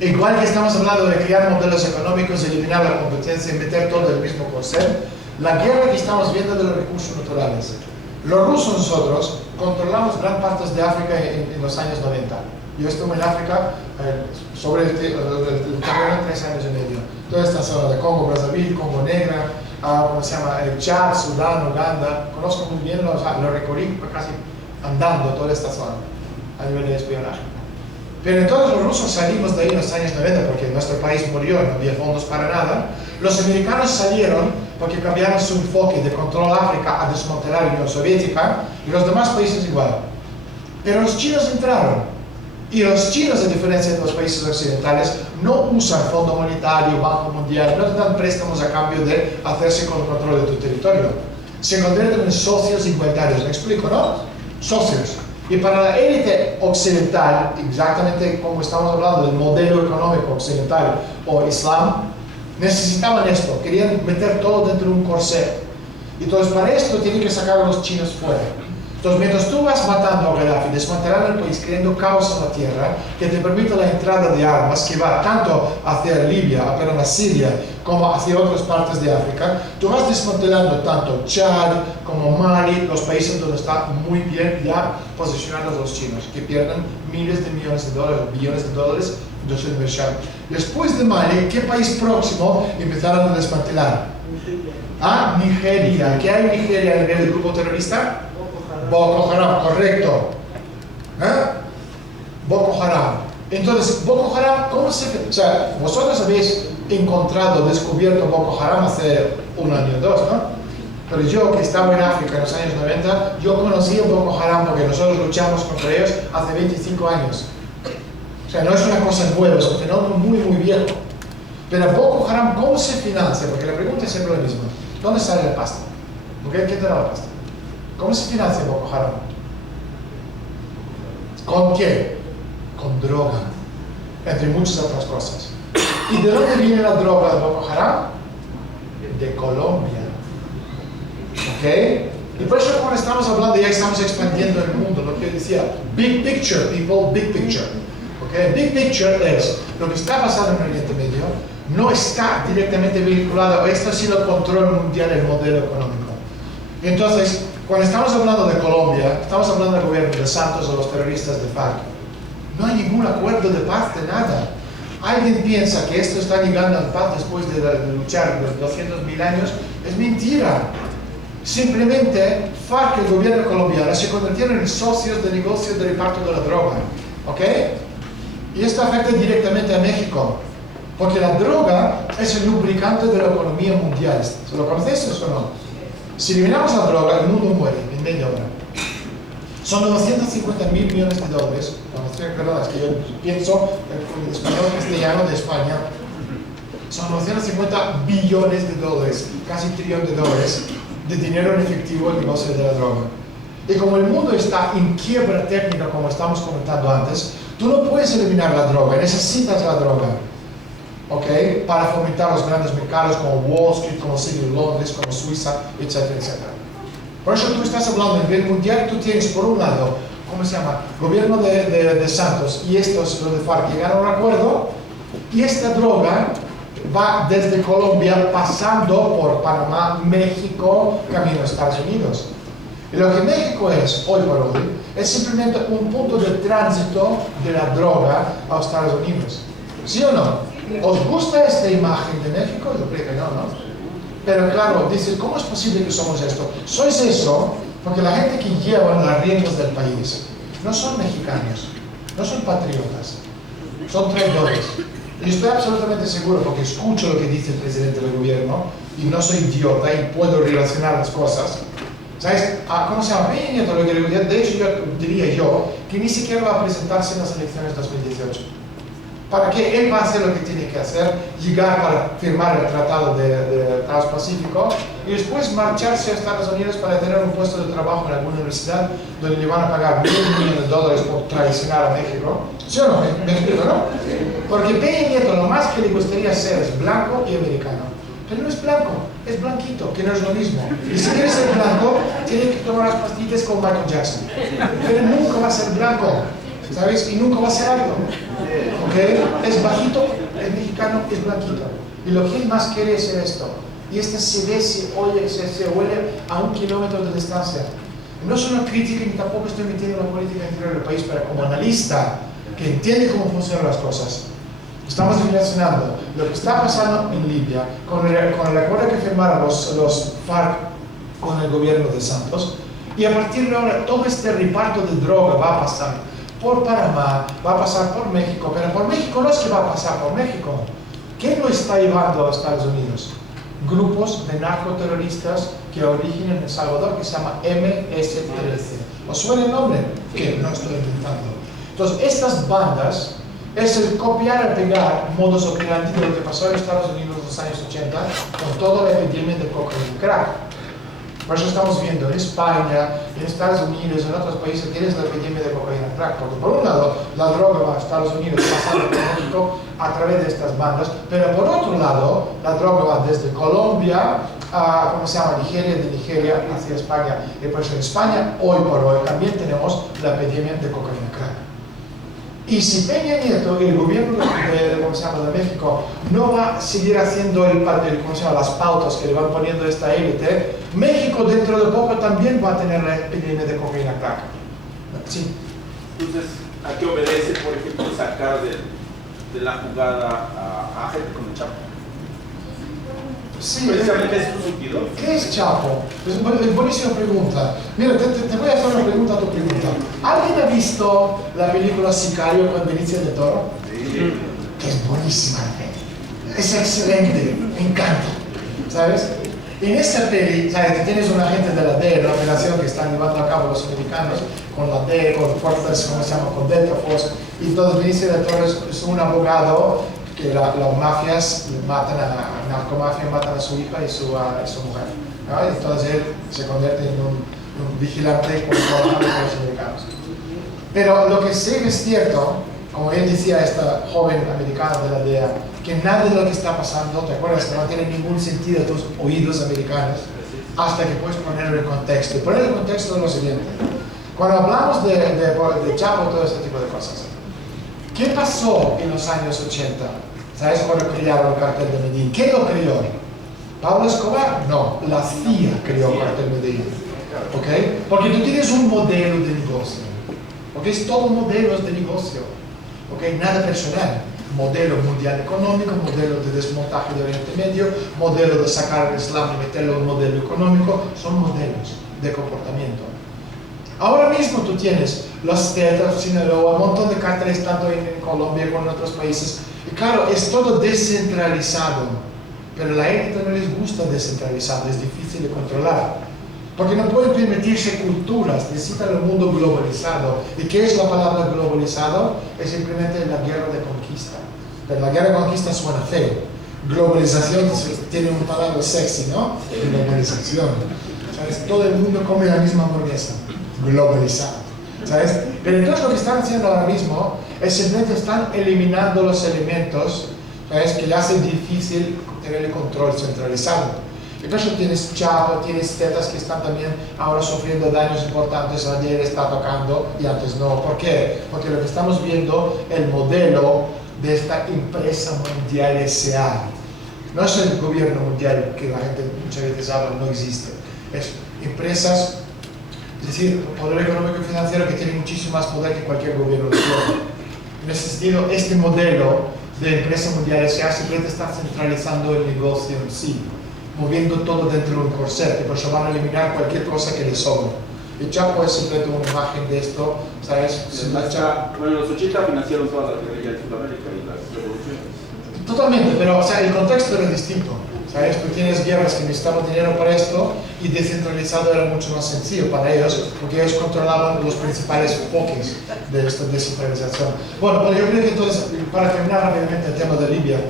Igual que estamos hablando de crear modelos económicos, eliminar la competencia y meter todo en el mismo corset, la guerra que estamos viendo de los recursos naturales. Los rusos nosotros controlamos gran parte de África en los años 90. Yo estuve en África sobre el terreno 3 años y medio. Toda esta zona de Congo, Brazzaville, Congo Negra, ¿cómo se llama? Chad, Sudán, Uganda. Conozco muy bien, lo recorrí casi andando toda esta zona a nivel de espionaje. Pero entonces los rusos salimos de ahí en los años 90 porque nuestro país murió, no había fondos para nada. Los americanos salieron porque cambiaron su enfoque de control África a desmantelar la Unión Soviética y los demás países igual. Pero los chinos entraron. Y los chinos, a diferencia de los países occidentales, no usan Fondo Monetario, Banco Mundial, no te dan préstamos a cambio de hacerse con el control de tu territorio. Se convierten en socios igualitarios, ¿me explico, no? Socios. Y para la élite occidental, exactamente como estamos hablando del modelo económico occidental o Islam, necesitaban esto, querían meter todo dentro de un corset. Entonces para esto tienen que sacar a los chinos fuera. Entonces mientras tú vas matando a Gaddafi, desmantelando el país, creando caos en la tierra, que te permite la entrada de armas que va tanto hacia Libia, perdón, a Siria, como hacia otras partes de África, tú vas desmantelando tanto Chad como Mali, los países donde están muy bien ya posicionados los chinos, que pierden miles de millones de dólares, billones de dólares de su inversión. Después de Mali, ¿qué país próximo empezaron a desmantelar? Ah, Nigeria. ¿Qué hay en Nigeria a nivel del grupo terrorista? Boko Haram, correcto. Boko Haram. Entonces, Boko Haram, ¿cómo se...? O sea, vosotros habéis descubierto Boko Haram hace 1 año o 2, ¿no? Pero yo, que estaba en África en los años 90, yo conocí a Boko Haram porque nosotros luchamos contra ellos hace 25 años. O sea, no es una cosa nueva, es un fenómeno muy, muy viejo. Pero Boko Haram, ¿cómo se financia? Porque la pregunta es siempre la misma. ¿Dónde sale la pasta? ¿Qué te da la pasta? ¿Cómo se financia Boko Haram? ¿Con qué? Con droga, entre muchas otras cosas. ¿Y de dónde viene la droga de Boko Haram? De Colombia. ¿Ok? Y por eso cuando estamos hablando, ya estamos expandiendo el mundo, lo que decía, big picture, people, big picture. ¿Ok? Big picture es lo que está pasando en Oriente Medio, no está directamente vinculado a esto, sino el control mundial del modelo económico. Y entonces, cuando estamos hablando de Colombia, estamos hablando del gobierno de Santos o los terroristas de FARC. No hay ningún acuerdo de paz de nada. Alguien piensa que esto está llegando a paz después de luchar los 200.000 años. Es mentira. Simplemente FARC y el gobierno colombiano se convirtieron en socios de negocios de reparto de la droga. ¿Ok? Y esto afecta directamente a México. Porque la droga es el lubricante de la economía mundial. ¿Se lo conocéis o no? Si eliminamos la droga, el mundo muere en media hora. Son 250.000 millones de dólares. Perdón, es que yo pienso en español castellano de España. Son 250 billones de dólares, casi $1 trillón de dinero en efectivo en el negocio de la droga. Y como el mundo está en quiebra técnica, como estamos comentando antes, tú no puedes eliminar la droga, necesitas la droga. ¿Ok? Para fomentar los grandes mercados como Wall Street, como City de Londres, como Suiza, etcétera, etcétera. Por eso tú estás hablando a nivel mundial, tú tienes por un lado, ¿cómo se llama? Gobierno de Santos y estos, los de FARC, llegaron a un acuerdo y esta droga va desde Colombia pasando por Panamá, México, camino a Estados Unidos. Y lo que México es, hoy por hoy, es simplemente un punto de tránsito de la droga a Estados Unidos. ¿Sí o no? ¿Os gusta esta imagen de México? Yo creo que no, ¿no? Pero claro, dices, ¿cómo es posible que somos esto? Sois eso porque la gente que lleva las riendas del país no son mexicanos, no son patriotas, son traidores. Y estoy absolutamente seguro porque escucho lo que dice el presidente del gobierno y no soy idiota y puedo relacionar las cosas. ¿Sabes? ¿Cómo se llama? De hecho, yo diría que ni siquiera va a presentarse en las elecciones 2018. ¿Para qué? Él va a hacer lo que tiene que hacer, llegar para firmar el Tratado de Transpacífico y después marcharse a Estados Unidos para tener un puesto de trabajo en alguna universidad donde le van a pagar $1.000 millones por traicionar a México. ¿Sí o no? ¿Me explico, no? Porque Peña Nieto lo más que le gustaría ser es blanco y americano. Pero no es blanco, es blanquito, que no es lo mismo. Y si quieres ser blanco, tiene que tomar las pastillas con Michael Jackson. Pero nunca va a ser blanco, ¿sabes? Y nunca va a ser alto. ¿Ok? Es bajito, el mexicano es blanquito. Y lo que él más quiere es esto. Y este se ve, se oye, se huele a 1 kilómetro de distancia. No es una crítica ni tampoco estoy metiendo en la política interior del país, pero como analista que entiende cómo funcionan las cosas, estamos relacionando lo que está pasando en Libia con el acuerdo que firmaron los FARC con el gobierno de Santos, y a partir de ahora todo este reparto de droga va a pasar por Panamá, va a pasar por México, pero por México no es que va a pasar por México. ¿Quién lo está llevando a los Estados Unidos? Grupos de narcoterroristas que originan en El Salvador, que se llama MSTLC. ¿Os suena el nombre? Que no estoy inventando. Entonces, estas bandas es el copiar y pegar modus operandi de lo que pasó en Estados Unidos en los años 80 con toda la epidemia de cocaína y crack. Por eso estamos viendo en España, en Estados Unidos, en otros países, tienes la epidemia de cocaína y crack. Porque por un lado, la droga va a Estados Unidos, pasando por México a través de estas bandas, pero por otro lado, la droga va desde Colombia a, ¿cómo se llama?, Nigeria, de Nigeria hacia España. Y pues en España, hoy por hoy, también tenemos la epidemia de cocaína y crack. Y si Peña Nieto y el gobierno ¿cómo se llama?, de México no va a seguir haciendo ¿cómo se llama?, las pautas que le van poniendo a esta élite, México dentro de poco también va a tener la epidemia de cocaína crack. Sí. Entonces, ¿a qué obedece, por ejemplo, sacar de la jugada a gente como Chapo? Sí, precisamente es un surtidor. ¿Qué es Chapo? Es una buenísima pregunta. Mira, te voy a hacer una pregunta a tu pregunta. ¿Alguien ha visto la película Sicario con Benicio del Toro? Sí. Que es buenísima. Es excelente, me encanta. ¿Sabes? En esta peli, ¿sabes? Tienes un agente de la DEA, la operación que están llevando a cabo los americanos con la DEA, con fuerzas, ¿cómo se llama?, con Delta Force. Y entonces Benicio del Toro es un abogado que las mafias matan a narcomafia, matan a su hija y su mujer, ¿no? Entonces él se convierte en un vigilante trabajando con los americanos. Pero lo que sí es cierto, como él decía esta joven americana de la DEA, que nada de lo que está pasando, ¿te acuerdas?, que no tiene ningún sentido a tus oídos americanos hasta que puedes ponerlo en contexto. Y poner el contexto de lo siguiente: cuando hablamos de Chapo y todo este tipo de cosas, ¿qué pasó en los años 80? ¿Sabes cuando crearon el cartel de Medellín? ¿Quién lo creó? ¿Pablo Escobar? No, la CIA creó el cartel de Medellín. ¿Okay? Porque tú tienes un modelo de negocio. ¿Okay? Es todo modelos de negocio. ¿Okay? Nada personal. Modelo mundial económico, modelo de desmontaje de Oriente Medio, modelo de sacar el Islam y meterlo en un modelo económico. Son modelos de comportamiento. Ahora mismo tú tienes los Zetas, Sinaloa, un montón de cárteles tanto en Colombia como en otros países. Y claro, es todo descentralizado, pero a la élite no les gusta descentralizado, es difícil de controlar. Porque no pueden permitirse culturas, necesitan un mundo globalizado. ¿Y qué es la palabra globalizado? Es simplemente la guerra de conquista. Pero la guerra de conquista suena feo. Globalización tiene una palabra sexy, ¿no? Globalización. ¿Sabes? Todo el mundo come la misma hamburguesa. Globalizado. ¿Sabes? Pero entonces lo que están haciendo ahora mismo es simplemente están eliminando los elementos, ¿sabes?, que le hacen difícil tener el control centralizado. Y por eso tienes Chapo, tienes Zetas que están también ahora sufriendo daños importantes. Ayer está tocando y antes no. ¿Por qué? Porque lo que estamos viendo, el modelo de esta empresa mundial S.A. No es el gobierno mundial que la gente muchas veces habla, no existe. Es empresas, es decir, poder económico y financiero que tiene muchísimo más poder que cualquier gobierno de tierra. En ese sentido, este modelo de empresa mundial S.A. simplemente está centralizando el negocio en sí, moviendo todo dentro de un corset, y por eso van a eliminar cualquier cosa que les sobre. El Chapo es simplemente una imagen de esto, ¿sabes? Bueno, los 80 financiaron toda la guerrilla en Sudamérica y las revoluciones. Totalmente, pero o sea, el contexto era distinto. ¿Sabes? Tú tienes guerras que necesitaban dinero para esto, y descentralizado era mucho más sencillo para ellos, porque ellos controlaban los principales foques de esta descentralización. Bueno, yo creo que entonces, para terminar rápidamente el tema de Libia,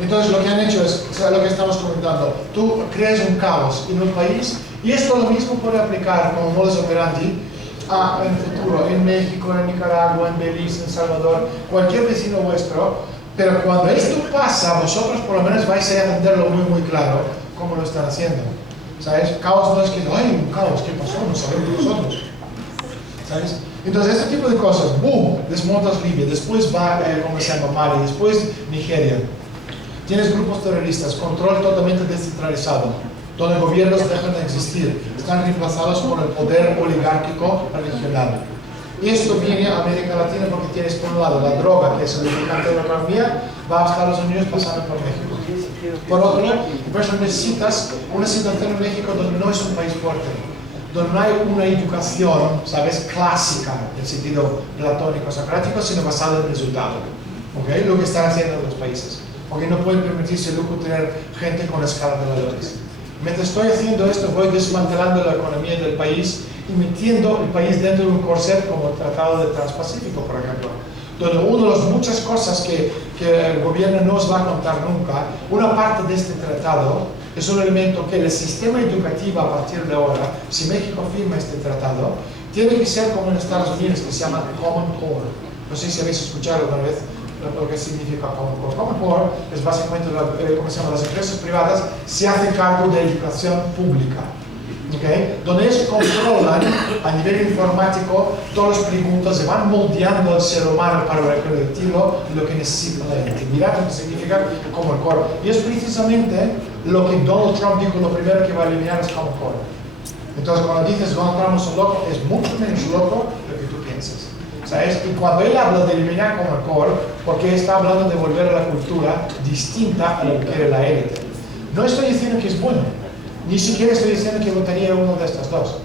entonces lo que han hecho es, o sea, lo que estamos comentando, tú creas un caos en un país, y esto lo mismo puede aplicar como modus operandi en el futuro, en México, en Nicaragua, en Belice, en Salvador, cualquier vecino vuestro. Pero cuando esto pasa, vosotros por lo menos vais a entenderlo muy claro cómo lo están haciendo. ¿sabes? Caos no es que, ay, un caos, ¿qué pasó? No sabemos nosotros, ¿sabes? Entonces, este tipo de cosas, boom, desmontas Libia, después va, ¿cómo se llama? Mali, después Nigeria. Tienes grupos terroristas, control totalmente descentralizado, donde gobiernos dejan de existir, están reemplazados por el poder oligárquico regional. Y esto viene a América Latina porque tienes por un lado la droga, que es el lubricante de la economía, va a Estados Unidos pasando por México. Por otro lado, necesitas una situación en México donde no es un país fuerte, donde no hay una educación, ¿sabes?, clásica, en el sentido platónico, socrático, sino basada en el resultado. ¿Okay? Lo que están haciendo los países. Porque no pueden permitirse el lujo tener gente con escala de valores. Mientras estoy haciendo esto, voy desmantelando la economía del país y metiendo el país dentro de un corset como el Tratado de Transpacífico, por ejemplo, donde una de las muchas cosas que el gobierno no os va a contar nunca, una parte de este tratado es un elemento que el sistema educativo a partir de ahora, si México firma este tratado, tiene que ser como en Estados Unidos, que se llama Common Core. No sé si habéis escuchado alguna vez lo que significa Common Core. Common Core es básicamente, ¿cómo se llama? Las empresas privadas se hacen cargo de educación pública. ¿Okay? Donde ellos controlan a nivel informático todas las preguntas, se van moldeando al ser humano para reproducirlo lo que necesita la gente. Mirad lo que significa Common Core. Y es precisamente lo que Donald Trump dijo, lo primero que va a eliminar es Common Core. Entonces cuando dices Donald Trump es un loco, es mucho menos loco de lo que tú piensas. ¿Sabes? Y cuando él habla de eliminar Common Core, porque está hablando de volver a la cultura distinta a lo que quiere la élite. No estoy diciendo que es bueno. Ni siquiera estoy diciendo que votaría uno de estos dos,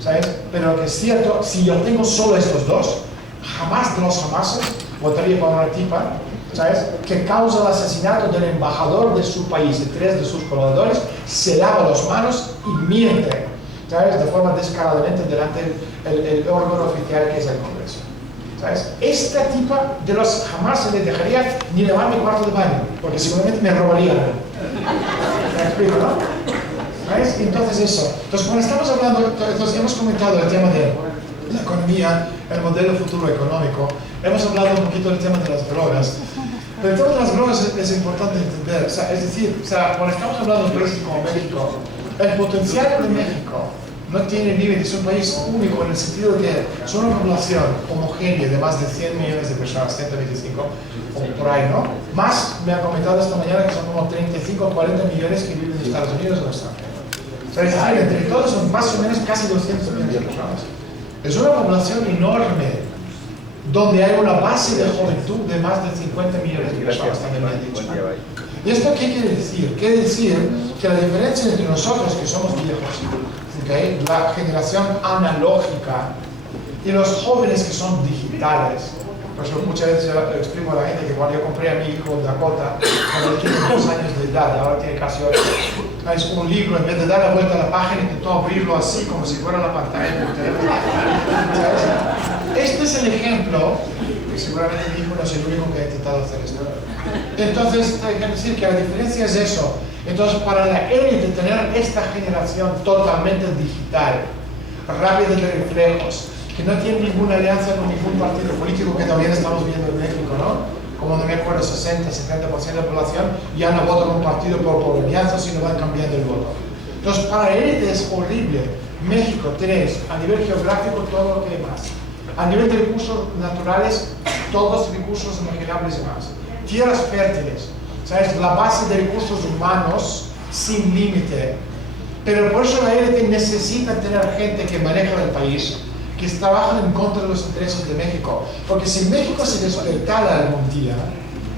¿sabes? Pero lo que es cierto, si yo tengo solo estos dos, jamás de los jamases votaría por una tipa, ¿sabes? Que causa el asesinato del embajador de su país, de 3 de sus colaboradores, se lava las manos y miente, ¿sabes? De forma descaradamente delante del órgano oficial que es el Congreso, ¿sabes? Esta tipa de los jamás se le dejaría ni lavar mi cuarto de baño, porque seguramente me robaría. ¿Me explico, no? ¿Ves? Entonces eso. Entonces cuando estamos hablando, entonces hemos comentado el tema de la economía, el modelo futuro económico, hemos hablado un poquito del tema de las drogas, pero el tema de las drogas es importante entender, o sea, es decir, o sea, cuando estamos hablando de países como México, el potencial de México no tiene límite, es un país único en el sentido de que es una población homogénea de más de 100 millones de personas, 125 o por ahí, ¿no? Más, me han comentado esta mañana que son como 35 o 40 millones que viven en Estados Unidos o en extranjero. O sea, es decir, entre todos son más o menos casi 200 millones de personas. Es una población enorme, donde hay una base de juventud de más de 50 millones de personas, también me han dicho. ¿Y esto qué quiere decir? Quiere decir que la diferencia entre nosotros, que somos viejos, ¿okay?, la generación analógica, y los jóvenes que son digitales. Por eso muchas veces yo explico a la gente que cuando yo compré a mi hijo Dakota, cuando él tiene 2 años de edad, ahora tiene casi 8, es un libro, en vez de dar la vuelta a la página, intentó abrirlo así, como si fuera la pantalla del teléfono. Este es el ejemplo, que seguramente mi hijo no es el único que ha intentado hacer esto. Entonces, hay que decir que la diferencia es eso. Entonces, para la élite tener esta generación totalmente digital, rápida de reflejos, que no tiene ninguna alianza con ningún partido político, que también estamos viendo en México, ¿no? Como no me acuerdo, 60-70% de la población ya no vota con un partido por alianza, sino van cambiando el voto. Entonces, para élite es horrible. México tenéis a nivel geográfico todo lo que hay más. A nivel de recursos naturales, todos los recursos imaginables y más. Tierras fértiles, ¿sabes? La base de recursos humanos sin límite. Pero por eso la élite necesita tener gente que maneja el país, que trabajan en contra de los intereses de México. Porque si México se despertara algún día,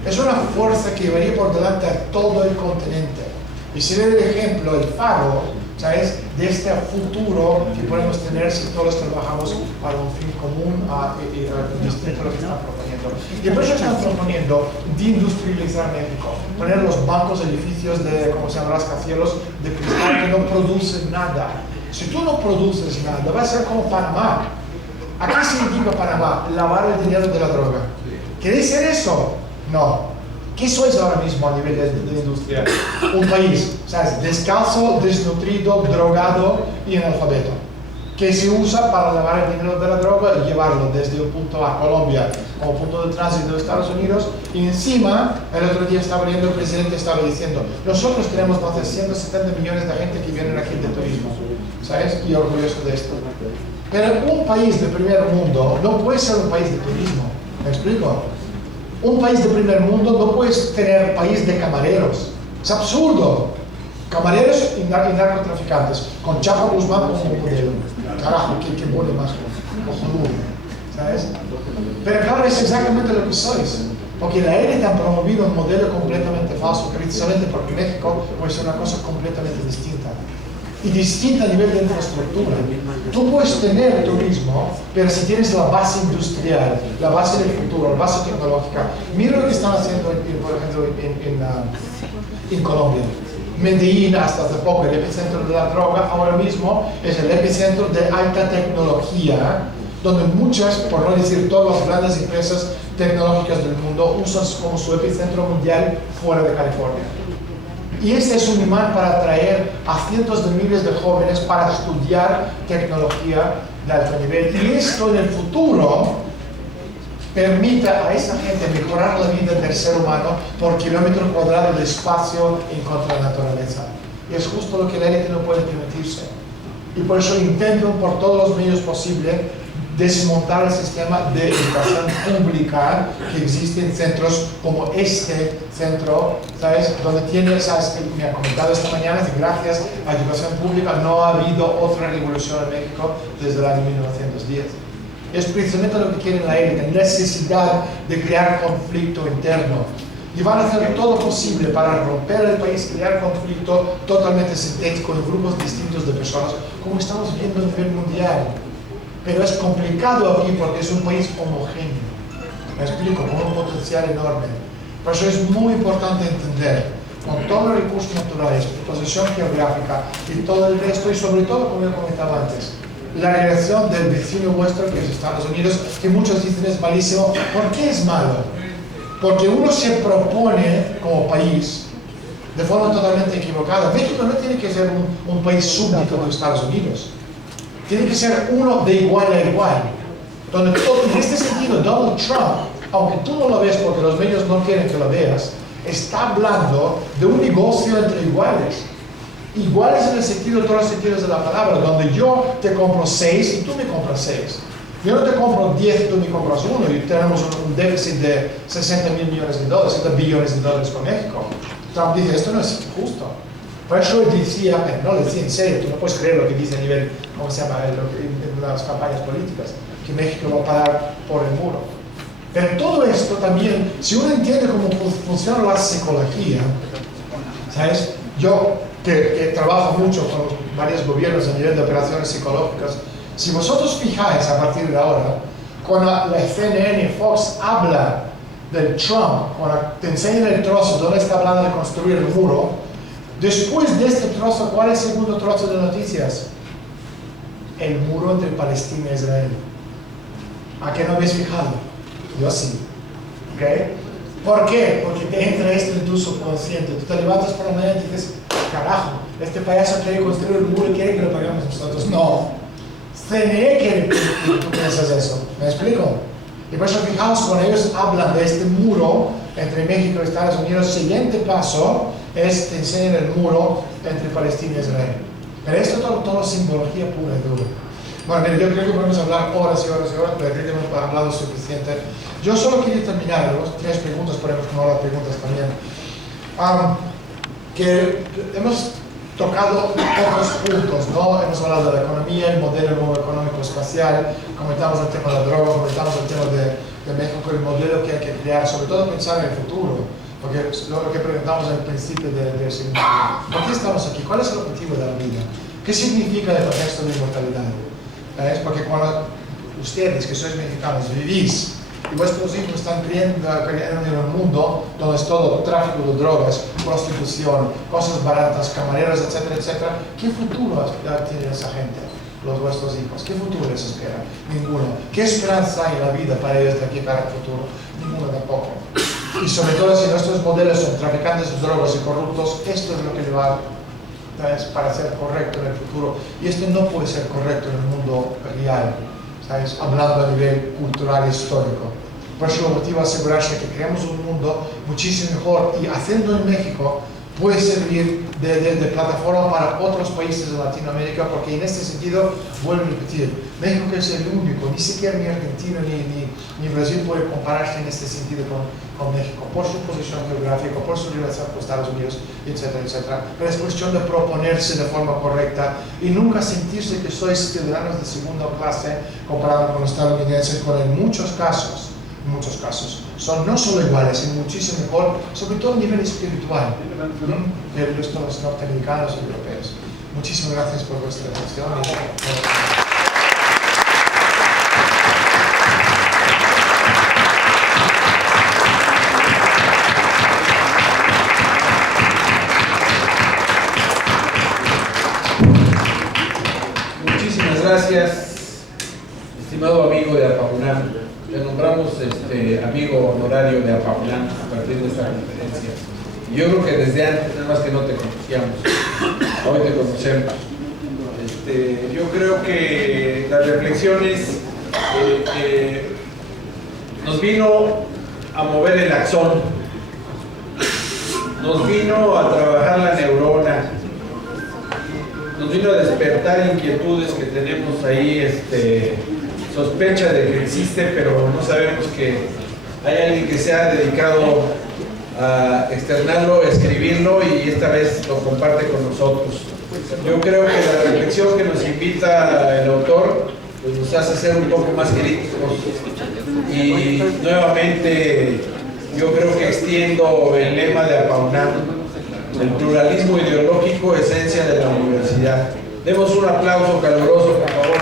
es una fuerza que llevaría por delante a todo el continente. Y sería el ejemplo, el faro, ¿sabes?, de este futuro que podemos tener si todos trabajamos para un fin común distinto a lo que están proponiendo. Y por eso están proponiendo deindustrializar México, poner los bancos, edificios de, como se llama, rascacielos de cristal que no producen nada. Si tú no produces nada, va a ser como Panamá. ¿A qué significa Panamá? Lavar el dinero de la droga. ¿Queréis ser eso? No. ¿Qué sois ahora mismo a nivel de industria? Un país, ¿sabes?, descalzo, desnutrido, drogado y analfabeto. que se usa para lavar el dinero de la droga y llevarlo desde un punto a Colombia como punto de tránsito de Estados Unidos. Y encima, el otro día estaba viendo, el presidente estaba diciendo, nosotros tenemos más de 170 millones de gente que vienen aquí de turismo, ¿sabes? Y orgulloso de esto. Pero un país de primer mundo no puede ser un país de turismo, ¿me explico? Un país de primer mundo no puedes tener país de camareros, es absurdo. Camareros y narcotraficantes, con Chapo Guzmán como modelo. Carajo, qué bueno más cojonudo, ¿sabes? Pero claro, es exactamente lo que sois. Porque la élite han promovido un modelo completamente falso, precisamente porque México puede ser una cosa completamente distinta. Y distinta a nivel de infraestructura. Tú puedes tener turismo, pero si tienes la base industrial, la base del futuro, la base tecnológica. Mira lo que están haciendo, por ejemplo, en Colombia. Medellín, hasta hace poco el epicentro de la droga, ahora mismo es el epicentro de alta tecnología, donde muchas, por no decir todas las grandes empresas tecnológicas del mundo usan como su epicentro mundial fuera de California. Y este es un imán para atraer a cientos de miles de jóvenes para estudiar tecnología de alto nivel. Y esto en el futuro permita a esa gente mejorar la vida del ser humano por kilómetro cuadrado de espacio en contra de la naturaleza. Y es justo lo que la élite no puede permitirse. Y por eso intentan por todos los medios posibles desmontar el sistema de educación pública que existe en centros como este centro, ¿sabes? Donde tiene, ¿sabes? Me ha comentado esta mañana que gracias a la educación pública no ha habido otra revolución en México desde el año 1910. Es precisamente lo que quiere la élite, necesidad de crear conflicto interno. Y van a hacer todo posible para romper el país, crear conflicto totalmente sintético en grupos distintos de personas, como estamos viendo a nivel mundial. Pero es complicado aquí porque es un país homogéneo. Me explico, con un potencial enorme. Por eso es muy importante entender, con todos los recursos naturales, posición geográfica y todo el resto, y sobre todo, como yo comentaba antes, la relación del vecino vuestro, que es Estados Unidos, que muchos dicen es malísimo. ¿Por qué es malo? Porque uno se propone como país de forma totalmente equivocada. México no tiene que ser un país súbdito de Estados Unidos. Tiene que ser uno de igual a igual. Donde todo, en este sentido, Donald Trump, aunque tú no lo ves porque los medios no quieren que lo veas, está hablando de un negocio entre iguales. Iguales en el sentido, todos los sentidos de la palabra, donde yo te compro 6 y tú me compras 6. Yo no te compro 10 y tú me compras 1 y tenemos un déficit de 60 mil millones de dólares, 60 billones de dólares con México. Trump dice, esto no es justo. Por eso él decía, no lo decía en serio, tú no puedes creer lo que dice a nivel, ¿cómo se llama?, en las campañas políticas, que México va a pagar por el muro. Pero todo esto también, si uno entiende cómo funciona la psicología, ¿sabes? Yo, que trabajo mucho con varios gobiernos a nivel de operaciones psicológicas, si vosotros fijáis a partir de ahora, cuando la CNN, Fox habla del Trump, cuando te enseñan el trozo donde está hablando de construir el muro, después de este trozo, ¿cuál es el segundo trozo de noticias? El muro entre Palestina e Israel. ¿A qué no habéis fijado? Yo sí. ¿Okay? ¿Por qué? Porque te entra esto en tu subconsciente. Tú te levantas por la mañana y dices, carajo, este payaso quiere construir el muro y quiere que lo paguemos nosotros. No. CNN quiere que tú piensas eso. ¿Me explico? Y por eso fijaos, cuando ellos hablan de este muro entre México y Estados Unidos, el siguiente paso es te enseñan el muro entre Palestina e Israel. Pero esto todo es simbología pura y dura. Bueno, yo creo que podemos hablar horas y horas y horas, pero creo que hemos hablado suficiente. Yo solo quería terminar, ¿no? 3 preguntas, podemos tomar las preguntas también. Que hemos tocado otros puntos, ¿no? Hemos hablado de la economía, el modelo nuevo económico espacial, comentamos el tema de la droga, comentamos el tema de México, el modelo que hay que crear, sobre todo pensar en el futuro, porque lo que preguntamos al principio del segundo. ¿Por qué estamos aquí? ¿Cuál es el objetivo de la vida? ¿Qué significa el contexto de inmortalidad? ¿Sabes? Porque cuando ustedes, que sois mexicanos, vivís y vuestros hijos están creyendo en un mundo donde es todo tráfico de drogas, prostitución, cosas baratas, camareros, etcétera, etcétera, ¿qué futuro tiene esa gente, los vuestros hijos? ¿Qué futuro les espera? Ninguno. ¿Qué esperanza hay en la vida para ellos de aquí para el futuro? Ninguno tampoco. Y sobre todo si nuestros modelos son traficantes de drogas y corruptos, esto es lo que le va ¿sabes? Para ser correcto en el futuro. Y esto no puede ser correcto en el mundo real, ¿sabes? Hablando a nivel cultural e histórico. Por eso lo motiva a asegurarse que creamos un mundo muchísimo mejor, y haciendo en México puede servir de plataforma para otros países de Latinoamérica, porque en este sentido, vuelvo a repetir, México es el único, ni siquiera ni Argentina ni Brasil puede compararse en este sentido con México, por su posición geográfica, por su relación con Estados Unidos, etcétera, etcétera. Pero es cuestión de proponerse de forma correcta y nunca sentirse que sois ciudadanos de segunda clase comparado con los estadounidenses, cuando en muchos casos, son no solo iguales, sino muchísimo mejor, sobre todo a nivel espiritual, que los norteamericanos y europeos. Muchísimas gracias por vuestra atención. Muchísimas gracias, estimado amigo de Apaunam. Le nombramos amigo honorario de Apaunam a partir de esta conferencia. Y yo creo que desde antes, nada más que no te conocíamos, hoy te conocemos. Yo creo que las reflexiones nos vino a mover el axón, nos vino a trabajar la neurona, nos vino a despertar inquietudes que tenemos ahí, sospecha de que existe, pero no sabemos que hay alguien que se ha dedicado a externarlo, a escribirlo, y esta vez lo comparte con nosotros. Yo creo que la reflexión que nos invita el autor pues nos hace ser un poco más críticos, y nuevamente yo creo que extiendo el lema de Apaunam: el pluralismo ideológico, esencia de la universidad. Demos un aplauso caluroso, por favor.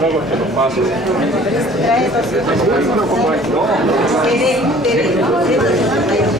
Luego te lo paso.